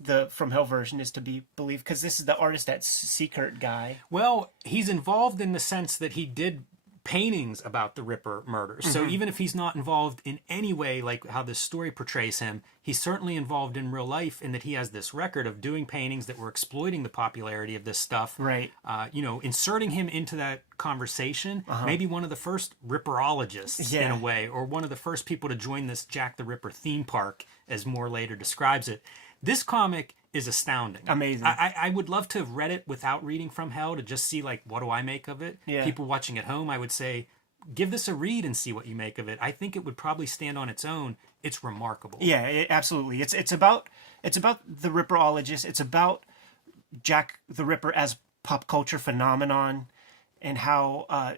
the From Hell version is to be believed, because this is the artist, that Seekert guy. Well, he's involved in the sense that he did paintings about the Ripper murders. So even if he's not involved in any way, like how this story portrays him, he's certainly involved in real life in that he has this record of doing paintings that were exploiting the popularity of this stuff. Right. Inserting him into that conversation, maybe one of the first Ripperologists in a way, or one of the first people to join this Jack the Ripper theme park, as Moore later describes it. This comic is astounding. Amazing. I would love to have read it without reading From Hell to just see, like, what do I make of it? Yeah. People watching at home, I would say, give this a read and see what you make of it. I think it would probably stand on its own. It's remarkable. Yeah, absolutely. It's about the Ripperologist. It's about Jack the Ripper as pop culture phenomenon, and how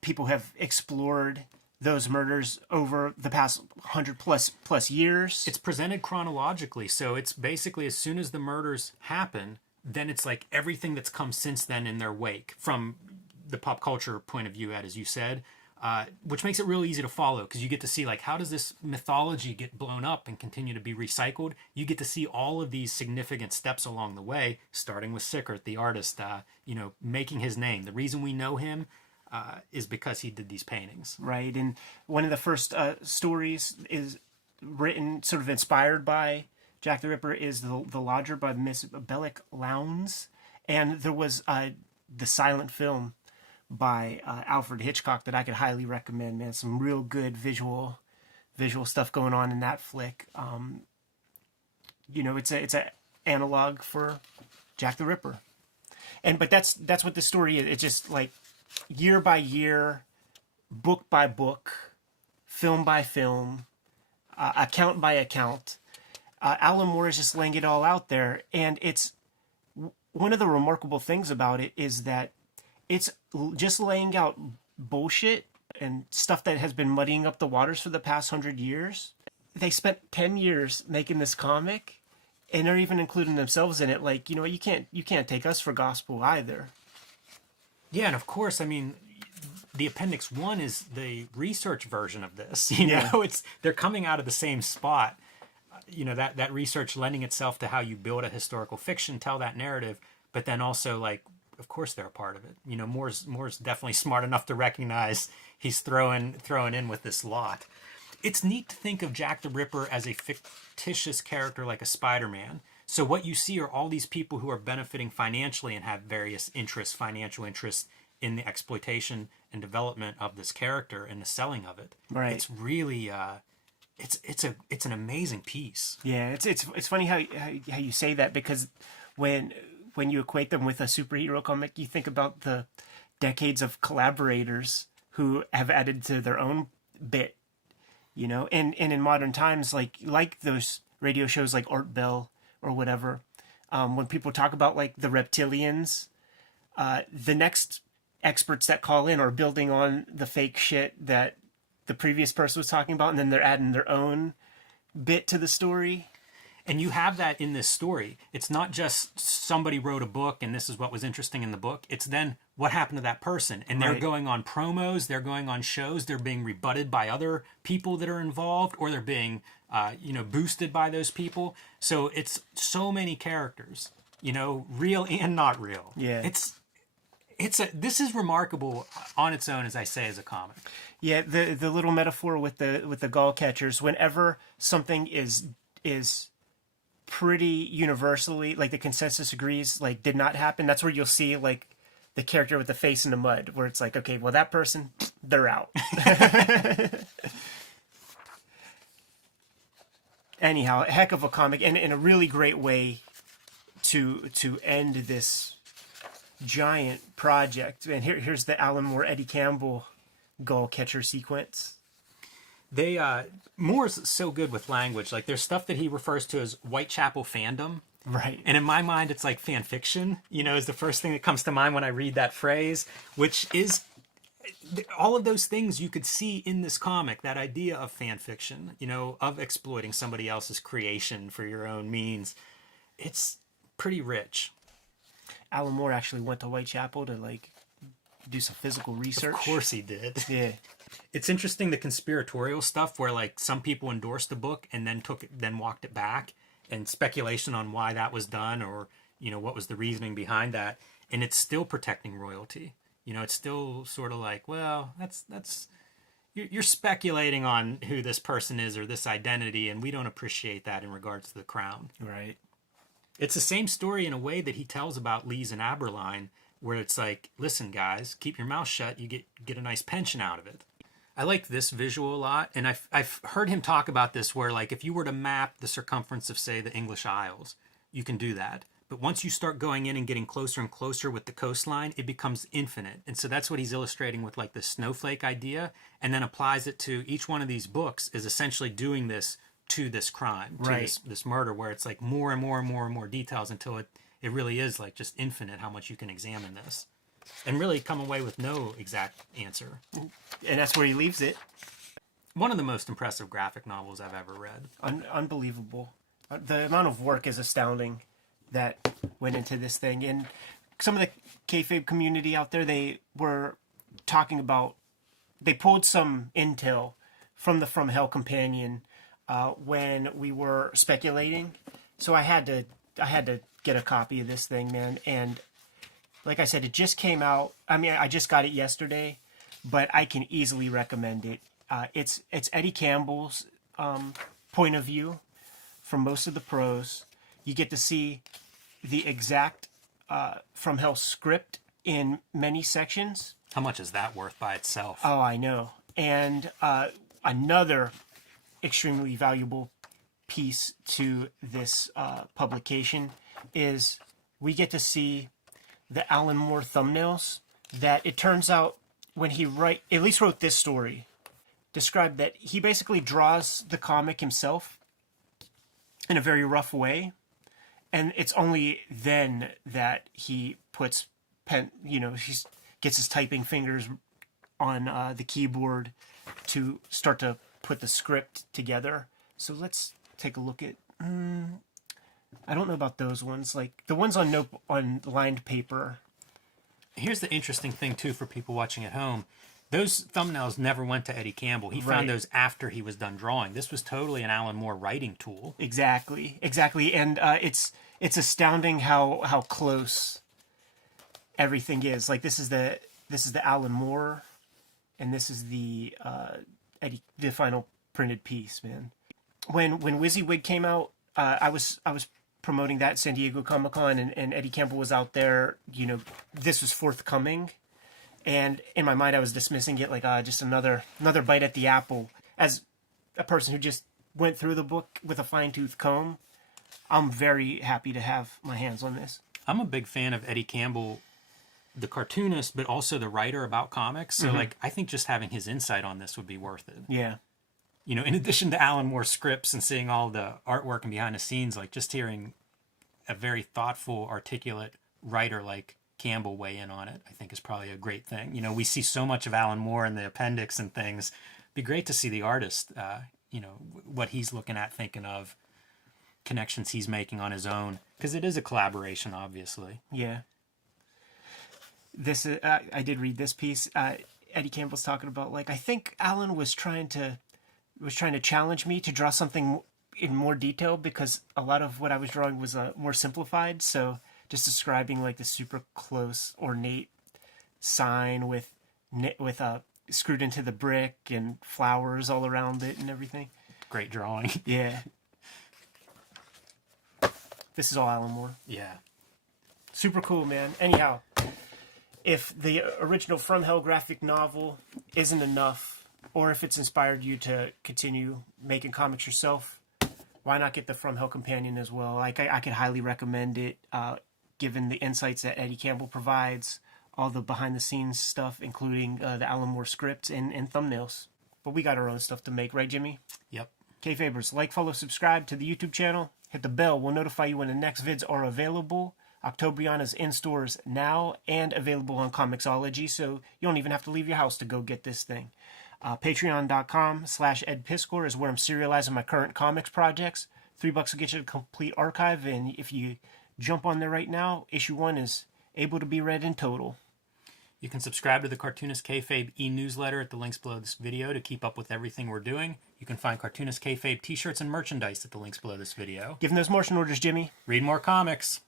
people have explored those murders over the past 100 plus years. It's presented chronologically, so it's basically as soon as the murders happen, then it's like everything that's come since then in their wake, from the pop culture point of view, as you said, which makes it really easy to follow, because you get to see, like, how does this mythology get blown up and continue to be recycled? You get to see all of these significant steps along the way, starting with Seekert, the artist, making his name. The reason we know him is because he did these paintings. Right, and one of the first stories is written, sort of inspired by Jack the Ripper, is The Lodger by Miss Bellick Lowndes. And there was the silent film by Alfred Hitchcock that I could highly recommend, man. Some real good visual stuff going on in that flick. It's a analog for Jack the Ripper. But that's what the story is. It's just like year by year, book by book, film by film, account by account. Alan Moore is just laying it all out there. And it's one of the remarkable things about it is that it's just laying out bullshit and stuff that has been muddying up the waters for the past 100 years. They spent 10 years making this comic, and they're even including themselves in it. Like, you can't take us for gospel either. Yeah, and of course, I mean, the Appendix 1 is the research version of this. They're coming out of the same spot. That research lending itself to how you build a historical fiction, tell that narrative, but then also, like, of course they're a part of it. Moore's definitely smart enough to recognize he's throwing in with this lot. It's neat to think of Jack the Ripper as a fictitious character like a Spider-Man. So what you see are all these people who are benefiting financially and have various financial interests in the exploitation and development of this character and the selling of it. Right. It's really it's an amazing piece. Yeah, it's funny how you say that, because when you equate them with a superhero comic, you think about the decades of collaborators who have added to their own bit, and in modern times, like those radio shows like Art Bell or whatever, when people talk about, like, the reptilians, the next experts that call in are building on the fake shit that the previous person was talking about, and then they're adding their own bit to the story. And you have that in this story. It's not just somebody wrote a book and this is what was interesting in the book. It's then what happened to that person. And they're going on promos, they're going on shows, they're being rebutted by other people that are involved, or they're being boosted by those people. So it's so many characters, real and not real. Yeah. This is remarkable on its own, as I say, as a comic. Yeah, the little metaphor with the gull catchers, whenever something is pretty universally, like, the consensus agrees, like, did not happen, that's where you'll see, like, the character with the face in the mud, where it's like, okay, well, that person, they're out. Anyhow, a heck of a comic, and in a really great way to end this giant project. And here's the Alan Moore, Eddie Campbell gull catcher sequence. Moore's so good with language. Like, there's stuff that he refers to as Whitechapel fandom. Right. And in my mind, it's like fan fiction, is the first thing that comes to mind when I read that phrase, which is all of those things you could see in this comic, that idea of fan fiction, of exploiting somebody else's creation for your own means. It's pretty rich. Alan Moore actually went to Whitechapel to, like, do some physical research. Of course he did. Yeah. It's interesting, the conspiratorial stuff where like some people endorsed the book and then walked it back, and speculation on why that was done, or what was the reasoning behind that. And it's still protecting royalty. It's still sort of like, well, that's you're speculating on who this person is or this identity, and we don't appreciate that in regards to the crown. Right. It's the same story in a way that he tells about Lees and Abberline, where it's like, listen, guys, keep your mouth shut. You get a nice pension out of it. I like this visual a lot, and I've heard him talk about this where, like, if you were to map the circumference of, say, the English Isles, you can do that. But once you start going in and getting closer and closer with the coastline, it becomes infinite. And so that's what he's illustrating with, like, the snowflake idea, and then applies it to each one of these books, is essentially doing this to this crime, to this murder, where it's like more and more and more and more details until it really is like just infinite how much you can examine this. And really come away with no exact answer. And that's where he leaves it. One of the most impressive graphic novels I've ever read. Unbelievable. The amount of work is astounding that went into this thing. And some of the kayfabe community out there, they were talking about, they pulled some intel from the From Hell companion when we were speculating. So I had to get a copy of this thing, man. And like I said, it just came out. I mean, I just got it yesterday, but I can easily recommend it. It's Eddie Campbell's point of view from most of the prose. You get to see the exact From Hell script in many sections. How much is that worth by itself? Oh, I know. And another extremely valuable piece to this publication is we get to see the Alan Moore thumbnails that it turns out when he at least wrote this story, described that he basically draws the comic himself in a very rough way. And it's only then that he puts he gets his typing fingers on the keyboard to start to put the script together. So let's take a look at, I don't know about those ones, like the ones on lined paper. Here's the interesting thing too for people watching at home. Those thumbnails never went to Eddie Campbell. He found those after he was done drawing. This was totally an Alan Moore writing tool. Exactly. And it's astounding how close everything is. Like this is the Alan Moore, and this is the final printed piece, man. When WYSIWYG came out, I was promoting that at San Diego Comic-Con, and Eddie Campbell was out there. This was forthcoming. And in my mind, I was dismissing it like just another bite at the apple. As a person who just went through the book with a fine-tooth comb, I'm very happy to have my hands on this. I'm a big fan of Eddie Campbell, the cartoonist, but also the writer about comics. So, I think just having his insight on this would be worth it. Yeah. In addition to Alan Moore scripts and seeing all the artwork and behind the scenes, like just hearing a very thoughtful, articulate writer like Campbell weigh in on it, I think is probably a great thing. We see so much of Alan Moore in the appendix and things. It'd be great to see the artist, what he's looking at, thinking of, connections he's making on his own, because it is a collaboration, obviously. Yeah. This I did read this piece. Eddie Campbell's talking about, like, I think Alan was trying to challenge me to draw something in more detail, because a lot of what I was drawing was more simplified. So just describing like the super close ornate sign with screwed into the brick and flowers all around it and everything. Great drawing. Yeah. This is all Alan Moore. Yeah. Super cool, man. Anyhow, if the original From Hell graphic novel isn't enough, or if it's inspired you to continue making comics yourself, why not get the From Hell companion as well? I could highly recommend it, given the insights that Eddie Campbell provides, all the behind-the-scenes stuff, including the Alan Moore script and thumbnails. But we got our own stuff to make, right, Jimmy? Yep. Kayfabers, like, follow, subscribe to the YouTube channel. Hit the bell. We'll notify you when the next vids are available. Octobrion is in stores now and available on Comixology, so you don't even have to leave your house to go get this thing. Patreon.com/EdPiskor is where I'm serializing my current comics projects. $3 will get you a complete archive, and if you jump on there right now, issue 1 is able to be read in total. You can subscribe to the Cartoonist Kayfabe e-newsletter at the links below this video to keep up with everything we're doing. You can find Cartoonist Kayfabe t-shirts and merchandise at the links below this video. Give them those motion orders, Jimmy. Read more comics.